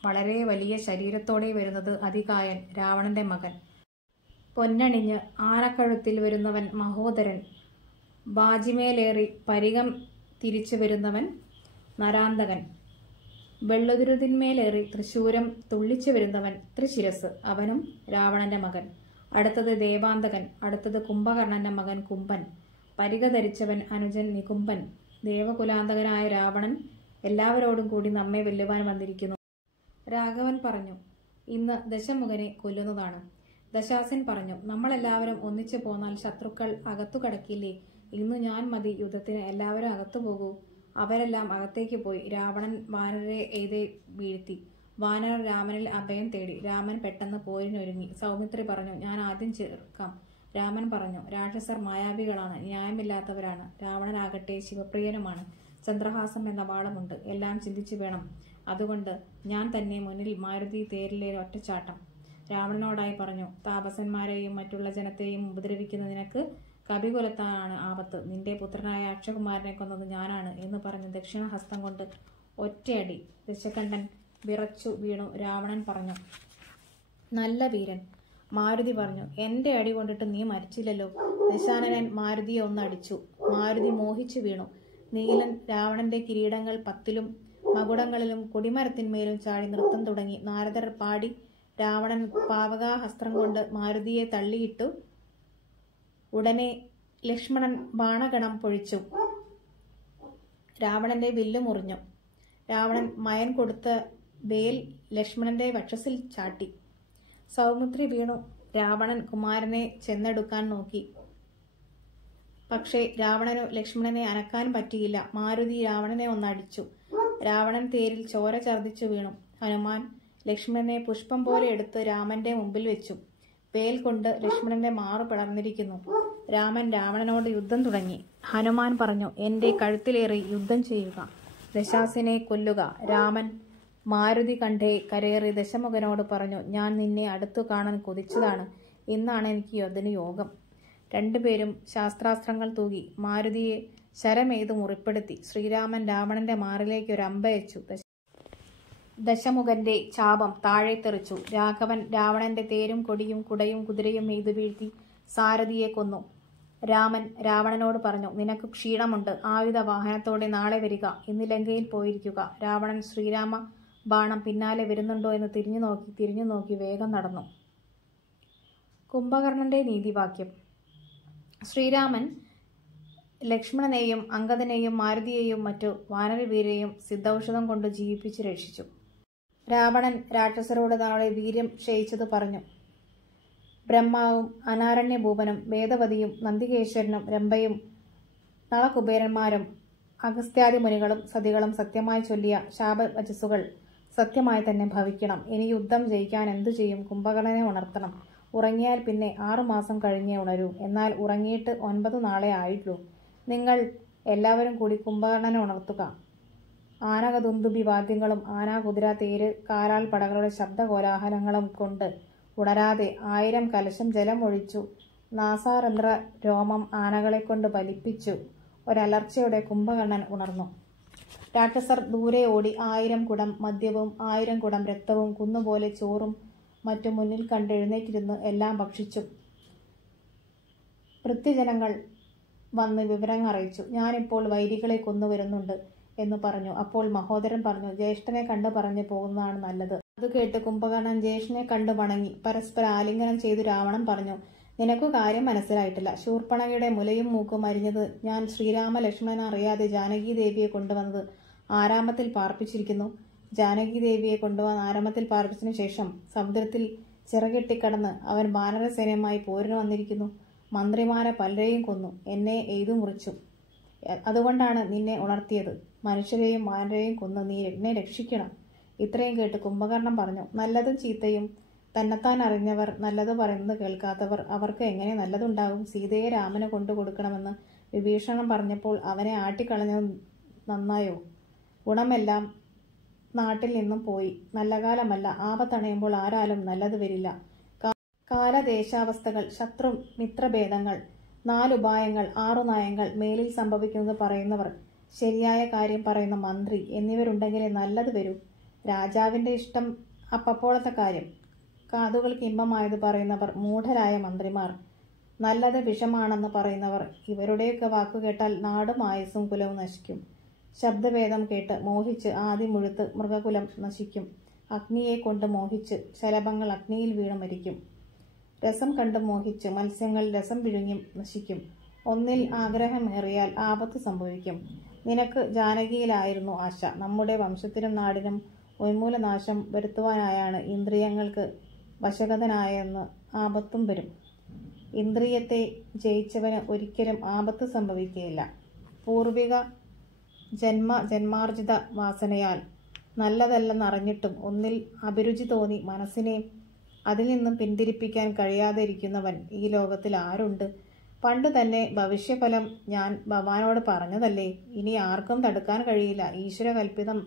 വളരെ വലിയ ശരീരത്തോടെ വരുന്നത് അതികായൻ, രാവണന്റെ മകൻ. പൊന്നണിഞ്ഞ് ആനക്കഴുത്തിൽ വരുന്നവൻ മഹോദരൻ. ബാജിമേലേറി പരികം തിരിച്ചു വരുന്നവൻ നരാന്തകൻ. വെള്ളുതിരുതിന്മേലേറി തൃശൂരം തുള്ളിച്ചു വരുന്നവൻ ത്രിശിരസ്, അവനും രാവണന്റെ മകൻ. അടുത്തത് ദേവാന്തകൻ, അടുത്തത് കുംഭകർണന്റെ മകൻ കുംഭൻ. പരിക ധരിച്ചവൻ അനുജൻ നികുംഭൻ. ദേവകുലാന്തകനായ രാവണൻ എല്ലാവരോടും കൂടി നമ്മെ വെല്ലുവാൻ വന്നിരിക്കുന്നു. രാഘവൻ പറഞ്ഞു, ഇന്ന് ദശമുഖനെ കൊല്ലുന്നതാണ്. ദശാസൻ പറഞ്ഞു, നമ്മളെല്ലാവരും ഒന്നിച്ചു പോന്നാൽ ശത്രുക്കൾ അകത്തു കടക്കില്ലേ? ഇന്നു ഞാൻ മതി യുദ്ധത്തിന്, എല്ലാവരും അകത്തു പോകൂ. അവരെല്ലാം അകത്തേക്ക് പോയി. രാവണൻ വാനരെ എയ്തെ വീഴ്ത്തി. വാനരർ രാമനിൽ അഭയം തേടി. രാമൻ പെട്ടെന്ന് പോരിനൊരുങ്ങി. സൗമിത്രി പറഞ്ഞു, ഞാൻ ആദ്യം ചേർക്കാം. രാമൻ പറഞ്ഞു, രാക്ഷസർ മായാവികളാണ്, ന്യായമില്ലാത്തവരാണ്. രാവണനാകട്ടെ ശിവപ്രിയനുമാണ്. ചന്ദ്രഹാസം എന്ന വാളമുണ്ട്. എല്ലാം ചിന്തിച്ചു വേണം. അതുകൊണ്ട് ഞാൻ തന്നെ മുന്നിൽ മാരുതി തേരിലെ ഒറ്റച്ചാട്ടം. രാവണനോടായി പറഞ്ഞു, താപസന്മാരെയും മറ്റുള്ള ജനത്തെയും ഉപദ്രവിക്കുന്ന നിനക്ക് കപികുലത്താനാണ് ആപത്ത്. നിന്റെ പുത്രനായ അക്ഷകുമാരനെ കൊന്നത് ഞാനാണ് എന്ന് പറഞ്ഞ് ദക്ഷിണഹസ്തം കൊണ്ട് ഒറ്റയടി. ദശകണ്ഠൻ വിറച്ചു വീണു. രാവണൻ പറഞ്ഞു, നല്ല വീരൻ. മാരുതി പറഞ്ഞു, എന്റെ അടി കൊണ്ടിട്ട് നീ മരിച്ചില്ലല്ലോ. ദശാനനൻ മാരുതിയെ ഒന്നടിച്ചു. മാരുതി മോഹിച്ചു വീണു. നീലൻ രാവണന്റെ കിരീടങ്ങൾ 10 മകുടങ്ങളിലും കൊടിമരത്തിന്മേലും ചാടി നൃത്തം തുടങ്ങി. നാരദർ പാടി. രാവണൻ പാവകാഹസ്ത്രം കൊണ്ട് മാരുതിയെ തള്ളിയിട്ടു. ഉടനെ ലക്ഷ്മണൻ ബാണഗണം പൊഴിച്ചു. രാവണന്റെ വില്ലു മുറിഞ്ഞു. രാവണൻ മയൻ കൊടുത്ത വേൽ ലക്ഷ്മണന്റെ വക്ഷസിൽ ചാട്ടി. സൗമിത്രി വീണു. രാവണൻ കുമാരനെ ചെന്നെടുക്കാൻ നോക്കി. പക്ഷേ രാവണനു ലക്ഷ്മണനെ അനക്കാൻ പറ്റിയില്ല. മാരുതി രാവണനെ ഒന്നടിച്ചു. രാവണൻ തേരിൽ ചോര ഛർദ്ദിച്ചു വീണു. ഹനുമാൻ ലക്ഷ്മണനെ പുഷ്പം പോലെ എടുത്ത് രാമന്റെ മുമ്പിൽ വെച്ചു. വേൽ കൊണ്ട് ലക്ഷ്മണന്റെ മാറു പിളർന്നിരിക്കുന്നു. രാമൻ രാവണനോട് യുദ്ധം തുടങ്ങി. ഹനുമാൻ പറഞ്ഞു, എന്റെ കഴുത്തിലേറി യുദ്ധം ചെയ്യുക, ദശാസനെ കൊല്ലുക. രാമൻ മാരുതി കണ്ഠേ കരേറി ദശമുഖനോട് പറഞ്ഞു, ഞാൻ നിന്നെ അടുത്തു കാണാൻ കൊതിച്ചതാണ്. ഇന്നാണ് എനിക്ക് അതിന് യോഗം. രണ്ടുപേരും ശാസ്ത്രാസ്ത്രങ്ങൾ തൂകി മാരുതിയെ ശരമെയ്ത് മുറിപ്പെടുത്തി. ശ്രീരാമൻ രാവണന്റെ മാറിലേക്ക് ഒരു അമ്പയച്ചു. ദശമുഖന്റെ ചാപം താഴെ തെറിച്ചു. രാഘവൻ രാവണന്റെ തേരും കൊടിയും കുടയും കുതിരയും എയ്തു വീഴ്ത്തി സാരഥിയെ കൊന്നു. രാമൻ രാവണനോട് പറഞ്ഞു, നിനക്ക് ക്ഷീണമുണ്ട്. ആയുധ വാഹനത്തോടെ നാളെ വരിക. ഇന്ന് ലങ്കയിൽ പോയിരിക്കുക. രാവണൻ ശ്രീരാമ ബാണം പിന്നാലെ വരുന്നുണ്ടോ എന്ന് തിരിഞ്ഞു നോക്കി വേഗം നടന്നു. കുംഭകർണന്റെ നീതിവാക്യം. ശ്രീരാമൻ ലക്ഷ്മണനെയും അംഗദനെയും മാരുതിയെയും മറ്റു വാനരവീരെയും സിദ്ധൌഷധം കൊണ്ട് ജീവിപ്പിച്ച് രക്ഷിച്ചു. രാവണൻ രാക്ഷസരോട് തങ്ങളുടെ വീര്യം ക്ഷയിച്ചത് പറഞ്ഞു. ബ്രഹ്മാവും അനാരണ്യഭൂപനും വേദവതിയും നന്ദികേശ്വരനും രംഭയും നളകുബേരന്മാരും അഗസ്ത്യാദി മുനികളും സതികളും സത്യമായി ചൊല്ലിയ ശാപവചസ്സുകൾ സത്യമായി തന്നെ ഭവിക്കണം. ഇനി യുദ്ധം ജയിക്കാൻ എന്തു ചെയ്യും? കുംഭകർണനെ ഉണർത്തണം. ഉറങ്ങിയാൽ പിന്നെ 6 മാസം കഴിഞ്ഞേ ഉണരൂ. എന്നാൽ ഉറങ്ങിയിട്ട് 9 നാളെ ആയിട്ടുള്ളൂ. നിങ്ങൾ എല്ലാവരും കൂടി കുംഭകർണനെ ഉണർത്തുക. ആനകദുന്ദുഭി വാദ്യങ്ങളും ആന കുതിര തേര് കാലാൽ പടകളുടെ ശബ്ദകോലാഹലങ്ങളും കൊണ്ട് ഉണരാതെ 1000 കലശം ജലം ഒഴിച്ചു നാസാരന്ധ്ര രോമം ആനകളെക്കൊണ്ട് വലിപ്പിച്ചു. ഒരലർച്ചയോടെ കുംഭകർണൻ ഉണർന്നു. രാക്ഷസർ ദൂരെ ഓടി 1000 കുടം മദ്യവും 1000 കുടം രക്തവും കുന്നുപോലെ ചോറും മറ്റു മുന്നിൽ കണ്ട് എഴുന്നേറ്റിരുന്ന് എല്ലാം ഭക്ഷിച്ചു. വൃത്യജനങ്ങൾ വന്ന് വിവരങ്ങൾ അറിയിച്ചു. ഞാനിപ്പോൾ വൈരികളെ കൊന്നുവരുന്നുണ്ട് എന്ന് പറഞ്ഞു. അപ്പോൾ മഹോദരൻ പറഞ്ഞു, ജ്യേഷ്ഠനെ കണ്ടു പറഞ്ഞു പോകുന്നതാണ് നല്ലത്. അത് കേട്ട് കുംഭകർണൻ ജ്യേഷ്ഠനെ കണ്ടു വണങ്ങി. പരസ്പരം ആലിംഗനം ചെയ്തു. രാവണൻ പറഞ്ഞു, നിനക്കു കാര്യം മനസ്സിലായിട്ടില്ല. ശൂർപ്പണകയുടെ മുലയും മൂക്കും അരിഞ്ഞത് ഞാൻ ശ്രീരാമ ലക്ഷ്മണൻ അറിയാതെ ജാനകീദേവിയെ കൊണ്ടുവന്നത് ആരാമത്തിൽ പാർപ്പിച്ചിരിക്കുന്നു. ജാനകീദേവിയെ കൊണ്ടുവന്ന് ആരാമത്തിൽ പാർപ്പിച്ചതിനു ശേഷം സമുദ്രത്തിൽ ചിറകെട്ടിക്കടന്ന് അവൻ വാനരസേനയുമായി പോരിന് വന്നിരിക്കുന്നു. മന്ത്രിമാരെ പലരെയും കൊന്നു, എന്നെ എയ്തു മുറിച്ചു. അതുകൊണ്ടാണ് നിന്നെ ഉണർത്തിയത്. മനുഷ്യരെയും വാനരെയും കൊന്ന് നീ എന്നെ രക്ഷിക്കണം. ഇത്രയും കേട്ട് കുംഭകർണൻ പറഞ്ഞു, നല്ലതും ചീത്തയും തന്നെത്താൻ അറിഞ്ഞവർ, നല്ലത് പറയുന്നത് കേൾക്കാത്തവർ, അവർക്ക് എങ്ങനെ നല്ലതുണ്ടാകും? സീതയെ രാമന് കൊണ്ടു കൊടുക്കണമെന്ന് വിഭീഷണൻ പറഞ്ഞപ്പോൾ അവനെ ആട്ടിക്കളഞ്ഞത് നന്നായോ? ഗുണമെല്ലാം നാട്ടിൽ നിന്നും പോയി. നല്ല കാലമല്ല. ആപത്തണയുമ്പോൾ ആരാലും നല്ലത് വരില്ല. കാലദേശാവസ്ഥകൾ, ശത്രു മിത്രഭേദങ്ങൾ, 4 ഉപായങ്ങൾ, 6 നയങ്ങൾ, മേലിൽ സംഭവിക്കുന്നത് പറയുന്നവർ, ശരിയായ കാര്യം പറയുന്ന മന്ത്രി എന്നിവരുണ്ടെങ്കിലേ നല്ലത് വരൂ. രാജാവിന്റെ ഇഷ്ടം അപ്പപ്പോളത്തെ കാര്യം. കാതുകൾക്ക് ഇമ്പമായത് പറയുന്നവർ, മൂഢരായ മന്ത്രിമാർ, നല്ലത് വിഷമാണെന്ന് പറയുന്നവർ. ഇവരുടെയൊക്കെ വാക്കുകേട്ടാൽ നാടും ആയുസ്സും കുലവും നശിക്കും. ശബ്ദഭേദം കേട്ട് മോഹിച്ച് ആദി മുഴുത്ത് മൃഗകുലം നശിക്കും. അഗ്നിയെ കൊണ്ട് മോഹിച്ച് ശലഭങ്ങൾ അഗ്നിയിൽ വീണ് മരിക്കും. രസം കണ്ട് മോഹിച്ച് മത്സ്യങ്ങൾ രസം വിഴുങ്ങി നശിക്കും. ഒന്നിൽ ആഗ്രഹമേറിയാൽ ആപത്ത് സംഭവിക്കും. നിനക്ക് ജാനകിയിലായിരുന്നു ആശ. നമ്മുടെ വംശത്തിനും നാടിനും ഉന്മൂലനാശം വരുത്തുവാനായാണ് ഇന്ദ്രിയങ്ങൾക്ക് വശഗതനായെന്ന് ആപത്തും വരും. ഇന്ദ്രിയത്തെ ജയിച്ചവന് ഒരിക്കലും ആപത്ത് സംഭവിക്കുകയില്ല. പൂർവിക ജന്മാർജിത വാസനയാൽ നല്ലതല്ലെന്നറിഞ്ഞിട്ടും ഒന്നിൽ അഭിരുചി തോന്നി മനസ്സിനെ അതിൽ നിന്നും പിന്തിരിപ്പിക്കാൻ കഴിയാതെ ഇരിക്കുന്നവൻ ഈ ലോകത്തിൽ ആരുണ്ട്? പണ്ട് തന്നെ ഭവിഷ്യഫലം ഞാൻ ഭഗവാനോട് പറഞ്ഞതല്ലേ. ഇനി ആർക്കും തടുക്കാൻ കഴിയില്ല. ഈശ്വരകൽപിതം.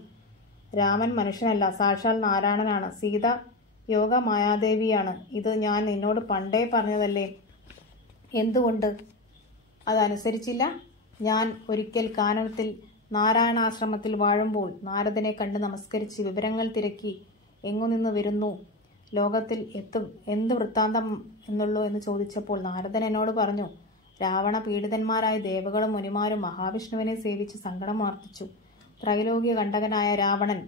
രാമൻ മനുഷ്യനല്ല, സാക്ഷാൽ നാരായണനാണ്. സീത യോഗമായാദേവിയാണ്. ഇത് ഞാൻ നിന്നോട് പണ്ടേ പറഞ്ഞതല്ലേ. എന്തുകൊണ്ട് അതനുസരിച്ചില്ല? ഞാൻ ഒരിക്കൽ കാനനത്തിൽ നാരായണാശ്രമത്തിൽ വാഴുമ്പോൾ നാരദനെ കണ്ട് നമസ്കരിച്ച് വിവരങ്ങൾ തിരക്കി എങ്ങുനിന്ന് വരുന്നു, ലോകത്തിൽ എത്തും, എന്ത് വൃത്താന്തം എന്നുള്ളൂ എന്ന് ചോദിച്ചപ്പോൾ നാരദൻ എന്നോട് പറഞ്ഞു, രാവണ പീഡിതന്മാരായ ദേവകളും മുനിമാരും മഹാവിഷ്ണുവിനെ സേവിച്ച് സങ്കടമാർത്തിച്ചു. ത്രൈലോക്യ കണ്ടകനായ രാവണൻ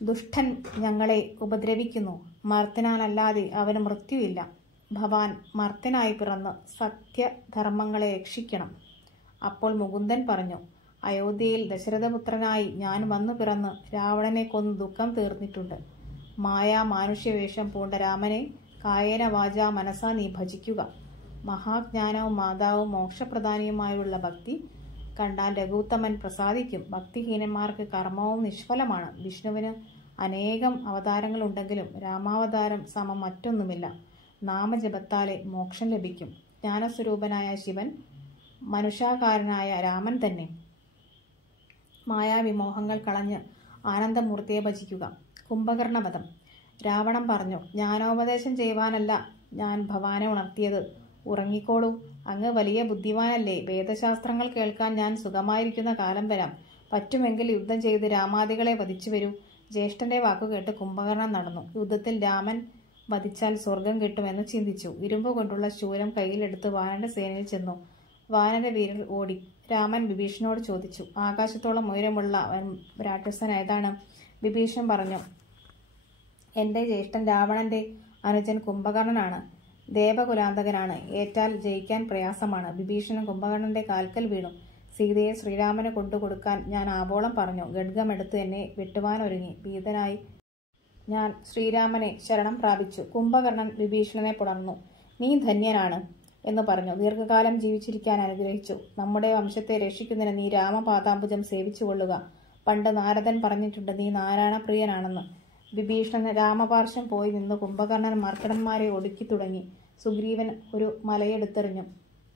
ദുഷ്ടൻ ഞങ്ങളെ ഉപദ്രവിക്കുന്നു. മർത്യനാലല്ലാതെ അവന് മൃത്യുവില്ല. ഭവാൻ മർത്യനായി പിറന്ന് സത്യധർമ്മങ്ങളെ രക്ഷിക്കണം. അപ്പോൾ മുകുന്ദൻ പറഞ്ഞു, അയോധ്യയിൽ ദശരഥപുത്രനായി ഞാൻ വന്നു പിറന്ന് രാവണനെ കൊന്ന് ദുഃഖം തീർന്നിട്ടുണ്ട്. മാനുഷ്യവേഷം പൂണ്ട രാമനെ കായേന വാചാ മനസാ നീ ഭജിക്കുക. മഹാജ്ഞാനവും മാതാവും മോക്ഷപ്രധാനിയുമായുള്ള ഭക്തി കണ്ടാൽ രഘുത്തമൻ പ്രസാദിക്കും. ഭക്തിഹീനന്മാർക്ക് കർമ്മവും നിഷ്ഫലമാണ്. വിഷ്ണുവിന് അനേകം അവതാരങ്ങളുണ്ടെങ്കിലും രാമാവതാരം സമം മറ്റൊന്നുമില്ല. നാമജപത്താലെ മോക്ഷം ലഭിക്കും. ജ്ഞാനസ്വരൂപനായ ശിവൻ മനുഷ്യാകാരനായ രാമൻ തന്നെ. മായാവിമോഹങ്ങൾ കളഞ്ഞ് ആനന്ദമൂർത്തിയെ ഭജിക്കുക. കുംഭകർണവധം. രാവണൻ പറഞ്ഞു, ജ്ഞാനോപദേശം ചെയ്യുവാനല്ല ഞാൻ ഭവാനെ ഉണർത്തിയത്. ഉറങ്ങിക്കോളൂ. അങ്ങ് വലിയ ബുദ്ധിമാനല്ലേ. വേദശാസ്ത്രങ്ങൾ കേൾക്കാൻ ഞാൻ സുഖമായിരിക്കുന്ന കാലം വരാം. പറ്റുമെങ്കിൽ യുദ്ധം ചെയ്ത് രാമാദികളെ വധിച്ചു വരൂ. ജ്യേഷ്ഠന്റെ വാക്കുകേട്ട് കുംഭകർണൻ നടന്നു. യുദ്ധത്തിൽ രാമൻ വധിച്ചാൽ സ്വർഗം കിട്ടുമെന്ന് ചിന്തിച്ചു. ഇരുമ്പ് കൊണ്ടുള്ള ശൂലം കയ്യിലെടുത്ത് വാനര സേനയിൽ ചെന്നു. വാനര വീരർ ഓടി. രാമൻ വിഭീഷണനോട് ചോദിച്ചു, ആകാശത്തോളം ഉയരമുള്ള രാക്ഷസൻ ഏതാണ്? വിഭീഷണൻ പറഞ്ഞു, എന്റെ ജ്യേഷ്ഠൻ രാവണന്റെ അനുജൻ കുംഭകർണനാണ്. ദേവകുലാന്തകനാണ്. ഏറ്റാൽ ജയിക്കാൻ പ്രയാസമാണ്. വിഭീഷണൻ കുംഭകർണന്റെ കാൽക്കൽ വീണു. സീതയെ ശ്രീരാമന് കൊണ്ടുകൊടുക്കാൻ ഞാൻ ആവോളം പറഞ്ഞു. ഖഡ്ഗമെടുത്ത് എന്നെ വെട്ടുവാനൊരുങ്ങി. ഭീതനായി ഞാൻ ശ്രീരാമനെ ശരണം പ്രാപിച്ചു. കുംഭകർണൻ വിഭീഷണനെ പുണർന്നു. നീ ധന്യനാണ് എന്ന് പറഞ്ഞു. ദീർഘകാലം ജീവിച്ചിരിക്കാൻ അനുഗ്രഹിച്ചു. നമ്മുടെ വംശത്തെ രക്ഷിക്കുന്നതിന് നീ രാമപാദാംബുജം സേവിച്ചുകൊള്ളുക. പണ്ട് നാരദൻ പറഞ്ഞിട്ടുണ്ട് നീ നാരായണപ്രിയനാണെന്ന്. വിഭീഷണൻ രാമപാർശ്വം പോയി നിന്ന് കുംഭകർണൻ മർക്കടന്മാരെ ഒടുക്കി തുടങ്ങി. സുഗ്രീവൻ ഒരു മലയെടുത്തെറിഞ്ഞു.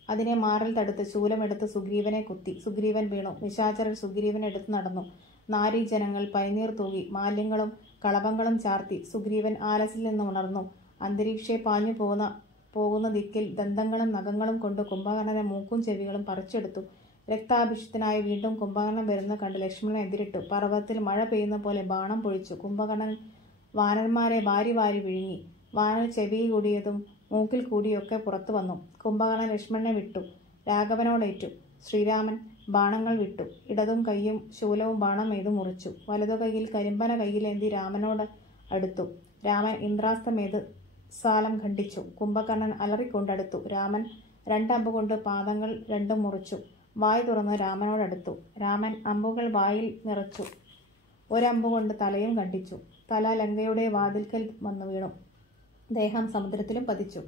അതിനെ മാറിൽ തടുത്ത് ശൂലമെടുത്ത് സുഗ്രീവനെ കുത്തി. സുഗ്രീവൻ വീണു. നിശാചരർ സുഗ്രീവനെ എടുത്തു നടന്നു. നാരീജനങ്ങൾ പനിനീർ തൂകി മാലിന്യങ്ങളും കളഭങ്ങളും ചാർത്തി. സുഗ്രീവൻ ആലസിൽ നിന്ന് ഉണർന്നു. അന്തരീക്ഷേ പാഞ്ഞു പോകുന്ന ദിക്കിൽ ദന്തങ്ങളും നഖങ്ങളും കൊണ്ട് കുംഭകർണന്റെ മൂക്കും ചെവികളും പറിച്ചെടുത്തു. രക്താഭിഷിക്തനായി വീണ്ടും കുംഭകർണൻ വരുന്ന കണ്ട് ലക്ഷ്മണനെ എതിരിട്ടു. പർവ്വതത്തിൽ മഴ പെയ്യുന്ന പോലെ ബാണം പൊഴിച്ചു. കുംഭകർണൻ വാനന്മാരെ വാരി വാരി വിഴുങ്ങി. വാനൽ ചെവി കൂടിയതും മൂക്കിൽ കൂടിയൊക്കെ പുറത്തു വന്നു. കുംഭകർണൻ ലക്ഷ്മണനെ വിട്ടു. രാഘവനോടേറ്റു. ശ്രീരാമൻ ബാണങ്ങൾ വിട്ടു. ഇടതും കൈയും ശൂലവും ബാണം എയ്തു മുറിച്ചു. വലതു കൈയിൽ കരിമ്പന കൈയിലേന്തി രാമനോട് അടുത്തു. രാമൻ ഇന്ദ്രാസ്തമേത് സാലം ഖണ്ഡിച്ചു. കുംഭകർണൻ അലറിക്കൊണ്ടടുത്തു. രാമൻ 2 അമ്പുകൊണ്ട് പാദങ്ങൾ രണ്ടും മുറിച്ചു. വായ് തുറന്ന് രാമനോടടുത്തു. രാമൻ അമ്പുകൾ വായിൽ നിറച്ചു. ഒരമ്പുകൊണ്ട് തലയും ഖണ്ഡിച്ചു. തല ലങ്കയുടെ വാതിൽക്കൽ വന്നു വീണു. ദേഹം സമുദ്രത്തിലും പതിച്ചു.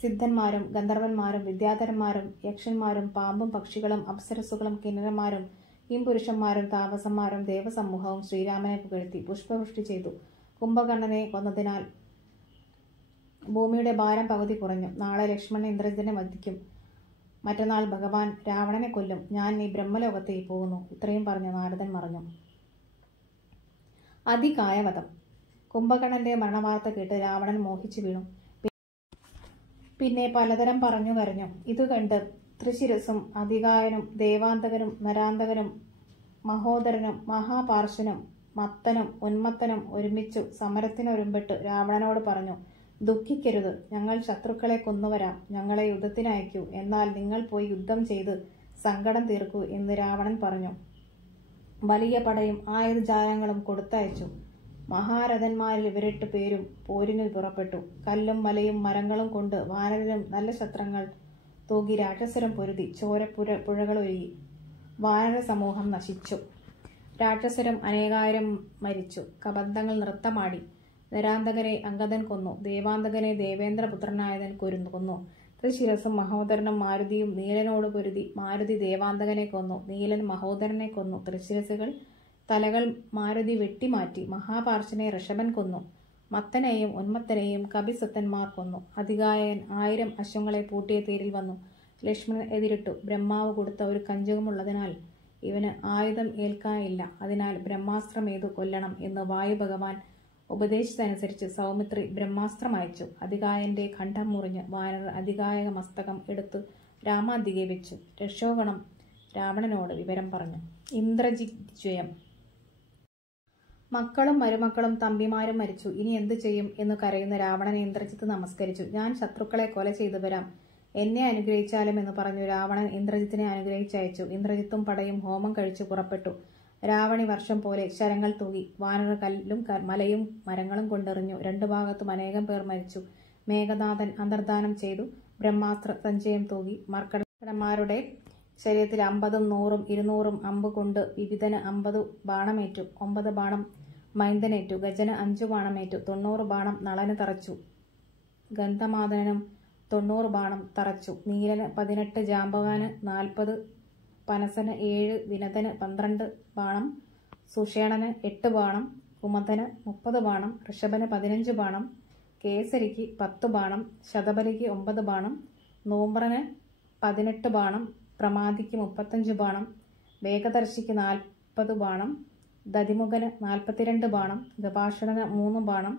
സിദ്ധന്മാരും ഗന്ധർവന്മാരും വിദ്യാധരന്മാരും യക്ഷന്മാരും പാമ്പും പക്ഷികളും അപ്സരസുകളും കിന്നരന്മാരും കിംപുരുഷന്മാരും താപസന്മാരും ദേവസമൂഹവും ശ്രീരാമനെ പുകഴ്ത്തി പുഷ്പവൃഷ്ടി ചെയ്തു. കുംഭകർണനെ കൊന്നതിനാൽ ഭൂമിയുടെ ഭാരം പകുതി കുറഞ്ഞു. നാളെ ലക്ഷ്മണൻ ഇന്ദ്രജിനെ വധിക്കും. മറ്റന്നാൾ ഭഗവാൻ രാവണനെ കൊല്ലും. ഞാൻ ഈ ബ്രഹ്മലോകത്തേക്ക് പോകുന്നു. ഇത്രയും പറഞ്ഞ് നാരദൻ മറഞ്ഞു. അതികായവധം. കുംഭകർണന്റെ മരണവാർത്ത കേട്ട് രാവണൻ മോഹിച്ചു വീണു. പിന്നെ പലതരം പറഞ്ഞു കരഞ്ഞു. ഇതുകണ്ട് ത്രിശിരസും അതികായനും ദേവാന്തകനും നരാന്തകനും മഹോദരനും മഹാപാർശ്വനും മത്തനും ഉന്മത്തനും ഒരുമിച്ചു സമരത്തിനൊരുമ്പെട്ട് രാവണനോട് പറഞ്ഞു, ദുഃഖിക്കരുത്, ഞങ്ങൾ ശത്രുക്കളെ കൊന്നുവരാം, ഞങ്ങളെ യുദ്ധത്തിനയക്കൂ, എന്നാൽ നിങ്ങൾ പോയി യുദ്ധം ചെയ്ത് സങ്കടം തീർക്കൂ എന്ന് രാവണൻ പറഞ്ഞു. വലിയ പടയും ആയുധജാലങ്ങളും കൊടുത്തയച്ചു. മഹാരഥന്മാരിൽ 8 പേരും പോരിന് പുറപ്പെട്ടു. കല്ലും മലയും മരങ്ങളും കൊണ്ട് വാനരരും നല്ല ശസ്ത്രങ്ങൾ തൂകി രാക്ഷസരും പൊരുതി പുഴകളൊഴുകി. വാനര സമൂഹം നശിച്ചു. രാക്ഷസരും അനേകായിരം മരിച്ചു. കബന്ധങ്ങൾ നൃത്തമാടി. നരാന്തകനെ അംഗദൻ കൊന്നു. ദേവാന്തകനെ ദേവേന്ദ്രപുത്രനായതൻ കൊന്നു. ത്രിശിരസും മഹോദരനും മാരുതിയും നീലനോട് പൊരുതി. മാരുതി ദേവാന്തകനെ കൊന്നു. നീലൻ മഹോദരനെ കൊന്നു. ത്രിശിരസുകൾ തലകൾ മാരുതി വെട്ടിമാറ്റി. മഹാപാർശ്വനെ ഋഷഭൻ കൊന്നു. മത്തനെയും ഉന്മത്തനെയും കപിസത്തന്മാർ കൊന്നു. അതികായൻ 1000 അശ്വങ്ങളെ പൂട്ടിയ തേരിൽ വന്നു. ലക്ഷ്മണൻ എതിരിട്ടു. ബ്രഹ്മാവ് കൊടുത്ത ഒരു കഞ്ചകമുള്ളതിനാൽ ഇവന് ആയുധം ഏൽക്കാനില്ല. അതിനാൽ ബ്രഹ്മാസ്ത്രമേതു കൊല്ലണം എന്ന് വായു ഭഗവാൻ ഉപദേശിച്ചതനുസരിച്ച് സൗമിത്രി ബ്രഹ്മാസ്ത്രം അയച്ചു. അതികായന്റെ ഖണ്ഡം മുറിഞ്ഞ് വാനരർ അതികായ മസ്തകം എടുത്തു രാമാന്തികെ വെച്ചു. രക്ഷോഗണം രാവണനോട് വിവരം പറഞ്ഞു. ഇന്ദ്രജിജ്വയം. മക്കളും മരുമക്കളും തമ്പിമാരും മരിച്ചു. ഇനി എന്തു ചെയ്യും എന്ന് കരയുന്ന രാവണനെ ഇന്ദ്രജിത്ത് നമസ്കരിച്ചു. ഞാൻ ശത്രുക്കളെ കൊല ചെയ്തു വരാം, എന്നെ അനുഗ്രഹിച്ചാലും എന്ന് പറഞ്ഞു രാവണൻ ഇന്ദ്രജിത്തിനെ അനുഗ്രഹിച്ചയച്ചു. ഇന്ദ്രജിത്തും പടയും ഹോമം കഴിച്ചു പുറപ്പെട്ടു. രാവണി വർഷം പോലെ ശരങ്ങൾ തൂകി. വാനർ കല്ലും മലയും മരങ്ങളും കൊണ്ടെറിഞ്ഞു. 2 ഭാഗത്തും അനേകം പേർ മരിച്ചു. മേഘനാഥൻ അന്തർധാനം ചെയ്തു. ബ്രഹ്മാസ്ത്ര സഞ്ചയം തൂകി. മർക്കടന്മാരുടെ ശരീരത്തിൽ 50ഉം 100ഉം 200ഉം അമ്പ് കൊണ്ട് വിവിധന് 50 ബാണമേറ്റു. 9 ബാണം മൈന്ദനേറ്റു. ഗജന് 5 ബാണമേറ്റു. 90 ബാണം നളന് തറച്ചു. ഗന്ധമാദനും 90 ബാണം തറച്ചു. നീലന് 18, ജാമ്പവാന് 40, പനസന് 7, വിനതന് 12 ബാണം, സുഷേണന് 8 ബാണം, കുമതന് 30 ബാണം, ഋഷഭന് 15 ബാണം, കേസരിക്ക് 10 ബാണം, ശതബലിക്ക് 9 ബാണം, നൂമ്രന് 18 ബാണം, പ്രമാദിക്ക് 35 ബാണം, വേഗദർശിക്ക് 40 ബാണം, ദതിമുഖന് 42 ബാണം, ഗപാഷണന് 3 ബാണം,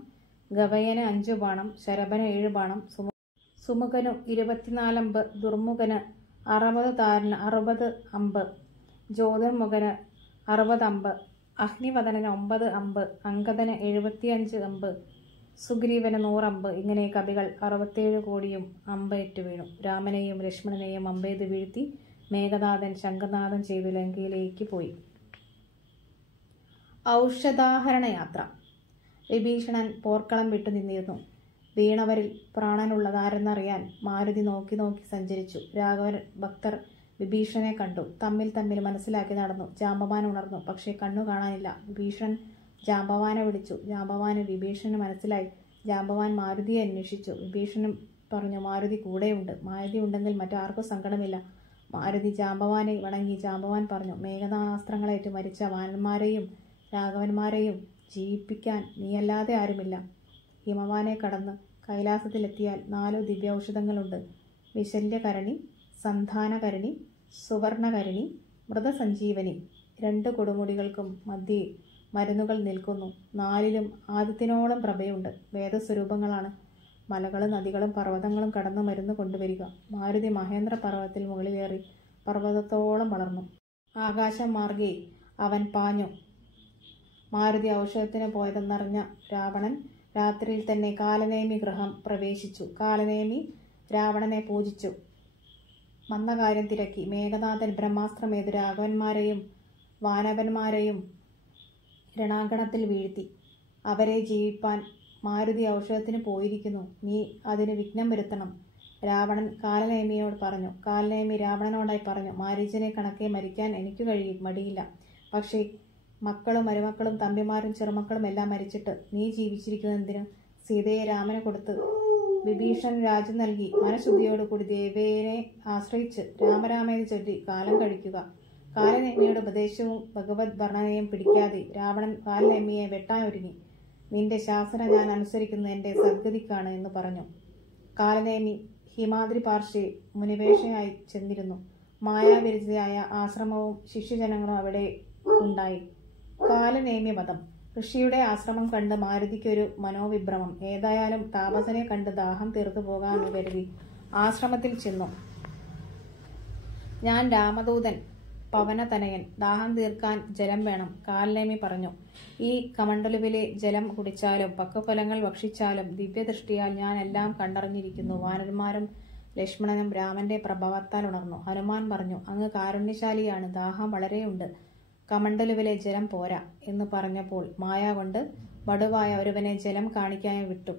ഗവയന് 5 ബാണം, ശരഭന് 7 ബാണം, സുമുഖനു 24 അമ്പ്, ദുർമുഖന് 60, താരന് 60 അമ്പ്, ജ്യോതിർമുഖന് 60 അമ്പ്, അഗ്നിവദനന് 9 അമ്പ്, അങ്കദന് 75 അമ്പ്, സുഗ്രീവന് 100 അമ്പ്. ഇങ്ങനെ കവികൾ 67 കോടിയും അമ്പ ഏറ്റുവീണു. രാമനെയും ലക്ഷ്മണനെയും അമ്പെയ്ത് വീഴ്ത്തി മേഘനാഥൻ ശംഖനാഥം ചെയ്തു ലങ്കയിലേക്ക് പോയി. ഔഷധാഹരണയാത്ര. വിഭീഷണൻ പോർക്കളം വിട്ടു നിന്നിരുന്നു. വീണവരിൽ പ്രാണനുള്ളതാരെന്നറിയാൻ മാരുതി നോക്കി നോക്കി സഞ്ചരിച്ചു. രാഘവൻ ഭക്തർ വിഭീഷണനെ കണ്ടു. തമ്മിൽ മനസ്സിലാക്കി നടന്നു. ജാമ്പവാൻ ഉണർന്നു. പക്ഷേ കണ്ണു കാണാനില്ല. വിഭീഷണൻ ജാമ്പവാനെ വിളിച്ചു. ജാമ്പവാന് വിഭീഷണന് മനസ്സിലായി. ജാമ്പവാൻ മാരുതിയെ അന്വേഷിച്ചു. വിഭീഷണൻ പറഞ്ഞു, മാരുതി കൂടെയുണ്ട്. മാരുതി ഉണ്ടെങ്കിൽ മറ്റാർക്കും സങ്കടമില്ല. മാരുതി ജാമ്പവാനെ വണങ്ങി. ജാമ്പവാൻ പറഞ്ഞു, മേഘനാസ്ത്രങ്ങളേറ്റ് മരിച്ച വാനന്മാരെയും രാഘവന്മാരെയും ജീവിപ്പിക്കാൻ നീയല്ലാതെ ആരുമില്ല. ഹിമവാനെ കടന്ന് കൈലാസത്തിലെത്തിയാൽ 4 ദിവ്യൌഷധങ്ങളുണ്ട്. വിശല്യകരണി, സന്ധാനകരണി, സുവർണകരണി, മൃതസഞ്ജീവനി. 2 കൊടുമുടികൾക്കും മധ്യേ മരുന്നുകൾ നിൽക്കുന്നു. 4ലും ആദിത്യനോളം പ്രഭയുണ്ട്. വേദസ്വരൂപങ്ങളാണ്. മലകളും നദികളും പർവ്വതങ്ങളും കടന്ന് മരുന്ന് കൊണ്ടുവരിക. മാരുതി മഹേന്ദ്ര പർവ്വതത്തിൽ മുകളിലേറി പർവ്വതത്തോളം വളർന്നു. ആകാശം മാർഗേ അവൻ പാഞ്ഞു. മാരുതി ഔഷധത്തിന് പോയതെന്നറിഞ്ഞ രാവണൻ രാത്രിയിൽ തന്നെ കാലനേമി ഗൃഹം പ്രവേശിച്ചു. കാലനേമി രാവണനെ പൂജിച്ചു. വന്ന കാര്യം തിരക്കി. മേഘനാഥൻ ബ്രഹ്മാസ്ത്രമേതു രാഘവന്മാരെയും വാനവന്മാരെയും രണാങ്കണത്തിൽ വീഴ്ത്തി. അവരെ ജീവിപ്പാൻ മാരുതി ഔഷധത്തിന് പോയിരിക്കുന്നു. നീ അതിന് വിഘ്നം വരുത്തണം. രാവണൻ കാലനേമിയോട് പറഞ്ഞു. കാലനേമി രാവണനോടായി പറഞ്ഞു, മാരീചനെ കണക്കെ മരിക്കാൻ എനിക്ക് മടിയില്ല. പക്ഷേ മക്കളും മരുമക്കളും തമ്പിമാരും ചെറുമക്കളും എല്ലാം മരിച്ചിട്ട് നീ ജീവിച്ചിരിക്കുന്നതിന് സീതയെ രാമന് കൊടുത്ത് വിഭീഷണൻ രാജ്യം നൽകി മനഃശുദ്ധിയോടുകൂടി ദേവേനെ ആശ്രയിച്ച് രാമരാമേന്ന് ചൊല്ലി കാലം കഴിക്കുക. കാലനേമിയുടെ ഉപദേശവും ഭഗവത് വർണ്ണനയും പിടിക്കാതെ രാവണൻ കാലനേമിയെ വെട്ടാനൊരുങ്ങി. നിന്റെ ശാസന ഞാൻ അനുസരിക്കുന്നത് എന്റെ സദ്ഗതിക്കാണ് എന്ന് പറഞ്ഞു. കാലനേമി ഹിമാദ്രി പാർശ്വേ മുനിവേഷയായി ചെന്നിരുന്നു. മായാവിരചിതയായ ആശ്രമവും ശിഷ്യജനങ്ങളും അവിടെ ഉണ്ടായി. കാലനേമി വധം. ഋഷിയുടെ ആശ്രമം കണ്ട് മാരുതിക്കൊരു മനോവിഭ്രമം. ഏതായാലും താപസനെ കണ്ട് ദാഹം തീർത്തു പോകാമെന്ന് കരുതി ആശ്രമത്തിൽ ചെന്നു. ഞാൻ രാമദൂതൻ, പവനതനയൻ. ദാഹം തീർക്കാൻ ജലം വേണം. കാലനേമി പറഞ്ഞു. ഈ കമണ്ഡലുവിലെ ജലം കുടിച്ചാലും പക്വഫലങ്ങൾ ഭക്ഷിച്ചാലും ദിവ്യദൃഷ്ടിയാൽ ഞാൻ എല്ലാം കണ്ടറിഞ്ഞിരിക്കുന്നു. വാനരന്മാരും ലക്ഷ്മണനും രാമന്റെ പ്രഭാവത്താൽ ഉണർന്നു. ഹനുമാൻ പറഞ്ഞു, അങ്ങ് കാരുണ്യശാലിയാണ്. ദാഹം വളരെയുണ്ട്. കമണ്ഡലുവിലെ ജലം പോരാ എന്ന് പറഞ്ഞപ്പോൾ മായ കൊണ്ട് വടുവായ ഒരുവനെ ജലം കാണിക്കാനും വിട്ടു.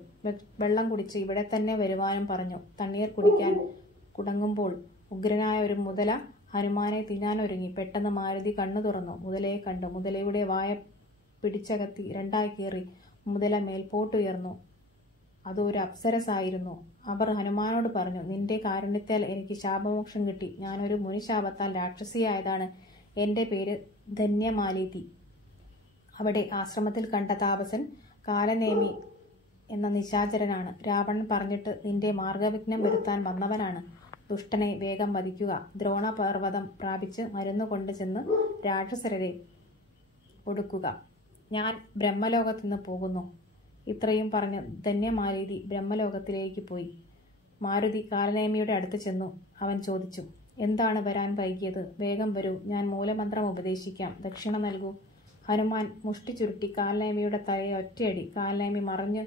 വെള്ളം കുടിച്ച് ഇവിടെ തന്നെ വരുവാനും പറഞ്ഞു. തണ്ണീർ കുടിക്കാൻ കുടങ്ങുമ്പോൾ ഉഗ്രനായ ഒരു മുതല ഹനുമാനെ തിന്നാനൊരുങ്ങി. പെട്ടെന്ന് മാരുതി കണ്ണു തുറന്നു. മുതലയെ കണ്ടു. മുതലയുടെ വായ പിടിച്ചകത്തി രണ്ടായി കീറി മുതല മേൽപോട്ടുയർന്നു. അതൊരു അപ്സരസായിരുന്നു. അവർ ഹനുമാനോട് പറഞ്ഞു, നിന്റെ കാരുണ്യത്താൽ എനിക്ക് ശാപമോക്ഷം കിട്ടി. ഞാനൊരു മുനിശാപത്താൽ രാക്ഷസിയായതാണ്. എന്റെ പേര് ധന്യമാലിതി. അവിടെ ആശ്രമത്തിൽ കണ്ട താപസൻ കാലനേമി എന്ന നിശാചരനാണ്. രാവണൻ പറഞ്ഞിട്ട് നിന്റെ മാർഗവിഘ്നം വരുത്താൻ വന്നവനാണ്. ദുഷ്ടനെ വേഗം വധിക്കുക. ദ്രോണപർവ്വതം പ്രാപിച്ച് മരുന്ന് കൊണ്ട് ചെന്ന് രാക്ഷസരെ ഒടുക്കുക. ഞാൻ ബ്രഹ്മലോകത്തുനിന്ന് പോകുന്നു. ഇത്രയും പറഞ്ഞ് ധന്യമാലിതി ബ്രഹ്മലോകത്തിലേക്ക് പോയി. മാരുതി കാലനേമിയുടെ അടുത്ത് ചെന്നു. അവൻ ചോദിച്ചു, എന്താണ് വരാൻ വൈകിയത്? വേഗം വരൂ, ഞാൻ മൂലമന്ത്രം ഉപദേശിക്കാം. ദക്ഷിണ നൽകൂ. ഹനുമാൻ മുഷ്ടി ചുരുട്ടി കാലനേമിയുടെ തലയെ ഒറ്റയടി. കാലനേമി മറിഞ്ഞു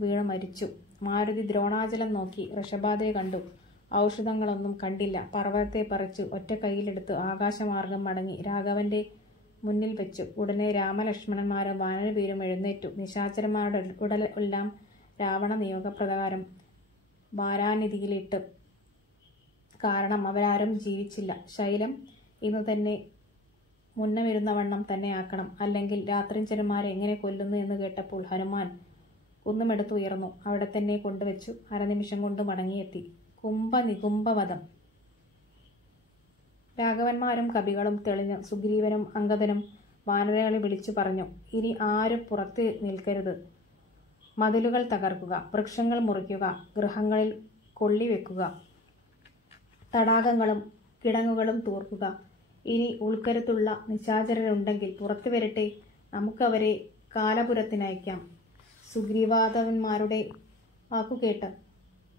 വീണു മരിച്ചു. മാരുതി ദ്രോണാചലം നോക്കി. ഋഷഭാദയെ കണ്ടു. ഔഷധങ്ങളൊന്നും കണ്ടില്ല. പർവ്വതത്തെ പറിച്ചു ഒറ്റ കൈയിലെടുത്ത് ആകാശമാർഗം മടങ്ങി രാഘവന്റെ മുന്നിൽ വെച്ചു. ഉടനെ രാമലക്ഷ്മണന്മാരും വാനരവീരും എഴുന്നേറ്റു. നിശാചരന്മാരുടെ ഉടലെല്ലാം രാവണ നിയോഗപ്രകാരം വാരാനിധിയിലിട്ട്. കാരണം അവരാരും ജീവിച്ചില്ല. ശൈലം ഇന്നു തന്നെ മുന്നമിരുന്നവണ്ണം തന്നെ ആക്കണം, അല്ലെങ്കിൽ രാത്രിഞ്ചരന്മാരെ എങ്ങനെ കൊല്ലുന്നു എന്ന് കേട്ടപ്പോൾ ഹനുമാൻ കുന്നുമെടുത്തുയർന്നു. അവിടെ തന്നെ കൊണ്ടുവച്ചു. അരനിമിഷം കൊണ്ട് മടങ്ങിയെത്തി. കുംഭനികുംഭവധം. രാഘവന്മാരും കവികളും തെളിഞ്ഞു. സുഗ്രീവനും അംഗദനും വാനരകളെ വിളിച്ചു പറഞ്ഞു, ഇനി ആരും പുറത്ത് നിൽക്കരുത്. മതിലുകൾ തകർക്കുക, വൃക്ഷങ്ങൾ മുറിക്കുക, ഗൃഹങ്ങളിൽ കൊള്ളിവെക്കുക, തടാകങ്ങളും കിടങ്ങുകളും തൂർക്കുക. ഇനി ഉൾക്കരുത്തുള്ള നിശാചരരുണ്ടെങ്കിൽ പുറത്തു വരട്ടെ, നമുക്കവരെ കാലപുരത്തിനയക്കാം. സുഗ്രീവാദവന്മാരുടെ വാക്കുകേട്ട്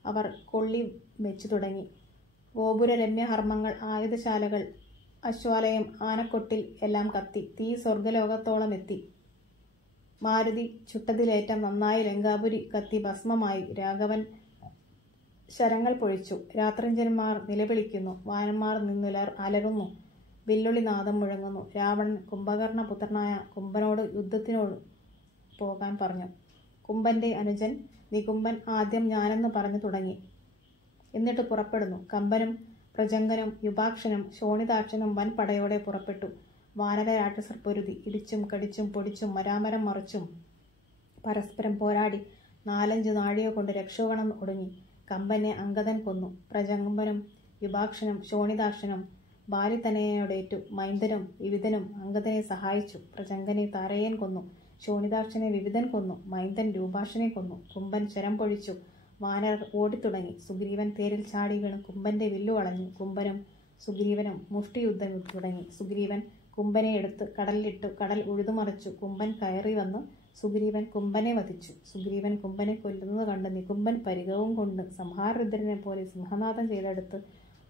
അവർ കൊള്ളി വെച്ചു തുടങ്ങി. ഗോപുര രമ്യഹർമ്മങ്ങൾ, ആയുധശാലകൾ, അശ്വാലയം, ആനക്കൊട്ടിൽ എല്ലാം കത്തി. തീ സ്വർഗലോകത്തോളം എത്തി. മാരുതി ചുട്ടതിലേറ്റം നന്നായി. ലങ്കാപുരി കത്തി ഭസ്മമായി. രാഘവൻ ശരങ്ങൾ പൊഴിച്ചു. രാത്രിഞ്ചന്മാർ നിലവിളിക്കുന്നു. വാനന്മാർ നിന്നുലർ അലറുന്നു. വില്ലുളി നാദം മുഴങ്ങുന്നു. രാവണൻ കുംഭകർണപുത്രനായ കുംഭനോട് യുദ്ധത്തിനോട് പോകാൻ പറഞ്ഞു. കുംഭന്റെ അനുജൻ നികുംബൻ ആദ്യം ഞാനെന്ന് പറഞ്ഞു തുടങ്ങി. എന്നിട്ട് പുറപ്പെടുന്നു. കമ്പനും പ്രജംഗനും യുപാക്ഷനും ശോണിതാക്ഷനും വൻ പടയോടെ പുറപ്പെട്ടു. വാനര രാക്ഷസർ പൊരുതി. ഇടിച്ചും കടിച്ചും പൊടിച്ചും മരാമരം മറിച്ചും പരസ്പരം പോരാടി 4-5 നാഴിക കൊണ്ട് രക്ഷോഗണം ഒടുങ്ങി. കമ്പനെ അംഗദൻ കൊന്നു. പ്രജംബനും യുപാക്ഷനും ശോണിതാക്ഷനും ബാലിതനയനോടേറ്റു. മൈന്ദനും വിവിധനും അംഗദനെ സഹായിച്ചു. പ്രജംഗനെ താരയൻ കൊന്നു. ശോണിതാക്ഷനെ വിവിധൻ കൊന്നു. മൈന്ദൻ രൂപാക്ഷനെ കൊന്നു. കുംഭൻ ശരം പൊഴിച്ചു. വാനരർ ഓടിത്തുടങ്ങി. സുഗ്രീവൻ തേരിൽ ചാടി വീണ് കുംഭന്റെ വില്ലു വളഞ്ഞു. കുംഭനും സുഗ്രീവനും മുഷ്ടിയുദ്ധം തുടങ്ങി. സുഗ്രീവൻ കുംഭനെ എടുത്ത് കടലിലിട്ടു. കടൽ ഉഴുതുമറിച്ചു. കുംഭൻ കയറി വന്ന് സുഗ്രീവൻ കുംഭനെ വധിച്ചു. സുഗ്രീവൻ കുംഭനെ കൊല്ലുന്നത് കണ്ട് നികുംഭൻ പരിഗവും കൊണ്ട് സംഹാരരുദ്രനെ പോലെ സിംഹനാദം ചെയ്തെടുത്ത്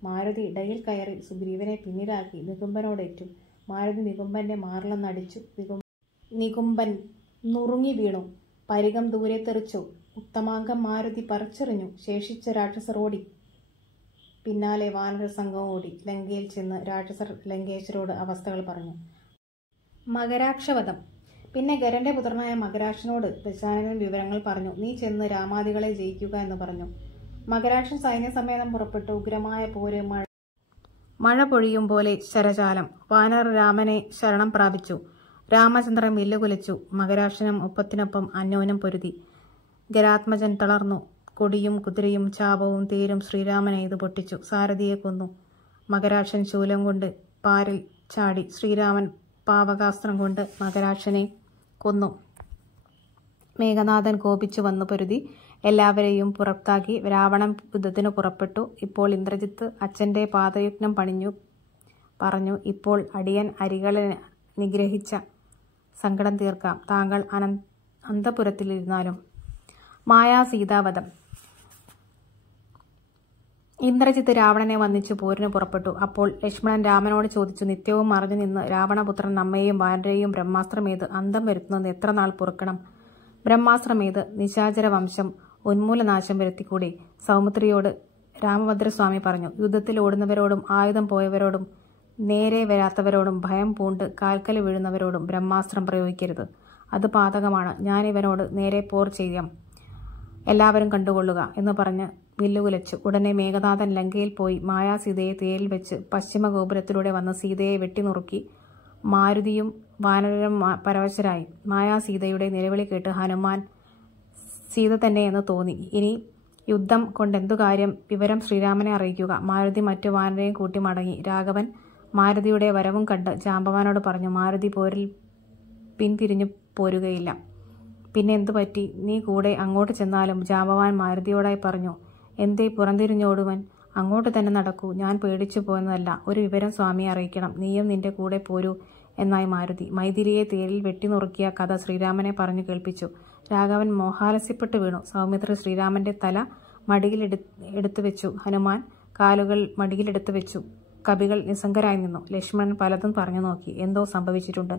മാരുതി ഇടയിൽ കയറി സുഗ്രീവനെ പിന്നിലാക്കി നികുംഭനോടേറ്റു. മാരുതി നികുംഭന്റെ മാറിലൊന്നടിച്ചു. നികുംഭൻ നുറുങ്ങി വീണു. പരികം ദൂരെ തെറിച്ചു. ഉത്തമാംഗം മാരുതി പറിച്ചെറിഞ്ഞു. ശേഷിച്ച രാക്ഷസർ ഓടി. പിന്നാലെ വാനര സംഘവും ഓടി. ലങ്കയിൽ ചെന്ന് രാക്ഷസർ ലങ്കേശ്വരോട് അവസ്ഥകൾ പറഞ്ഞു. മകരാക്ഷവധം. പിന്നെ ഗരന്റെ പുത്രനായ മകരാക്ഷനോട് ദശാനനൻ വിവരങ്ങൾ പറഞ്ഞു. നീ ചെന്ന് രാമാദികളെ ജയിക്കുക എന്ന് പറഞ്ഞു. മകരാക്ഷൻ സൈന്യസമേതം പുറപ്പെട്ടു. ഉഗ്രമായ പോര്. മഴ പൊഴിയും പോലെ ശരചാലം. വാനർ രാമനെ ശരണം പ്രാപിച്ചു. രാമചന്ദ്രൻ വില്ലുകുലച്ചു. മകരാക്ഷനും ഒപ്പത്തിനൊപ്പം അന്യോന്യം പൊരുതി. ഗരാത്മജൻ തളർന്നു. കൊടിയും കുതിരയും ചാപവും തേരും ശ്രീരാമനെ ഇത് പൊട്ടിച്ചു. സാരഥിയെ കൊന്നു. മകരാക്ഷൻ ശൂലം കൊണ്ട് പാരിൽ ചാടി. ശ്രീരാമൻ പാവകാസ്ത്രം കൊണ്ട് മകരാക്ഷനെ കൊന്നു. മേഘനാഥൻ കോപിച്ചു വന്നു പൊരുതി. എല്ലാവരെയും പുറത്താക്കി രാവണൻ യുദ്ധത്തിന് പുറപ്പെട്ടു. ഇപ്പോൾ ഇന്ദ്രജിത്ത് അച്ഛന്റെ പാദയുഗ്നം പറഞ്ഞു. ഇപ്പോൾ അടിയൻ അരികളെ നിഗ്രഹിച്ച സങ്കടം തീർക്കാം. താങ്കൾ അന്തപുരത്തിലിരുന്നാലും. മായാ സീതാവധം. ഇന്ദ്രജിത്ത് രാവണനെ വന്ദിച്ചു പോരിന് പുറപ്പെട്ടു. അപ്പോൾ ലക്ഷ്മണൻ രാമനോട് ചോദിച്ചു, നിത്യവും മറഞ്ഞു നിന്ന് രാവണപുത്രൻ നമ്മയെയും വാനരെയും ബ്രഹ്മാസ്ത്രമേത് അന്തം വരുത്തുന്നത് എത്ര നാൾ പൊറുക്കണം? ബ്രഹ്മാസ്ത്രമേത് നിശാചര വംശം ഉന്മൂലനാശം വരുത്തിക്കൂടി? സൗമിത്രിയോട് രാമഭദ്രസ്വാമി പറഞ്ഞു. യുദ്ധത്തിൽ ഓടുന്നവരോടും ആയുധം പോയവരോടും നേരെ വരാത്തവരോടും ഭയം പൂണ്ട് കാൽക്കൽ വീഴുന്നവരോടും ബ്രഹ്മാസ്ത്രം പ്രയോഗിക്കരുത്. അത് പാതകമാണ്. ഞാനിവനോട് നേരെ പോർ ചെയ്യാം, എല്ലാവരും കണ്ടുകൊള്ളുക എന്ന് പറഞ്ഞ് വില്ലുകുലച്ചു. ഉടനെ മേഘനാഥൻ ലങ്കയിൽ പോയി മായാസീതയെ തേരിൽ വെച്ച് പശ്ചിമ ഗോപുരത്തിലൂടെ വന്ന് സീതയെ വെട്ടിനുറുക്കി. മാരുതിയും വാനരരും പരവശരായി. മായാസീതയുടെ നിലവിളി കേട്ട് ഹനുമാൻ സീത തന്നെ എന്ന് തോന്നി. ഇനി യുദ്ധം കൊണ്ടെന്തു കാര്യം? വിവരം ശ്രീരാമനെ അറിയിക്കുക. മാരുതി മറ്റു വാനരെയും കൂട്ടി മടങ്ങി. രാഘവൻ മാരുതിയുടെ വരവും കണ്ട് ജാമ്പവാനോട് പറഞ്ഞു, മാരുതി പോരിൽ പിന്തിരിഞ്ഞു പോരുകയില്ല. പിന്നെ എന്തു പറ്റി? നീ കൂടെ അങ്ങോട്ട് ചെന്നാലും? ജാമ്പവാൻ മാരുതിയോടായി പറഞ്ഞു. എന്തേ പുറംതിരിഞ്ഞോടുവൻ? അങ്ങോട്ട് തന്നെ നടക്കൂ. ഞാൻ പേടിച്ചു പോയെന്നല്ല. ഒരു വിവരം സ്വാമിയെ അറിയിക്കണം. നീയും നിന്റെ കൂടെ പോരൂ എന്നായി മാരുതി. മൈഥിലിയെ തേരിൽ വെട്ടിനുറുക്കിയ കഥ ശ്രീരാമനെ പറഞ്ഞു കേൾപ്പിച്ചു. രാഘവൻ മോഹാലസ്യപ്പെട്ടു വീണു. സൗമിത്രി ശ്രീരാമന്റെ തല മടിയിലെടുത്തു വെച്ചു. ഹനുമാൻ കാലുകൾ മടിയിലെടുത്തു വെച്ചു. കവികൾ നിസ്സംഗരായി നിന്നു. ലക്ഷ്മണൻ പലതും പറഞ്ഞു നോക്കി. എന്തോ സംഭവിച്ചിട്ടുണ്ട്.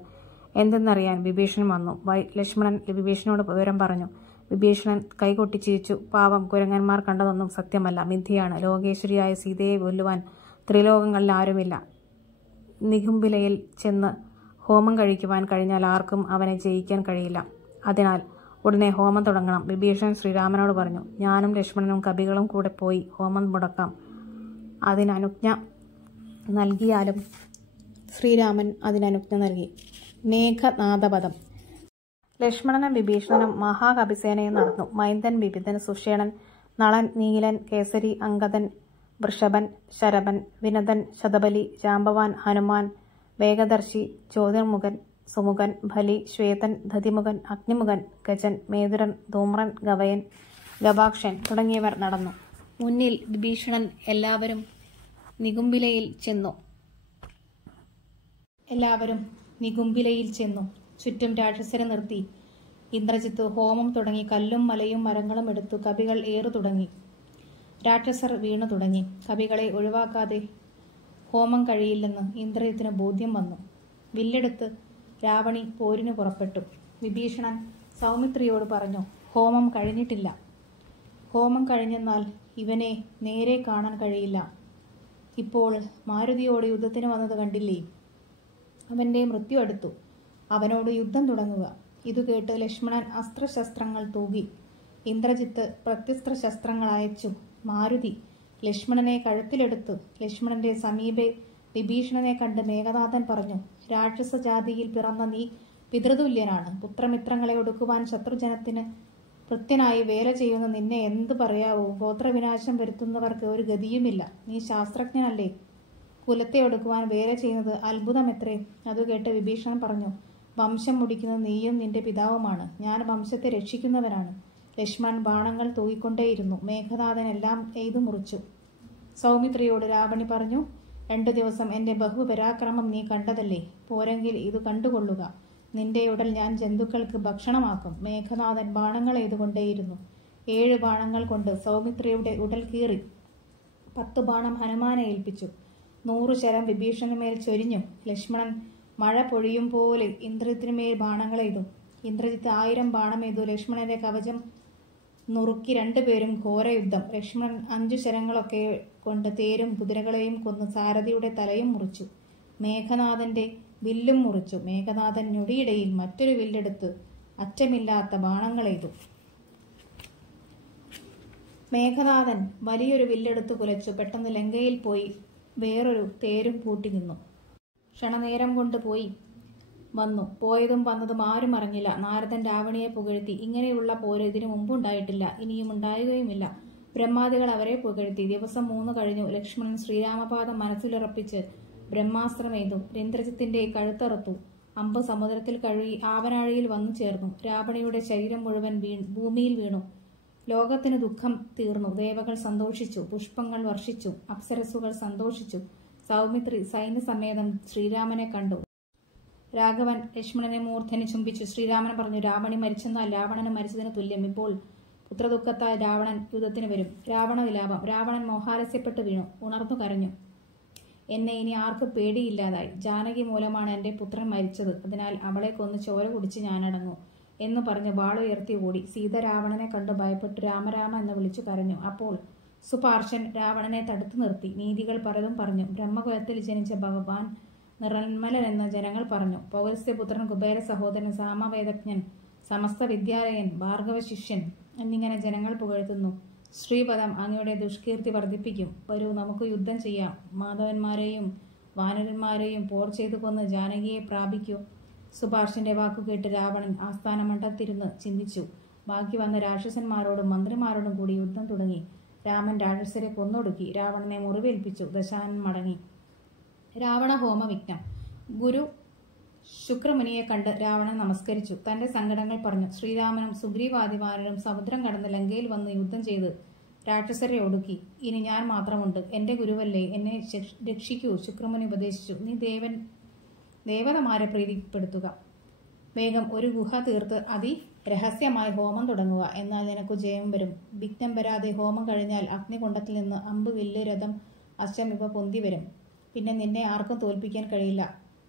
എന്തെന്നറിയാൻ വിഭീഷണൻ വന്നു. ലക്ഷ്മണൻ വിഭീഷണനോട് വിവരം പറഞ്ഞു. വിഭീഷണൻ കൈകൊട്ടി ചിരിച്ചു. പാവം, കുരങ്ങന്മാർ കണ്ടതൊന്നും സത്യമല്ല, മിഥ്യയാണ്. ലോകേശ്വരിയായ സീതയെ വെല്ലുവാൻ ത്രിലോകങ്ങളിൽ ആരുമില്ല. നികുംബിലയിൽ ചെന്ന് ഹോമം കഴിക്കുവാൻ കഴിഞ്ഞാൽ ആർക്കും അവനെ ജയിക്കാൻ കഴിയില്ല. അതിനാൽ ഉടനെ ഹോമം തുടങ്ങണം. വിഭീഷണൻ ശ്രീരാമനോട് പറഞ്ഞു. ഞാനും ലക്ഷ്മണനും കവികളും കൂടെ പോയി ഹോമം മുടക്കാം. അതിനനുജ്ഞ നൽകിയാലും. ശ്രീരാമൻ അതിനനുജ്ഞ നൽകി. മേഘനാഥവധം. ലക്ഷ്മണനും വിഭീഷണനും മഹാകപിസേനയും നടന്നു. മൈന്ദൻ, വിവിധൻ, സുഷേണൻ, നളൻ, നീലൻ, കേസരി, അങ്കദൻ, വൃഷഭൻ, ശരഭൻ, വിനതൻ, ശതബലി, ജാമ്പവാൻ, ഹനുമാൻ, വേഗദർശി, ജ്യോതിർമുഖൻ, സുമുഖൻ, ബലി, ശ്വേതൻ, ദധിമുഖൻ, അഗ്നിമുഖൻ, ഗജൻ, മേതുരൻ, ധൂമ്രൻ, ഗവയൻ, ഗവാക്ഷൻ തുടങ്ങിയവർ നടന്നു. മുന്നിൽ വിഭീഷണൻ. എല്ലാവരും നികുംബിലയിൽ ചെന്നു. ചുറ്റും രാക്ഷസരെ നിർത്തി. ഇന്ദ്രജിത്ത് ഹോമം തുടങ്ങി. കല്ലും മലയും മരങ്ങളും എടുത്തു കവികൾ ഏറു തുടങ്ങി. രാക്ഷസർ വീണു തുടങ്ങി. കവികളെ ഒഴിവാക്കാതെ ഹോമം കഴിയില്ലെന്ന് ഇന്ദ്രജിത്തിന് ബോധ്യം വന്നു. വില്ലെടുത്ത് രാവണി പോരിനു പുറപ്പെട്ടു. വിഭീഷണൻ സൗമിത്രിയോട് പറഞ്ഞു, ഹോമം കഴിഞ്ഞിട്ടില്ല. ഹോമം കഴിഞ്ഞെന്നാൽ ഇവനെ നേരെ കാണാൻ കഴിയില്ല. ഇപ്പോൾ മാരുതിയോട് യുദ്ധത്തിന് വന്നത് കണ്ടില്ലേ? അവന്റെ മൃത്യു അടുത്തു. അവനോട് യുദ്ധം തുടങ്ങുക. ഇതുകേട്ട് ലക്ഷ്മണൻ അസ്ത്രശസ്ത്രങ്ങൾ തൂകി. ഇന്ദ്രജിത്ത് പ്രത്യസ്ത്രശസ്ത്രങ്ങൾ അയച്ചു. മാരുതി ലക്ഷ്മണനെ കഴുത്തിലെടുത്തു. ലക്ഷ്മണന്റെ സമീപെ വിഭീഷണനെ കണ്ട് മേഘനാഥൻ പറഞ്ഞു, രാക്ഷസ ജാതിയിൽ പിറന്ന നീ പിതൃതുല്യനാണ്. പുത്രമിത്രങ്ങളെ ഒടുക്കുവാൻ ശത്രുജനത്തിന് ഭൃത്യനായി വേല ചെയ്യുന്ന നിന്നെ എന്തു പറയാവൂ? ഗോത്രവിനാശം വരുത്തുന്നവർക്ക് ഒരു ഗതിയുമില്ല. നീ ശാസ്ത്രജ്ഞനല്ലേ? കുലത്തെ ഒടുക്കുവാൻ വേല ചെയ്യുന്നത് അത്ഭുതമെത്രേ. അതുകേട്ട് വിഭീഷണൻ പറഞ്ഞു, വംശം മുടിക്കുന്നത് നീയും നിന്റെ പിതാവുമാണ്. ഞാൻ വംശത്തെ രക്ഷിക്കുന്നവനാണ്. ലക്ഷ്മണൻ ബാണങ്ങൾ തൂകിക്കൊണ്ടേയിരുന്നു. മേഘനാഥൻ എല്ലാം എയ്തു മുറിച്ചു. സൗമിത്രിയോട് രാവണി പറഞ്ഞു, 2 ദിവസം എന്റെ ബഹുപരാക്രമം നീ കണ്ടതല്ലേ? പോരെങ്കിൽ ഇത് കണ്ടുകൊള്ളുക. നിന്റെ ഉടൽ ഞാൻ ജന്തുക്കൾക്ക് ഭക്ഷണമാക്കും. മേഘനാഥൻ ബാണങ്ങൾ എയ്തുകൊണ്ടേയിരുന്നു. 7 ബാണങ്ങൾ കൊണ്ട് സൗമിത്രിയുടെ ഉടൽ കീറി. 10 ബാണം ഹനുമാനെ ഏൽപ്പിച്ചു. 100 ശരം വിഭീഷണനുമേൽ ചൊരിഞ്ഞു. ലക്ഷ്മണൻ മഴ പൊഴിയും പോലെ ഇന്ദ്രജിത്തിനുമേൽ ബാണങ്ങളെയ്തു. ഇന്ദ്രജിത്ത് 1000 ബാണമെയ്തു. ലക്ഷ്മണന്റെ കവചം നുറുക്കി 2 പേരും ഘോരയുദ്ധം. ലക്ഷ്മണൻ 5 ശരങ്ങളൊക്കെ കൊണ്ട് തേരും കുതിരകളെയും കൊന്ന് സാരഥിയുടെ തലയും മുറിച്ചു. മേഘനാഥന്റെ വില്ലും മുറിച്ചു. മേഘനാഥൻ ഞൊടിയിടയിൽ മറ്റൊരു വില്ലെടുത്ത് അറ്റമില്ലാത്ത ബാണങ്ങളെയ്തു. മേഘനാഥൻ വലിയൊരു വില്ലെടുത്ത് കുലച്ചു. പെട്ടെന്ന് ലങ്കയിൽ പോയി വേറൊരു തേരും പൂട്ടി നിന്നു. ക്ഷണനേരം കൊണ്ട് വന്നു. പോയതും വന്നതും ആരും അറിഞ്ഞില്ല. നാരദൻ രാവണിയെ പുകഴ്ത്തി. ഇങ്ങനെയുള്ള പോര് ഇതിനു മുമ്പുണ്ടായിട്ടില്ല, ഇനിയും ഉണ്ടാകുകയുമില്ല. ബ്രഹ്മാദികൾ അവരെ പുകഴ്ത്തി. ദിവസം 3 കഴിഞ്ഞു. ലക്ഷ്മണൻ ശ്രീരാമപാദം മനസ്സിലുറപ്പിച്ച് ബ്രഹ്മാസ്ത്രമെയ്തു. ഇന്ദ്രജിത്തിന്റെ കഴുത്തറുത്തു. അമ്പ് സമുദ്രത്തിൽ കഴുകി ആവനാഴിയിൽ വന്നു ചേർന്നു. രാവണിയുടെ ശരീരം മുഴുവൻ ഭൂമിയിൽ വീണു. ലോകത്തിന് ദുഃഖം തീർന്നു. ദേവകൾ സന്തോഷിച്ചു. പുഷ്പങ്ങൾ വർഷിച്ചു. അപ്സരസുകൾ സന്തോഷിച്ചു. സൗമിത്രി സൈന്യസമേതം ശ്രീരാമനെ കണ്ടു. രാഘവൻ ലക്ഷ്മണനെ മൂർധനെ ചുംബിച്ചു. ശ്രീരാമൻ പറഞ്ഞു, രാവണി മരിച്ചെന്നാൽ രാവണന് മരിച്ചതിന് തുല്യം. ഇപ്പോൾ പുത്രദുഃഖത്താൽ രാവണൻ യുദ്ധത്തിന് വരും. രാവണ വിലാപം. രാവണൻ മോഹാലസ്യപ്പെട്ടു വീണു. ഉണർന്നു കരഞ്ഞു. എന്നെ ഇനി ആർക്കും പേടിയില്ലാതായി. ജാനകി മൂലമാണ് എന്റെ പുത്രൻ മരിച്ചത്. അതിനാൽ അവളെ കൊന്ന് ചോര കുടിച്ച് ഞാനടങ്ങൂ എന്നു പറഞ്ഞ് വാളുയർത്തി ഓടി. സീത രാവണനെ കണ്ടു ഭയപ്പെട്ടു രാമരാമ എന്ന് വിളിച്ചു കരഞ്ഞു. അപ്പോൾ സുപാർശൻ രാവണനെ തടുത്തു നിർത്തി. നീതികൾ പലതും പറഞ്ഞു. ബ്രഹ്മകുലത്തിൽ ജനിച്ച ഭഗവാൻ നിർമ്മലൻ എന്ന് ജനങ്ങൾ പറഞ്ഞു. പൗരസ്ത്യപുത്രൻ, കുബേര സഹോദരൻ, സാമവേദജ്ഞൻ, സമസ്ത വിദ്യാലയൻ, ഭാർഗവ ശിഷ്യൻ എന്നിങ്ങനെ ജനങ്ങൾ പുകഴ്ത്തുന്നു. ശ്രീപദം അങ്ങയുടെ ദുഷ്കീർത്തി വർദ്ധിപ്പിക്കും. വരൂ, നമുക്ക് യുദ്ധം ചെയ്യാം. മാധവന്മാരെയും വാനരന്മാരെയും പോർ ചെയ്തു കൊന്ന് ജാനകിയെ പ്രാപിക്കൂ. സുപാർശന്റെ വാക്കുകേട്ട് രാവണൻ ആസ്ഥാനമണ്ഡലത്തിരുന്ന് ചിന്തിച്ചു. ബാക്കി വന്ന രാക്ഷസന്മാരോടും മന്ത്രിമാരോടും കൂടി യുദ്ധം തുടങ്ങി. രാമൻ രാക്ഷസരെ കൊന്നൊടുക്കി. രാവണനെ മുറിവേൽപ്പിച്ചു. ദശാനൻ മടങ്ങി. രാവണ ഹോമ വിഘ്നം. ഗുരു ശുക്രമുനിയെ കണ്ട് രാവണൻ നമസ്കരിച്ചു. തന്റെ സങ്കടങ്ങൾ പറഞ്ഞു. ശ്രീരാമനും സുഗ്രീവാദിമാരും സമുദ്രം കടന്ന് ലങ്കയിൽ വന്ന് യുദ്ധം ചെയ്ത് രാക്ഷസരെ ഒടുക്കി. ഇനി ഞാൻ മാത്രമുണ്ട്. എന്റെ ഗുരുവല്ലേ, എന്നെ രക്ഷിക്കൂ. ശുക്രമുനി ഉപദേശിച്ചു. നീ ദേവതമാരെ പ്രീതിപ്പെടുത്തുക. വേഗം ഒരു ഗുഹ തീർത്ത് രഹസ്യമായി ഹോമം തുടങ്ങുക. എന്നാൽ നിനക്കു ജയം വരും. വിഘ്നം വരാതെ ഹോമം കഴിഞ്ഞാൽ അഗ്നികുണ്ഡത്തിൽ നിന്ന് അമ്പ്, വില്ല്, രഥം, അശ്വം ഇവ പൊന്തി വരും. പിന്നെ നിന്നെ ആർക്കും തോൽപ്പിക്കാൻ കഴിയില്ല.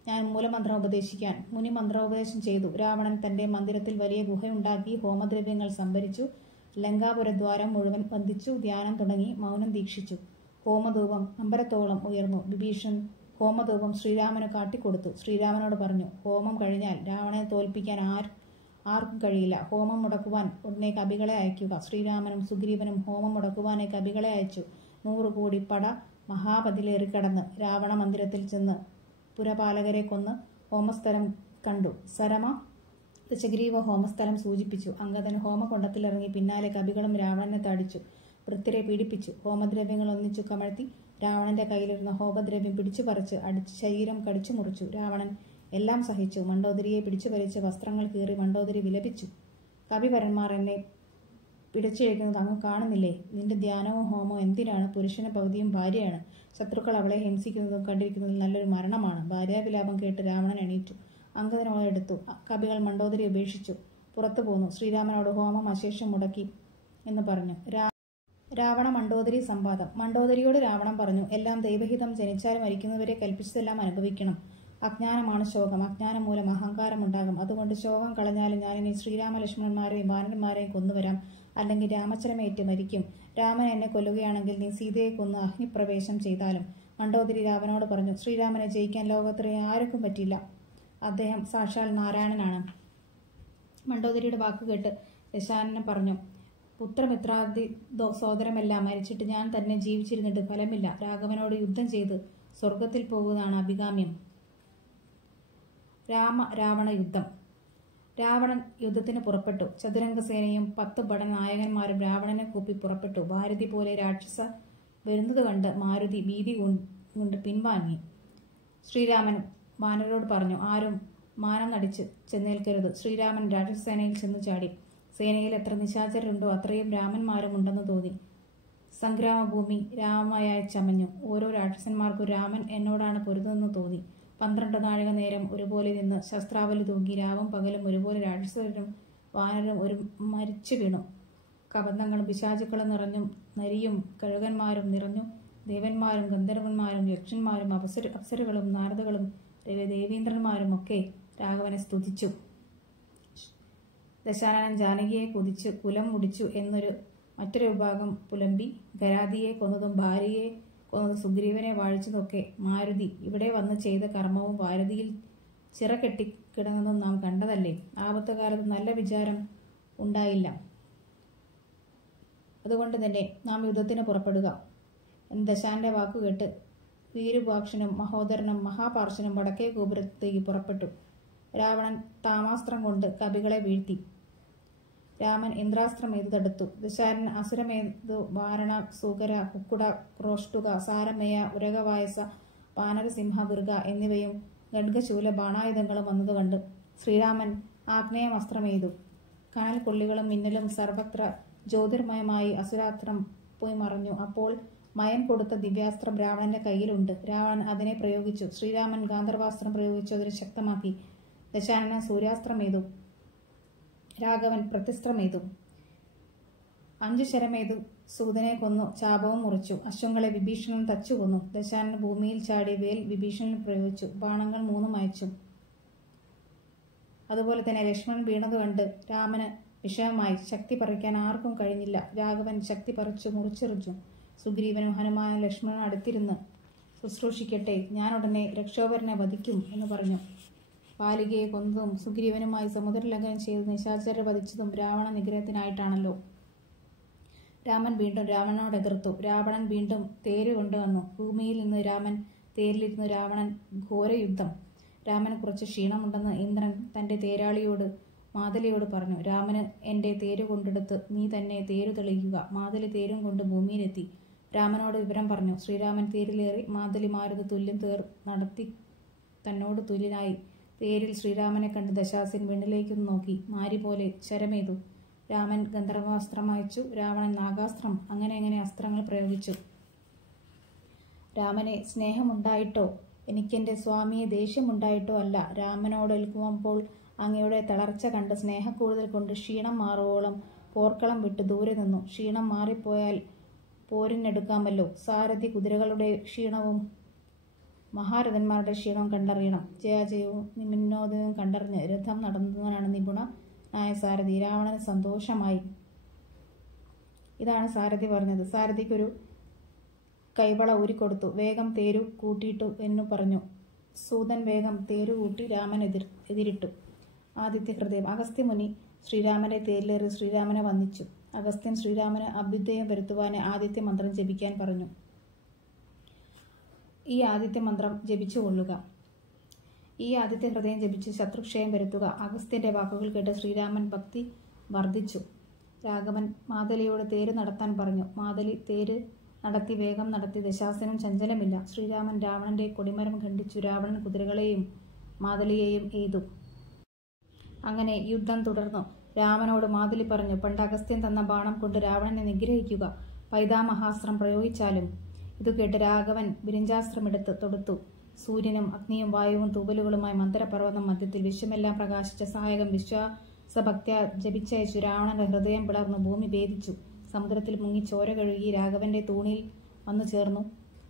ഞാൻ മൂലമന്ത്രം ഉപദേശിക്കാൻ. മുനി മന്ത്രോപദേശം ചെയ്തു. രാവണൻ തന്റെ മന്ദിരത്തിൽ വലിയ ഗുഹയുണ്ടാക്കി ഹോമദ്രവ്യങ്ങൾ സംഭരിച്ചു. ലങ്കാപുരദ്വാരം മുഴുവൻ വന്ദിച്ചു. ധ്യാനം തുടങ്ങി. മൗനം ദീക്ഷിച്ചു. ഹോമധൂപം അമ്പരത്തോളം ഉയർന്നു. വിഭീഷൺ ഹോമധൂപം ശ്രീരാമന് കാട്ടിക്കൊടുത്തു. ശ്രീരാമനോട് പറഞ്ഞു, ഹോമം കഴിഞ്ഞാൽ രാവണനെ തോൽപ്പിക്കാൻ ആർക്കും കഴിയില്ല. ഹോമം മുടക്കുവാൻ ഉടനെ കപികളെ അയക്കുക. ശ്രീരാമനും സുഗ്രീവനും ഹോമം മുടക്കുവാനെ കപികളെ അയച്ചു. 100 കോടി പട മഹാപതിലേറിക്കടന്ന് രാവണ മന്ദിരത്തിൽ ചെന്ന് പുരപാലകരെ കൊന്ന് ഹോമസ്ഥലം കണ്ടു. സരമ ദശഗ്രീവ ഹോമസ്ഥലം സൂചിപ്പിച്ചു. അംഗദൻ ഹോമകുണ്ഡത്തിലിറങ്ങി. പിന്നാലെ കപികളും രാവണനെ തടിച്ചു. വൃത്തിരെ പീഡിപ്പിച്ചു. ഹോമദ്രവ്യങ്ങൾ ഒന്നിച്ചു കമഴ്ത്തി രാവണന്റെ കയ്യിലിരുന്ന ഹോമദ്രവ്യം പിടിച്ചു പറിച്ച് അടിച്ച് ശരീരം കടിച്ചു മുറിച്ചു. രാവണൻ എല്ലാം സഹിച്ചു. മണ്ഡോദരിയെ പിടിച്ചു വലിച്ച് വസ്ത്രങ്ങൾ കീറി മണ്ഡോദരി വിലപിച്ചു. കവിവരന്മാർ എന്നെ പിടിച്ചിഴക്കുന്നത് അങ്ങ് കാണുന്നില്ലേ? നിന്റെ ധ്യാനവും ഹോമവും എന്തിനാണ്? പുരുഷന് പകുതിയും ഭാര്യയാണ്. ശത്രുക്കൾ അവളെ ഹിംസിക്കുന്നതും കണ്ടിരിക്കുന്നതും നല്ലൊരു മരണമാണ്. ഭാര്യാവിലാപം കേട്ട് രാവണൻ എണീറ്റു. അംഗദനോളെ എടുത്തു. കവികൾ മണ്ഡോദരി ഉപേക്ഷിച്ചു പുറത്തു പോന്നു. ശ്രീരാമനോട് ഹോമം അശേഷം മുടക്കി എന്ന് പറഞ്ഞു. രാവണ മണ്ഡോദരി സംവാദം. മണ്ഡോദരിയോട് രാവണൻ പറഞ്ഞു, എല്ലാം ദൈവഹിതം. ജനിച്ചാൽ മരിക്കുന്നവരെ കൽപ്പിച്ചതെല്ലാം അനുഭവിക്കണം. അജ്ഞാനമാണ് ശോകം. അജ്ഞാനം മൂലം അഹങ്കാരമുണ്ടാകും. അതുകൊണ്ട് ശോകം കളഞ്ഞാലും ഞാനിനി ശ്രീരാമ ലക്ഷ്മണന്മാരെയും വാനരന്മാരെയും കൊന്നുവരാം. അല്ലെങ്കിൽ രാമചരമേറ്റ് മരിക്കും. രാമൻ എന്നെ കൊല്ലുകയാണെങ്കിൽ നീ സീതയെ കൊന്ന് അഗ്നിപ്രവേശം ചെയ്താലും. മണ്ഡോദരി രാവനോട് പറഞ്ഞു, ശ്രീരാമനെ ജയിക്കാൻ ലോകത്തിലെ ആർക്കും പറ്റില്ല. അദ്ദേഹം സാക്ഷാൽ നാരായണനാണ്. മണ്ഡോദരിയുടെ വാക്കുകേട്ട് ദശാനൻ പറഞ്ഞു, പുത്രമിത്രാദി സോദരമെല്ലാം മരിച്ചിട്ട് ഞാൻ തന്നെ ജീവിച്ചിരുന്നിട്ട് ഫലമില്ല. രാഘവനോട് യുദ്ധം ചെയ്ത് സ്വർഗത്തിൽ പോകുന്നതാണ് അഭികാമ്യം. രാവണ യുദ്ധം. രാവണൻ യുദ്ധത്തിന് പുറപ്പെട്ടു. ചതുരംഗസേനയും 10 ഭടനായകന്മാരും രാവണനെ കൂപ്പി പുറപ്പെട്ടു. ഭാരതി പോലെ രാക്ഷസ വരുന്നത് കണ്ട് മാരുതി ഭീതി കൊണ്ട് പിൻവാങ്ങി. ശ്രീരാമൻ വാനരോട് പറഞ്ഞു, ആരും മാനം നടിച്ച് ചെന്നേൽക്കരുത്. ശ്രീരാമൻ രാക്ഷസേനയിൽ ചെന്നു ചാടി. സേനയിൽ എത്ര നിശാചരുണ്ടോ അത്രയും രാമന്മാരും ഉണ്ടെന്ന് തോന്നി. സംഗ്രാമഭൂമി രാമയായി ചമഞ്ഞു. ഓരോ രാക്ഷസന്മാർക്കും രാമൻ എന്നോടാണ് പൊരുതെന്ന് തോന്നി. 12 നാഴിക നേരം ഒരുപോലെ നിന്ന് ശസ്ത്രാവലി തൂങ്ങി. രാവും പകലും ഒരുപോലെ രാക്ഷസരും വാനരും മരിച്ചു വീണു. കബന്ധങ്ങളും പിശാചുക്കളും നിറഞ്ഞു. നരിയും കഴുകന്മാരും നിറഞ്ഞു. ദേവന്മാരും ഗന്ധർവന്മാരും യക്ഷന്മാരും അപ്സരകളും നാരദകളും ദേവീന്ദ്രന്മാരും ഒക്കെ രാഘവനെ സ്തുതിച്ചു. ദശാനനൻ ജാനകിയെ കുതിച്ചു കുലം മുടിച്ചു എന്നൊരു മറ്റൊരു വിഭാഗം പുലമ്പി. ഗരാതിയെ കൊന്നതും ഭാര്യയെ കൊന്നതും സുഗ്രീവനെ വാഴിച്ചതൊക്കെ മാരുതി ഇവിടെ വന്ന് ചെയ്ത കർമ്മവും ഭാരതിയിൽ ചിറകെട്ടിക്കിടന്നതും നാം കണ്ടതല്ലേ. ആപത്തുകാലത്ത് നല്ല വിചാരം ഉണ്ടായില്ല. അതുകൊണ്ട് തന്നെ നാം യുദ്ധത്തിന് പുറപ്പെടുക എന്ന് ദശാന്റെ വാക്കുകേട്ട് വീരുപാക്ഷനും മഹോദരനും മഹാപാർശ്വനും വടക്കേ ഗോപുരത്തേക്ക് പുറപ്പെട്ടു. രാവണൻ താമാസ്ത്രം കൊണ്ട് കപികളെ വീഴ്ത്തി. രാമൻ ഇന്ദ്രാസ്ത്രം ഏതു തടുത്തു. ദശാരൻ അസുരമേതു വാരണ സൂകര കുക്കുട ക്രോഷ്ടുക സാരമേയ ഉരകവായസ വാനരസിംഹ ബുർഗ എന്നിവയും ഖഡ്ഗശൂല ബാണായുധങ്ങളും വന്നതുകണ്ട് ശ്രീരാമൻ ആഗ്നേയമസ്ത്രമെയ്തു. കനൽ കൊള്ളികളും മിന്നലും സർവത്ര ജ്യോതിർമയമായി അസുരാസ്ത്രം പോയി മറഞ്ഞു. അപ്പോൾ മയൻ കൊടുത്ത ദിവ്യാസ്ത്രം രാവണന്റെ കയ്യിലുണ്ട്. രാവണൻ അതിനെ പ്രയോഗിച്ചു. ശ്രീരാമൻ ഗാന്ധർവാസ്ത്രം പ്രയോഗിച്ചു അതിനെ ശക്തമാക്കി. ദശാനനൻ സൂര്യാസ്ത്രമേതു, രാഘവൻ പ്രത്യസ്ത്രമേതു. 5 ശരമേതു സൂതനെ കൊന്നു, ചാപവും മുറിച്ചു. അശ്വങ്ങളെ വിഭീഷണൻ തച്ചു കൊന്നു. ദശാനൻ ഭൂമിയിൽ ചാടി വേൽ വിഭീഷണൻ പ്രയോഗിച്ചു. ബാണങ്ങൾ 3 അയച്ചു. അതുപോലെ തന്നെ ലക്ഷ്മണൻ വീണത് കണ്ട് രാമന് വിഷമമായി. ശക്തി പറിക്കാൻ ആർക്കും കഴിഞ്ഞില്ല. രാഘവൻ ശക്തി പറിച്ചു മുറിച്ചെറിഞ്ഞു. സുഗ്രീവനും ഹനുമാനും ലക്ഷ്മണനും അടുത്തിരുന്ന് ശുശ്രൂഷിക്കട്ടെ, ഞാനുടനെ രക്ഷോപരനെ വധിക്കും എന്ന് പറഞ്ഞു. ബാലികയെ കൊന്നതും സുഗ്രീവനുമായി സമുദ്രലംഘനം ചെയ്ത് നിശാചരരെ വധിച്ചതും രാവണ നിഗ്രഹത്തിനായിട്ടാണല്ലോ. രാമൻ വീണ്ടും രാവണനോട് എതിർത്തു. രാവണൻ വീണ്ടും തേര് കൊണ്ടുവന്നു. ഭൂമിയിൽ നിന്ന് രാമൻ തേരിലിരുന്നു. രാവണൻ ഘോരയുദ്ധം. രാമന് കുറച്ച് ക്ഷീണമുണ്ടെന്ന് ഇന്ദ്രൻ തന്റെ തേരാളിയോട് മാതലിയോട് പറഞ്ഞു. രാമന് എന്റെ തേര് കൊണ്ടെടുത്ത് നീ തന്നെ തേരു തെളിയിക്കുക. മാതലി തേരും കൊണ്ട് ഭൂമിയിലെത്തി രാമനോട് വിവരം പറഞ്ഞു. ശ്രീരാമൻ തേരിലേറി. മാതലി മാരുത തുല്യം തേർ നടത്തി തന്നോട് തുല്യനായി. തേരിൽ ശ്രീരാമനെ കണ്ട് ദശാസ്യൻ വിണ്ണിലേക്കൊന്ന് നോക്കി. മാരി പോലെ ശരമേതു. രാമൻ ഗന്ധർവാസ്ത്രം അയച്ചു. രാവണൻ നാഗാസ്ത്രം. അങ്ങനെ അസ്ത്രങ്ങൾ പ്രയോഗിച്ചു. രാമനെ സ്നേഹമുണ്ടായിട്ടോ എനിക്കെന്റെ സ്വാമിയെ ദേഷ്യമുണ്ടായിട്ടോ അല്ല. രാമനോട് ഏൽക്കുമ്പോൾ അങ്ങയുടെ തളർച്ച കണ്ട് സ്നേഹക്കൂടുതൽ കൊണ്ട് ക്ഷീണം മാറുവോളം പോർക്കളം വിട്ട് ദൂരെ നിന്നു. ക്ഷീണം മാറിപ്പോയാൽ പോരിനെടുക്കാമല്ലോ. സാരഥി കുതിരകളുടെ ക്ഷീണവും മഹാരഥന്മാരുടെ ക്ഷീണവും കണ്ടറിയണം. ജയാജയവും വിനോദവും കണ്ടറിഞ്ഞ് രഥം നടന്നവനാണ് നിപുണനായ സാരഥി. രാവണന് സന്തോഷമായി. ഇതാണ് സാരഥി പറഞ്ഞത്. സാരഥിക്കൊരു കൈവള ഊരിക്കൊടുത്തു. വേഗം തേരു കൂട്ടിയിട്ടു എന്നു പറഞ്ഞു. സൂതൻ വേഗം തേരു കൂട്ടി രാമൻ എതിരിട്ടു. ആദിത്യ ഹൃദയം. അഗസ്ത്യമുനി ശ്രീരാമന്റെ തേരിലേറി ശ്രീരാമനെ വന്ദിച്ചു. അഗസ്ത്യൻ ശ്രീരാമന് അഭ്യുദയം വരുത്തുവാൻ ആദിത്യ മന്ത്രം ജപിക്കാൻ പറഞ്ഞു. ഈ ആദിത്യ മന്ത്രം ജപിച്ചു കൊള്ളുക. ഈ ആദിത്യ ഹൃദയം ജപിച്ച് ശത്രുക്ഷയം വരുത്തുക. അഗസ്ത്യന്റെ വാക്കുകൾ കേട്ട് ശ്രീരാമൻ ഭക്തി വർദ്ധിച്ചു. രാഘവൻ മാതലിയോട് തേര് നടത്താൻ പറഞ്ഞു. മാതലി തേര് നടത്തി. വേഗം നടത്തി. ദശാസനും ചഞ്ചലമില്ല. ശ്രീരാമൻ രാവണന്റെ കൊടിമരം ഖണ്ഡിച്ചു. രാവണൻ കുതിരകളെയും മാതലിയെയും എയ്തു. അങ്ങനെ യുദ്ധം തുടർന്നു. രാമനോട് മാതലി പറഞ്ഞു, പണ്ട് അഗസ്ത്യൻ തന്ന ബാണം കൊണ്ട് രാവണനെ നിഗ്രഹിക്കുക. പൈതാമഹാസ്ത്രം പ്രയോഗിച്ചാലും. ഇതു കേട്ട് രാഘവൻ വിരിഞ്ചാസ്ത്രമെടുത്ത് തൊടുത്തു. സൂര്യനും അഗ്നിയും വായുവും തൂവലുകളുമായി മന്ദരപർവ്വതം മധ്യത്തിൽ വിശ്വമെല്ലാം പ്രകാശിച്ച സഹായകം വിശ്വാസഭക്ത്യ ജപിച്ചയച്ചു. രാവണന്റെ ഹൃദയം പിളർന്നു. ഭൂമി ഭേദിച്ചു. സമുദ്രത്തിൽ മുങ്ങി ചോര കഴുകി രാഘവന്റെ തൂണിൽ വന്നു ചേർന്നു.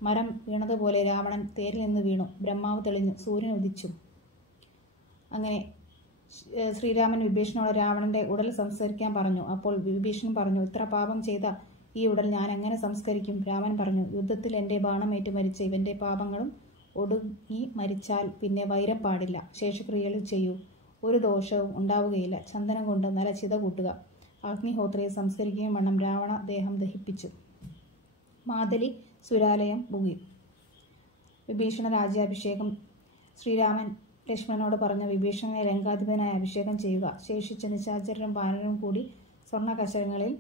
മരം വീണതുപോലെ രാവണൻ തേരിൽ നിന്ന് വീണു. ബ്രഹ്മാവ് തെളിഞ്ഞു. സൂര്യൻ ഉദിച്ചു. അങ്ങനെ ശ്രീരാമൻ വിഭീഷണനോട് രാവണന്റെ ഉടൽ സംസ്കരിക്കാൻ പറഞ്ഞു. അപ്പോൾ വിഭീഷണൻ പറഞ്ഞു, ഇത്ര പാപം ചെയ്ത ഈ ഉടൽ ഞാൻ എങ്ങനെ സംസ്കരിക്കും? രാമൻ പറഞ്ഞു, യുദ്ധത്തിൽ എന്റെ ബാണമേറ്റു മരിച്ച ഇവന്റെ പാപങ്ങളും ഒടുങ്ങി മരിച്ചാൽ പിന്നെ വൈരം പാടില്ല. ശേഷക്രിയകൾ ചെയ്യൂ. ഒരു ദോഷവും ഉണ്ടാവുകയില്ല. ചന്ദനം കൊണ്ട് നല്ല ചിത കൂട്ടുക. അഗ്നിഹോത്രിയെ സംസ്കരിക്കുകയും വേണം. രാവണ ദേഹം ദഹിപ്പിച്ചു. മാതലി സുരാലയം ഭൂമി. വിഭീഷണ രാജ്യാഭിഷേകം. ശ്രീരാമൻ ലക്ഷ്മണനോട് പറഞ്ഞു, വിഭീഷണനെ ലങ്കാധിപനായി അഭിഷേകം ചെയ്യുക. ശേഷിച്ച നിശാചരരും വാനരും കൂടി സ്വർണ്ണ കശങ്ങളിൽ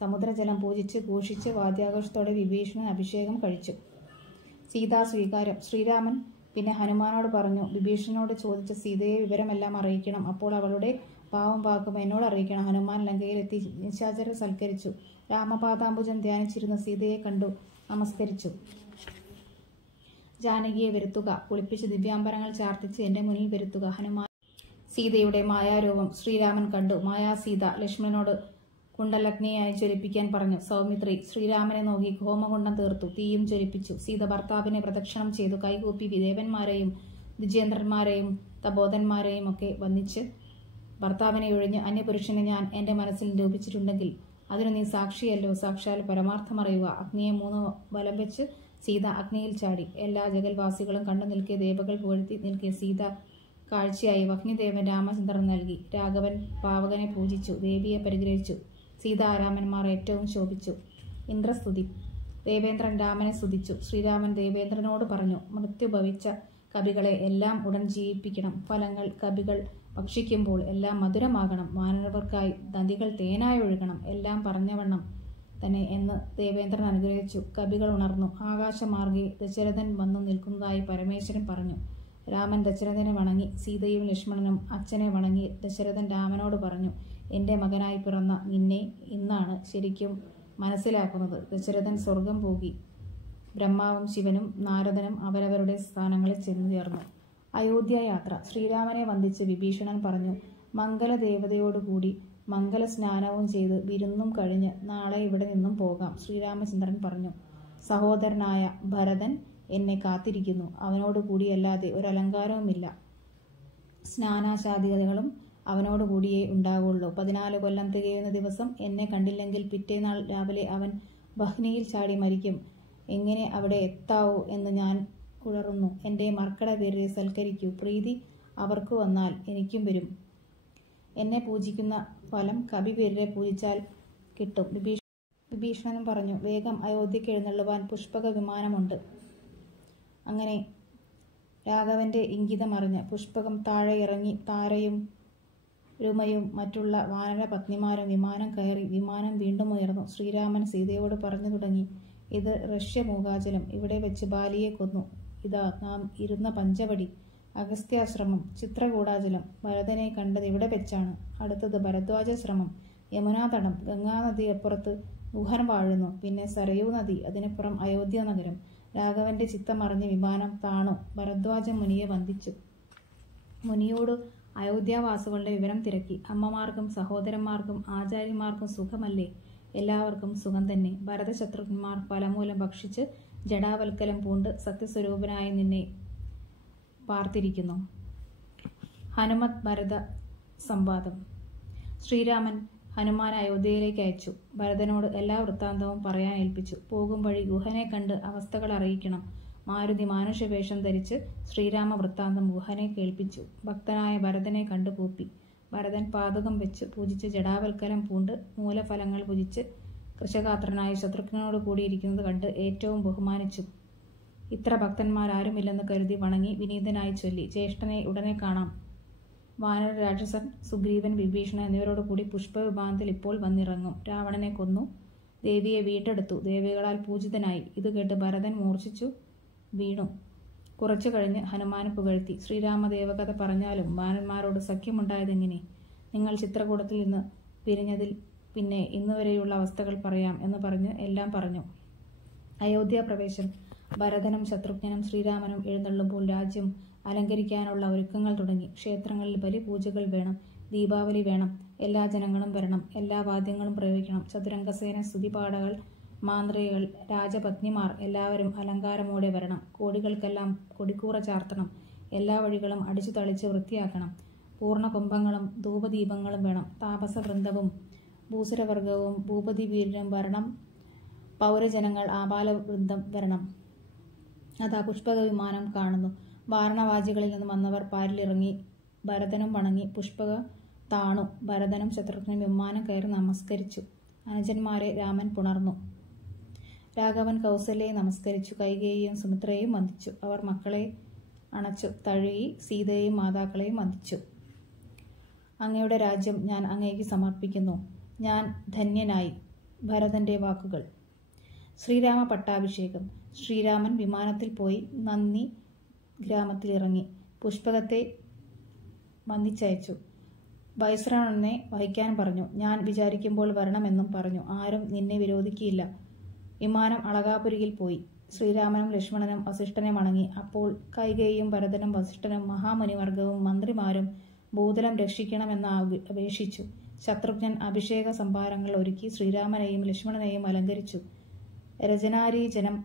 സമുദ്രജലം പൂജിച്ച് ഘോഷിച്ച് വാദ്യാഘോഷത്തോടെ വിഭീഷണൻ അഭിഷേകം കഴിച്ചു. സീതാ സ്വീകാരം. ശ്രീരാമൻ പിന്നെ ഹനുമാനോട് പറഞ്ഞു, വിഭീഷണനോട് ചോദിച്ച സീതയെ വിവരമെല്ലാം അറിയിക്കണം. അപ്പോൾ അവളുടെ പാവം വാക്കും എന്നോട് അറിയിക്കണം. ഹനുമാൻ ലങ്കയിലെത്തി നിശാചരർ സൽക്കരിച്ചു. രാമപാദാംബുജം ധ്യാനിച്ചിരുന്ന സീതയെ കണ്ടു നമസ്കരിച്ചു. ജാനകിയെ വരുത്തുക. കുളിപ്പിച്ച് ദിവ്യാംബരങ്ങൾ ചാർത്തിച്ച് എന്റെ മുന്നിൽ വരുത്തുക. ഹനുമാൻ സീതയുടെ മായാരൂപം ശ്രീരാമൻ കണ്ടു. മായാസീത ലക്ഷ്മണനോട് കുണ്ടലഗ്നിയായി ജ്വലിപ്പിക്കാൻ പറഞ്ഞു. സൗമിത്രി ശ്രീരാമനെ നോക്കി ഹോമകുണ്ടം തീർത്തു. തീയും ജ്വലിപ്പിച്ചു. സീത ഭർത്താവിനെ പ്രദക്ഷിണം ചെയ്തു. കൈകൂപ്പി ദേവന്മാരെയും ദ്വിജേന്ദ്രന്മാരെയും തപോധന്മാരെയും ഒക്കെ വന്ദിച്ച്, ഭർത്താവിനെ ഒഴിഞ്ഞ് അന്യപുരുഷനെ ഞാൻ എന്റെ മനസ്സിൽ രൂപിച്ചിട്ടുണ്ടെങ്കിൽ അതിനു നീ സാക്ഷിയല്ലോ. സാക്ഷാൽ പരമാർത്ഥമറിയുക. അഗ്നിയെ 3 വലം വെച്ച് സീത അഗ്നിയിൽ ചാടി. എല്ലാ ജഗൽവാസികളും കണ്ടു നിൽക്കെ ദേവകൾ പുകഴ്ത്തി നിൽക്കെ സീത കാഴ്ചയായി വഹ്നിദേവൻ രാമചന്ദ്രൻ നൽകി. രാഘവൻ പാവകനെ പൂജിച്ചു. ദേവിയെ പരിഗ്രഹിച്ചു. സീതാരാമന്മാർ ഏറ്റവും ശോഭിച്ചു. ഇന്ദ്രസ്തുതി. ദേവേന്ദ്രൻ രാമനെ സ്തുതിച്ചു. ശ്രീരാമൻ ദേവേന്ദ്രനോട് പറഞ്ഞു, മൃത്യു ഭവിച്ച കവികളെ എല്ലാം ഉടൻ ജീവിപ്പിക്കണം. ഫലങ്ങൾ കവികൾ ഭക്ഷിക്കുമ്പോൾ എല്ലാം മധുരമാകണം. വാനരവർക്കായി നദികൾ തേനായി ഒഴുകണം. എല്ലാം പറഞ്ഞവണ്ണം തന്നെ എന്ന് ദേവേന്ദ്രൻ അനുഗ്രഹിച്ചു. കവികൾ ഉണർന്നു. ആകാശമാർഗെ ദശരഥൻ വന്നു നിൽക്കുന്നതായി പരമേശ്വരൻ പറഞ്ഞു. രാമൻ ദശരഥനെ വണങ്ങി. സീതയും ലക്ഷ്മണനും അച്ഛനെ വണങ്ങി. ദശരഥൻ രാമനോട് പറഞ്ഞു, എന്റെ മകനായി പിറന്ന നിന്നെ ഇന്നാണ് ശരിക്കും മനസ്സിലാക്കുന്നത്. ദശരഥൻ സ്വർഗം പോകി. ബ്രഹ്മാവും ശിവനും നാരദനും അവരവരുടെ സ്ഥാനങ്ങളിൽ ചെന്നു ചേർന്നു. അയോധ്യായാത്ര. ശ്രീരാമനെ വന്ദിച്ച് വിഭീഷണൻ പറഞ്ഞു, മംഗലദേവതയോടുകൂടി മംഗലസ്നാനവും ചെയ്ത് വിരുന്നും കഴിഞ്ഞ് നാളെ ഇവിടെ നിന്നും പോകാം. ശ്രീരാമചന്ദ്രൻ പറഞ്ഞു, സഹോദരനായ ഭരതൻ എന്നെ കാത്തിരിക്കുന്നു. അവനോടുകൂടിയല്ലാതെ ഒരലങ്കാരവുമില്ല. സ്നാനാശാദികളും അവനോടുകൂടിയേ ഉണ്ടാകുള്ളൂ. 14 കൊല്ലം തികയുന്ന ദിവസം എന്നെ കണ്ടില്ലെങ്കിൽ പിറ്റേനാൾ രാവിലെ അവൻ ബഹ്നിയിൽ ചാടി മരിക്കും. എങ്ങനെ അവിടെ എത്താവൂ എന്ന് ഞാൻ ഉഴറുന്നു. എൻ്റെ മർക്കട വീരരെ സൽക്കരിക്കൂ. പ്രീതി അവർക്ക് വന്നാൽ എനിക്കും വരും. എന്നെ പൂജിക്കുന്ന ഫലം കവിവീരരെ പൂജിച്ചാൽ കിട്ടും. വിഭീഷണനും പറഞ്ഞു, വേഗം അയോധ്യയ്ക്ക് എഴുന്നള്ളുവാൻ പുഷ്പക വിമാനമുണ്ട്. അങ്ങനെ രാഘവന്റെ ഇംഗിതമറിഞ്ഞ് പുഷ്പകം താഴെ ഇറങ്ങി താരയും രുമയും മറ്റുള്ള വാനര പത്നിമാരും വിമാനം കയറി. വിമാനം വീണ്ടും ഉയർന്നു. ശ്രീരാമൻ സീതയോട് പറഞ്ഞു തുടങ്ങി, ഇത് ഋഷ്യമൂകാചലം. ഇവിടെ വെച്ച് ബാലിയെ കൊന്നു. ഇതാ നാം ഇരുന്ന പഞ്ചവടി, അഗസ്ത്യാശ്രമം. ചിത്രകൂടാചലം. ഭരതനെ കണ്ടത് ഇവിടെ വെച്ചാണ്. അടുത്തത് ഭരദ്വാജാശ്രമം. യമുനാതടം. ഗംഗാനദി അപ്പുറത്ത് ഗുഹൻ വാഴുന്നു. പിന്നെ സരയൂ നദി. അതിനപ്പുറം അയോധ്യ നഗരം. രാഘവന്റെ ചിത്തമറിഞ്ഞ് വിമാനം താണു. ഭരദ്വാജ മുനിയെ വന്ദിച്ചു. മുനിയോട് അയോധ്യാവാസികളുടെ വിവരം തിരക്കി. അമ്മമാർക്കും സഹോദരന്മാർക്കും ആചാര്യന്മാർക്കും സുഖമല്ലേ? എല്ലാവർക്കും സുഖം തന്നെ. ഭരതശത്രുഘ്നന്മാർ ഫലമൂലം ഭക്ഷിച്ച് ജഡാവൽക്കലം പൂണ്ട് സത്യസ്വരൂപനായ നിന്നെ പാർത്തിരിക്കുന്നു. ഹനുമത് ഭരത സംവാദം. ശ്രീരാമൻ ഹനുമാൻ അയോധ്യയിലേക്ക് അയച്ചു. ഭരതനോട് എല്ലാ വൃത്താന്തവും പറയാൻ ഏൽപ്പിച്ചു. പോകും വഴി ഗുഹനെ കണ്ട് അവസ്ഥകൾ അറിയിക്കണം. മാരുതി മാനുഷവേഷം ധരിച്ച് ശ്രീരാമ വൃത്താന്തം ഗുഹനെ കേൾപ്പിച്ചു. ഭക്തനായ ഭരതനെ കണ്ടു കൂപ്പി. ഭരതൻ പാദകം വെച്ച് പൂജിച്ച് ജഡാവൽക്കലം പൂണ്ട് മൂലഫലങ്ങൾ ഭുജിച്ച് കൃശഗാത്രനായ ശത്രുഘ്നോട് കൂടിയിരിക്കുന്നത് കണ്ട് ഏറ്റവും ബഹുമാനിച്ചു. ഇത്ര ഭക്തന്മാരാരുമില്ലെന്ന് കരുതി വണങ്ങി വിനീതനായി ചൊല്ലി, ജ്യേഷ്ഠനെ ഉടനെ കാണാം. വാനര രാക്ഷസൻ സുഗ്രീവൻ വിഭീഷണൻ എന്നിവരോട് കൂടി പുഷ്പവിമാനത്തിൽ ഇപ്പോൾ വന്നിറങ്ങും. രാവണനെ കൊന്നു. ദേവിയെ വീണ്ടെടുത്തു. ദേവികളാൽ പൂജിതനായി. ഇത് കേട്ട് ഭരതൻ മൂർച്ഛിച്ചു വീണു. കുറച്ചു കഴിഞ്ഞ് ഹനുമാന് പുകഴ്ത്തി. ശ്രീരാമദേവകഥ പറഞ്ഞാലും വാനന്മാരോട് സഖ്യമുണ്ടായതെങ്ങനെ? നിങ്ങൾ ചിത്രകൂടത്തിൽ നിന്ന് പിരിഞ്ഞതിൽ പിന്നെ ഇന്നുവരെയുള്ള അവസ്ഥകൾ പറയാം എന്ന് പറഞ്ഞ് എല്ലാം പറഞ്ഞു. അയോധ്യാപ്രവേശം. ഭരതനും ശത്രുഘ്നനും ശ്രീരാമനും എഴുന്നള്ളുമ്പോൾ രാജ്യം അലങ്കരിക്കാനുള്ള ഒരുക്കങ്ങൾ തുടങ്ങി. ക്ഷേത്രങ്ങളിൽ ബലിപൂജകൾ വേണം. ദീപാവലി വേണം. എല്ലാ ജനങ്ങളും വരണം. എല്ലാ വാദ്യങ്ങളും പ്രയോഗിക്കണം. ചതുരംഗസേന, സ്തുതിപാഠകൾ, മാന്ത്രികൾ, രാജപത്നിമാർ എല്ലാവരും അലങ്കാരമോടെ വരണം. കോടികൾക്കെല്ലാം കൊടിക്കൂറ ചാർത്തണം. എല്ലാ വഴികളും അടിച്ചു തളിച്ച് വൃത്തിയാക്കണം. പൂർണ്ണകുംഭങ്ങളും ധൂപദീപങ്ങളും വേണം. താപസവൃന്ദവും ഭൂസുരവർഗവും ഭൂപതിവീരരും വരണം. പൗരജനങ്ങൾ ആബാലവൃന്ദം വരണം. അതാ പുഷ്പക വിമാനം കാണുന്നു. വാരണവാജികളിൽ നിന്ന് വന്നവർ പാരിലിറങ്ങി. ഭരതനും വണങ്ങി. പുഷ്പക താണു. ഭരതനും ശത്രുഘ്നും വിമാനം കയറി നമസ്കരിച്ചു. അനുജന്മാരെ രാമൻ പുണർന്നു. രാഘവൻ കൗസല്യയെ നമസ്കരിച്ചു. കൈകേയിയും സുമിത്രയെയും വന്ദിച്ചു. അവർ മക്കളെ അണച്ചു തഴുകി. സീതയെയും മാതാക്കളെയും വന്ദിച്ചു. അങ്ങയുടെ രാജ്യം ഞാൻ അങ്ങേക്ക് സമർപ്പിക്കുന്നു. ഞാൻ ധന്യനായി. ഭരതന്റെ വാക്കുകൾ. ശ്രീരാമ പട്ടാഭിഷേകം. ശ്രീരാമൻ വിമാനത്തിൽ പോയി നന്ദി ഗ്രാമത്തിലിറങ്ങി. പുഷ്പകത്തെ വന്ദിച്ചയച്ചു. വൈശ്രവണനെ വഹിക്കാൻ പറഞ്ഞു. ഞാൻ വിചാരിക്കുമ്പോൾ വരണമെന്നും പറഞ്ഞു. ആരും നിന്നെ വിരോധിക്കില്ല. വിമാനം അളകാപുരിയിൽ പോയി. ശ്രീരാമനും ലക്ഷ്മണനും വസിഷ്ഠനെ വണങ്ങി. അപ്പോൾ കൈകേയിയും ഭരതനും വസിഷ്ഠനും മഹാമുനിവർഗവും മന്ത്രിമാരും ഭൂതലം രക്ഷിക്കണമെന്ന് അപേക്ഷിച്ചു. ശത്രുഘ്നൻ അഭിഷേക സംഭാരങ്ങൾ ഒരുക്കി ശ്രീരാമനെയും ലക്ഷ്മണനെയും അലങ്കരിച്ചു. രചനാരീജനം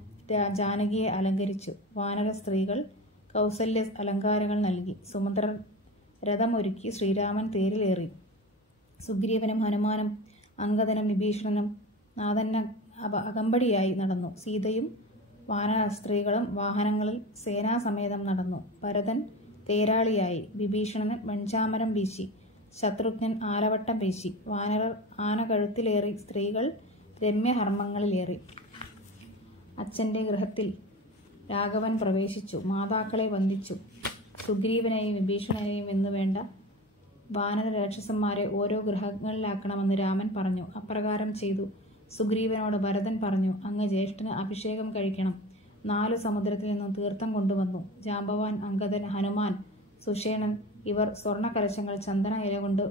ജാനകിയെ അലങ്കരിച്ചു. വാനര സ്ത്രീകൾ കൗസല്യ അലങ്കാരങ്ങൾ നൽകി. സുമന്ത്രർ രഥമൊരുക്കി ശ്രീരാമൻ തേരിലേറി. സുഗ്രീവനും ഹനുമാനും അംഗദനും വിഭീഷണനും നാഥന്ന അകമ്പടിയായി നടന്നു. സീതയും വാനര സ്ത്രീകളും വാഹനങ്ങളിൽ സേനാസമേതം നടന്നു. ഭരതൻ തേരാളിയായി. വിഭീഷണന് വെഞ്ചാമരം വീശി. ശത്രുഘ്നൻ ആലവട്ടം വീശി. വാനരർ ആന കഴുത്തിലേറി. സ്ത്രീകൾ രമ്യഹർമ്മങ്ങളിലേറി. അച്ഛന്റെ ഗൃഹത്തിൽ രാഘവൻ പ്രവേശിച്ചു. മാതാക്കളെ വന്ദിച്ചു. സുഗ്രീവനെയും വിഭീഷണനെയും എന്നുവേണ്ട വാനര രാക്ഷസന്മാരെ ഓരോ ഗൃഹങ്ങളിലാക്കണമെന്ന് രാമൻ പറഞ്ഞു. അപ്രകാരം ചെയ്തു. സുഗ്രീവനോട് ഭരതൻ പറഞ്ഞു, അങ്ങ് ജ്യേഷ്ഠന് അഭിഷേകം കഴിക്കണം. 4 സമുദ്രത്തിൽ നിന്നും തീർത്ഥം കൊണ്ടുവന്നു. ജാമ്പവാൻ, അംഗദൻ, ഹനുമാൻ, സുഷേണൻ ഇവർ സ്വർണ്ണകലശങ്ങൾ ചന്ദന ഇല കൊണ്ട്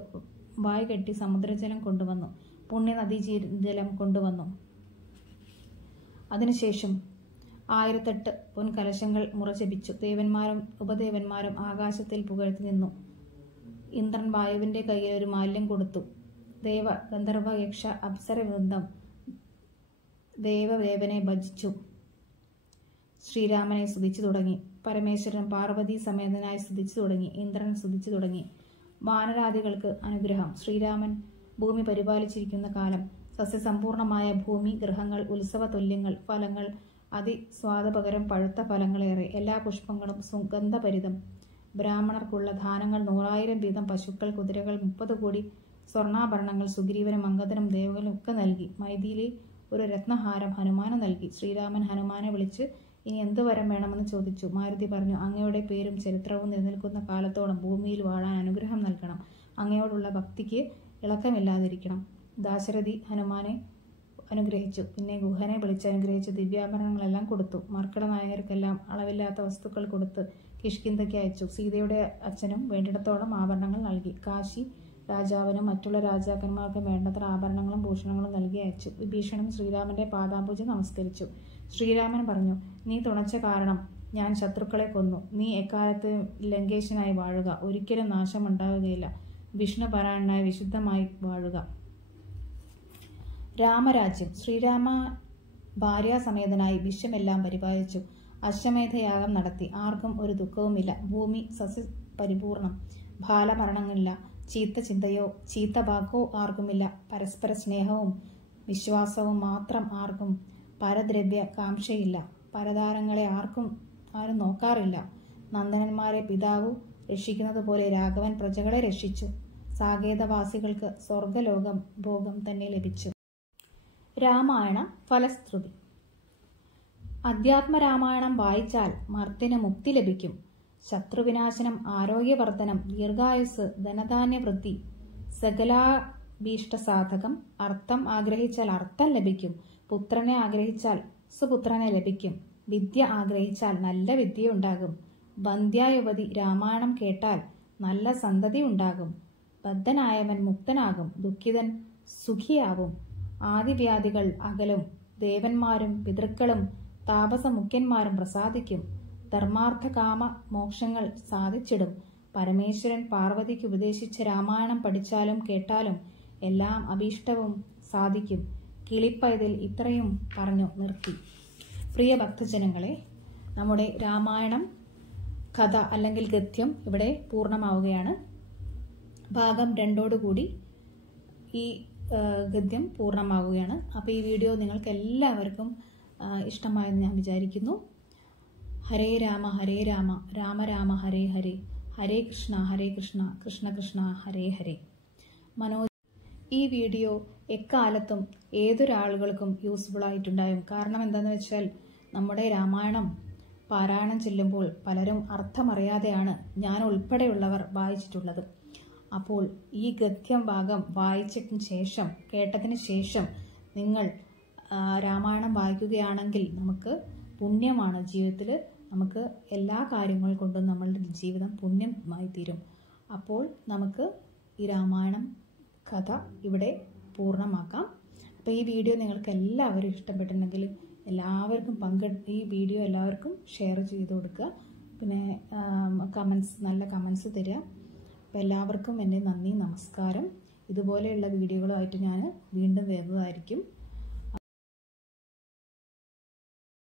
വായ് കെട്ടി സമുദ്രജലം കൊണ്ടുവന്നു. പുണ്യനദീജലം കൊണ്ടുവന്നു. അതിനുശേഷം 1008 പൊൻകലശങ്ങൾ മുറജപിച്ചു. ദേവന്മാരും ഉപദേവന്മാരും ആകാശത്തിൽ പുകഴ്ത്തി നിന്നു. ഇന്ദ്രൻ വായുവിന്റെ കയ്യിൽ ഒരു മാല്യം കൊടുത്തു. ദേവ ഗന്ധർവ യക്ഷ അപ്സര വൃന്ദം ദേവദേവനെ ഭജിച്ചു. ശ്രീരാമനെ സ്തുതിച്ചു തുടങ്ങി. പരമേശ്വരൻ പാർവതി സമേതനായി സ്തുതിച്ചു തുടങ്ങി. ഇന്ദ്രൻ സ്തുതിച്ചു തുടങ്ങി. വാനരാദികൾക്ക് അനുഗ്രഹം. ശ്രീരാമൻ ഭൂമി പരിപാലിച്ചിരിക്കുന്ന കാലം. സസ്യസമ്പൂർണമായ ഭൂമി, ഗൃഹങ്ങൾ, ഉത്സവ തുല്യങ്ങൾ, ഫലങ്ങൾ, അതിസ്വാദപകരം പഴുത്ത ഫലങ്ങളേറെ, എല്ലാ പുഷ്പങ്ങളും സുഗന്ധഭരിതം. ബ്രാഹ്മണർക്കുള്ള ദാനങ്ങൾ 100,000 വീതം പശുക്കൾ, കുതിരകൾ, 30 കോടി സ്വർണ്ണാഭരണങ്ങൾ സുഗ്രീവനും അംഗദനും ദേവകളും ഒക്കെ നൽകി. മൈഥിലി ഒരു രത്നഹാരം ഹനുമാന് നൽകി. ശ്രീരാമൻ ഹനുമാനെ വിളിച്ച് ഇനി എന്ത് വരം വേണമെന്ന് ചോദിച്ചു. മാരുതി പറഞ്ഞു, അങ്ങയുടെ പേരും ചരിത്രവും നിലനിൽക്കുന്ന കാലത്തോളം ഭൂമിയിൽ വാഴാൻ അനുഗ്രഹം നൽകണം. അങ്ങയോടുള്ള ഭക്തിക്ക് ഇളക്കമില്ലാതിരിക്കണം. ദാശരഥി ഹനുമാനെ അനുഗ്രഹിച്ചു. പിന്നെ ഗുഹനെ വിളിച്ച് അനുഗ്രഹിച്ച് ദിവ്യാഭരണങ്ങളെല്ലാം കൊടുത്തു. മർക്കടനായകർക്കെല്ലാം അളവില്ലാത്ത വസ്തുക്കൾ കൊടുത്ത് കിഷ്കിന്ധയ്ക്ക് അയച്ചു. സീതയുടെ അച്ഛനും വേണ്ടിടത്തോളം ആഭരണങ്ങൾ നൽകി. കാശി രാജാവിനും മറ്റുള്ള രാജാക്കന്മാർക്കും വേണ്ടത്ര ആഭരണങ്ങളും ഭൂഷണങ്ങളും നൽകി അയച്ചു. വിഭീഷണൻ ശ്രീരാമന്റെ പാദാംബുജ നമസ്കരിച്ചു. ശ്രീരാമൻ പറഞ്ഞു, നീ തുണച്ച കാരണം ഞാൻ ശത്രുക്കളെ കൊന്നു. നീ എക്കാലത്ത് ലങ്കേശനായി വാഴുക. ഒരിക്കലും നാശമുണ്ടാവുകയില്ല. വിഷ്ണു പാരായണനായി വിശുദ്ധമായി വാഴുക. രാമരാജ്യം. ശ്രീരാമ ഭാര്യാസമേതനായി വിശ്വമെല്ലാം പരിപാലിച്ചു. അശ്വമേധയാഗം നടത്തി. ആർക്കും ഒരു ദുഃഖവുമില്ല. ഭൂമി സസ്യപരിപൂർണം. ബാലമരണങ്ങളില്ല. ചീത്ത ചിന്തയോ ചീത്ത വാക്കോ ആർക്കുമില്ല. പരസ്പര സ്നേഹവും വിശ്വാസവും മാത്രം. ആർക്കും പരദ്രവ്യ കാംക്ഷയില്ല. പരതാരങ്ങളെ ആരും നോക്കാറില്ല. നന്ദനന്മാരെ പിതാവ് രക്ഷിക്കുന്നത് പോലെ രാഘവൻ പ്രജകളെ രക്ഷിച്ചു. സാകേതവാസികൾക്ക് സ്വർഗലോകം ഭോഗം തന്നെ ലഭിച്ചു. രാമായണ ഫലശ്രുതി. അധ്യാത്മരാമായണം വായിച്ചാൽ മർത്യന് മുക്തി ലഭിക്കും. ശത്രുവിനാശനം, ആരോഗ്യവർദ്ധനം, ദീർഘായുസ്, ധനധാന്യവൃദ്ധി, സകലാഭീഷ്ടസാധകം. അർത്ഥം ആഗ്രഹിച്ചാൽ അർത്ഥം ലഭിക്കും. പുത്രനെ ആഗ്രഹിച്ചാൽ സുപുത്രനെ ലഭിക്കും. വിദ്യ ആഗ്രഹിച്ചാൽ നല്ല വിദ്യയുണ്ടാകും. വന്ധ്യായുവതി രാമായണം കേട്ടാൽ നല്ല സന്തതി ഉണ്ടാകും. ബദ്ധനായവൻ മുക്തനാകും. ദുഃഖിതൻ സുഖിയാവും. ആദിവ്യാധികൾ അകലും. ദേവന്മാരും പിതൃക്കളും താപസമുഖ്യന്മാരും പ്രസാദിക്കും. ധർമാർത്ഥ കാമ മോക്ഷങ്ങൾ സാധിച്ചിടും. പരമേശ്വരൻ പാർവതിക്ക് ഉപദേശിച്ച രാമായണം പഠിച്ചാലും കേട്ടാലും എല്ലാം അഭീഷ്ടവും സാധിക്കും. കിളിപ്പൈതിൽ ഇത്രയും പറഞ്ഞു നിർത്തി. പ്രിയ ഭക്തജനങ്ങളെ, നമ്മുടെ രാമായണം കഥ അല്ലെങ്കിൽ ഗദ്യം ഇവിടെ പൂർണ്ണമാവുകയാണ്. ഭാഗം 2 ഈ ഗദ്യം പൂർണ്ണമാവുകയാണ്. അപ്പോൾ ഈ വീഡിയോ നിങ്ങൾക്ക് എല്ലാവർക്കും ഇഷ്ടമായെന്ന് ഞാൻ വിചാരിക്കുന്നു. ഹരേ രാമ ഹരേ രാമ രാമ രാമ ഹരേ ഹരേ, ഹരേ കൃഷ്ണ കൃഷ്ണ കൃഷ്ണ ഹരേ ഹരേ. ഈ വീഡിയോ എക്കാലത്തും ഏതൊരാളുകൾക്കും യൂസ്ഫുൾ ആയിട്ടുണ്ടാകും. കാരണം എന്താണെന്ന് വെച്ചാൽ നമ്മുടെ രാമായണം പാരായണം ചെല്ലുമ്പോൾ പലരും അർത്ഥമറിയാതെയാണ് ഞാൻ ഉൾപ്പെടെയുള്ളവർ വായിച്ചിട്ടുള്ളത്. അപ്പോൾ ഈ ഗദ്യം ഭാഗം വായിച്ചതിന് ശേഷം കേട്ടതിന് ശേഷം നിങ്ങൾ രാമായണം വായിക്കുകയാണെങ്കിൽ നമുക്ക് പുണ്യമാണ്. ജീവിതത്തിൽ നമുക്ക് എല്ലാ കാര്യങ്ങൾ കൊണ്ടും നമ്മളുടെ ജീവിതം പുണ്യമായി തീരും. അപ്പോൾ നമുക്ക് ഈ രാമായണം കഥ ഇവിടെ പൂർണ്ണമാക്കാം. അപ്പോൾ ഈ വീഡിയോ നിങ്ങൾക്ക് എല്ലാവരും ഇഷ്ടപ്പെട്ടിട്ടുണ്ടെങ്കിൽ എല്ലാവർക്കും ഈ വീഡിയോ എല്ലാവർക്കും ഷെയർ ചെയ്ത് കൊടുക്കുക. പിന്നെ നല്ല കമൻസ് തരിക. അപ്പോൾ എല്ലാവർക്കും എൻ്റെ നന്ദി, നമസ്കാരം. ഇതുപോലെയുള്ള വീഡിയോകളുമായിട്ട് ഞാൻ വീണ്ടും വരുന്നതായിരിക്കും.